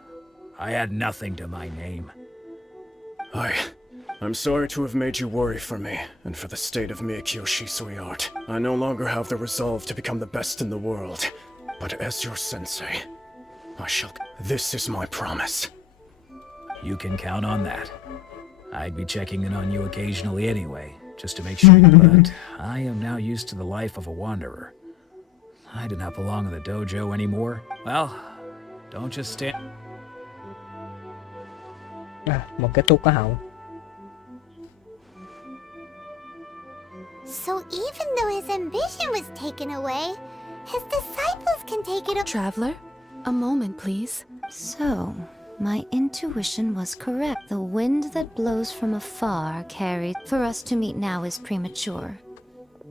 I had nothing to my name. I'm sorry to have made you worry for me, and for the state of Meikyo Shisui art. I no longer have the resolve to become the best in the world. But as your sensei, I shall... This is my promise. You can count on that. I'd be checking in on you occasionally anyway. Just to make sure, but I am now used to the life of a wanderer. I do not belong in the dojo anymore. Well, don't just stand... Một cái tu có hậu. So even though his ambition was taken away, his disciples can take it... Traveler, a moment, please. So... My intuition was correct. The wind that blows from afar carries... For us to meet now is premature.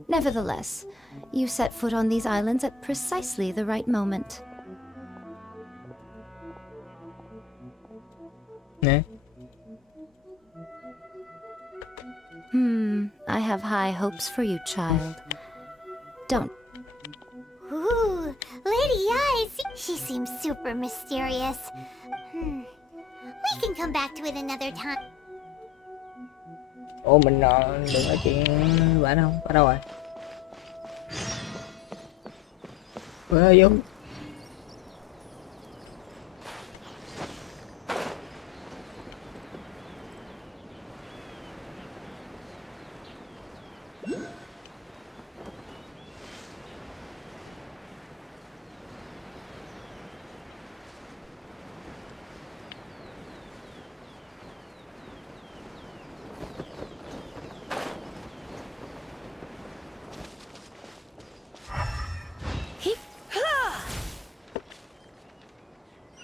Nevertheless, you set foot on these islands at precisely the right moment. nè. I have high hopes for you, child. Don't. Ooh, Lady Eyes. She seems super mysterious. We can come back to it another time. Ủa mình đừng nói chuyện bạn không? Ở đâu rồi? Where are you?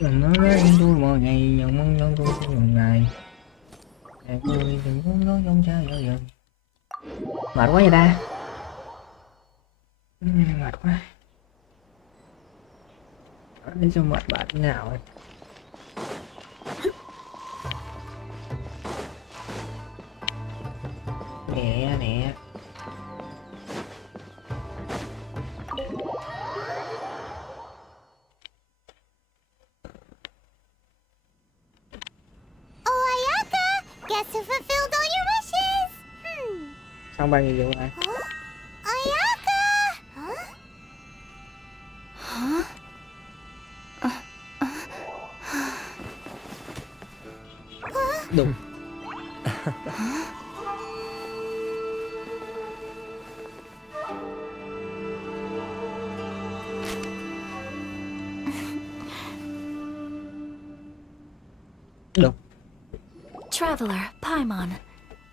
Đừng nói với anh tôi mỗi ngày, nhận mong nhân tôi mỗi ngày. Để tôi đừng muốn nói trong cha bao giờ. Mệt quá vậy ta. Mệt quá. Để cho mệt bạn thế nào rồi. Nè nè. Guess who fulfilled all your wishes? Xong bao nhiêu vụ này? Ayaka! Đùng. Đùng. Traveler, Paimon.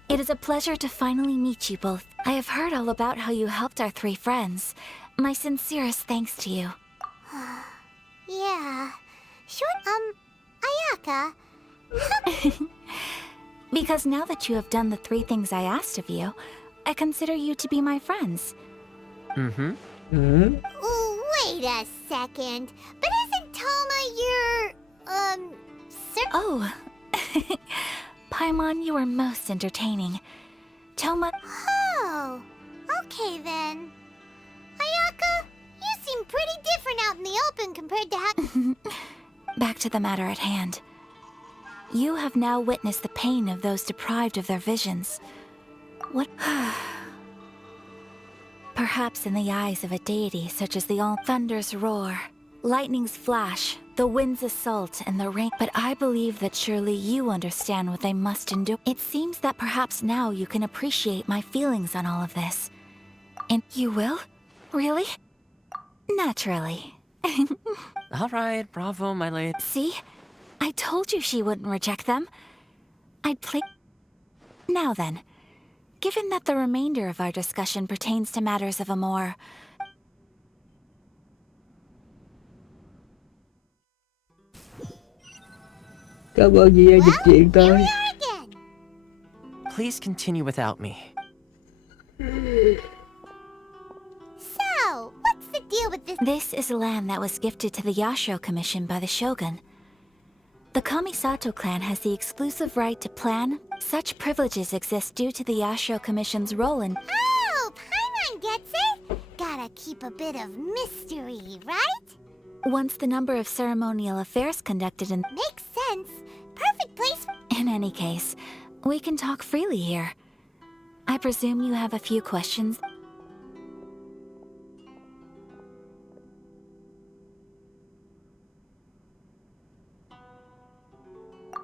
It is a pleasure to finally meet you both. I have heard all about how you helped our three friends. My sincerest thanks to you. Yeah. Sure, Ayaka. Because now that you have done the three things I asked of you, I consider you to be my friends. Mm-hmm. Ooh, wait a second. But isn't Toma your, sir? Oh. Paimon, you are most entertaining. Toma... Oh, okay then. Ayaka, you seem pretty different out in the open compared to how... Back to the matter at hand. You have now witnessed the pain of those deprived of their visions. What... Perhaps in the eyes of a deity such as the thunder's roar, lightning's flash, the wind's assault, and the rain. But I believe that surely you understand what they must endure. It seems that perhaps now you can appreciate my feelings on all of this. And you will? Really? Naturally. All right, bravo, my lady. See? I told you she wouldn't reject them. I'd play... Now then, given that the remainder of our discussion pertains to matters of a more... Cảm ơn chị em dịch chuyện tôi. Please continue without me. So, what's the deal with this? This is land that was gifted to the Yashiro Commission by the Shogun. The Kamisato clan has the exclusive right to plan. Such privileges exist due to the Yashiro Commission's role in... Oh, Paimon gets it. Gotta keep a bit of mystery, right? Once the number of ceremonial affairs conducted in... Makes sense. Perfect place. In any case, we can talk freely here. I presume you have a few questions?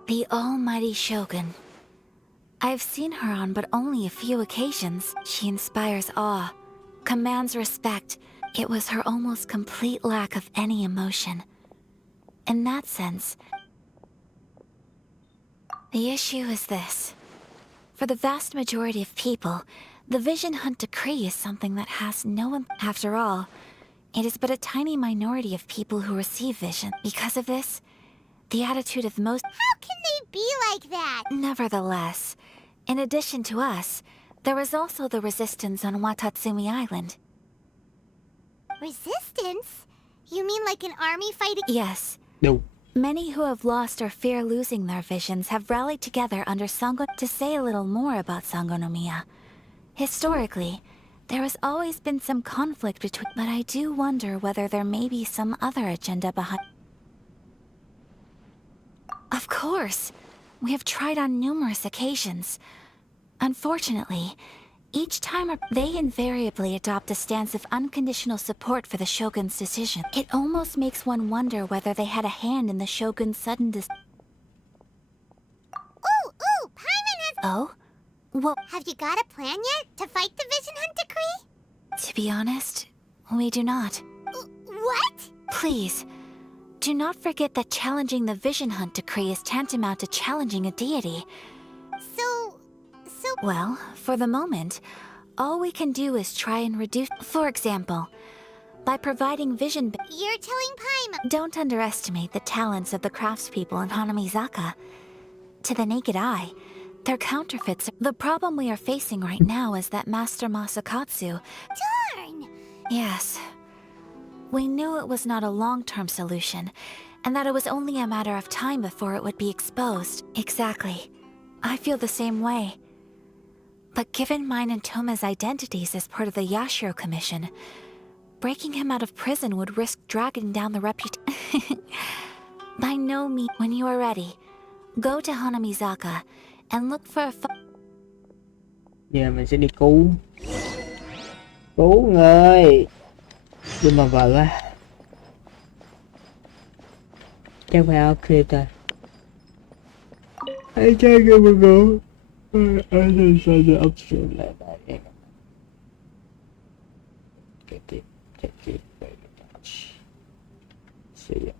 The almighty Shogun. I've seen her on but only a few occasions. She inspires awe, commands respect. It was her almost complete lack of any emotion. In that sense, the issue is this. For the vast majority of people, the Vision Hunt Decree is something that has no... After all, it is but a tiny minority of people who receive vision. Because of this, the attitude of most... How can they be like that? Nevertheless, in addition to us, there is also the resistance on Watatsumi Island. Resistance? You mean like an army fighting? Yes. No. Many who have lost or fear losing their visions have rallied together under Sango. To say a little more about Sangonomiya. Historically, there has always been some conflict between, but I do wonder whether there may be some other agenda behind. Of course, we have tried on numerous occasions. Unfortunately, each time they invariably adopt a stance of unconditional support for the Shogun's decision. It almost makes one wonder whether they had a hand in the Shogun's sudden Ooh, Paimon has— Oh? What? Have you got a plan yet to fight the Vision Hunt Decree? To be honest, we do not. What? Please, do not forget that challenging the Vision Hunt Decree is tantamount to challenging a deity. So... Well, for the moment, all we can do is try and reduce... For example, by providing vision... You're telling Paimon... Don't underestimate the talents of the craftspeople in Hanamizaka. To the naked eye, they're counterfeits. The problem we are facing right now is that Master Masakatsu... Darn! Yes. We knew it was not a long-term solution, and that it was only a matter of time before it would be exposed. Exactly. I feel the same way. But given mine and Toma's identities as part of the Yashiro Commission, breaking him out of prison would risk dragging down the reputation. By no means. When you are ready, go to Hanamizaka and look for a Giờ mình sẽ đi cứu người. Nhưng mà vợ á, chắc phải áo kia thôi. Hãy chơi game một ngủ. Anh sẽ sẽ ấp sự lại đây. Take it very much. See ya.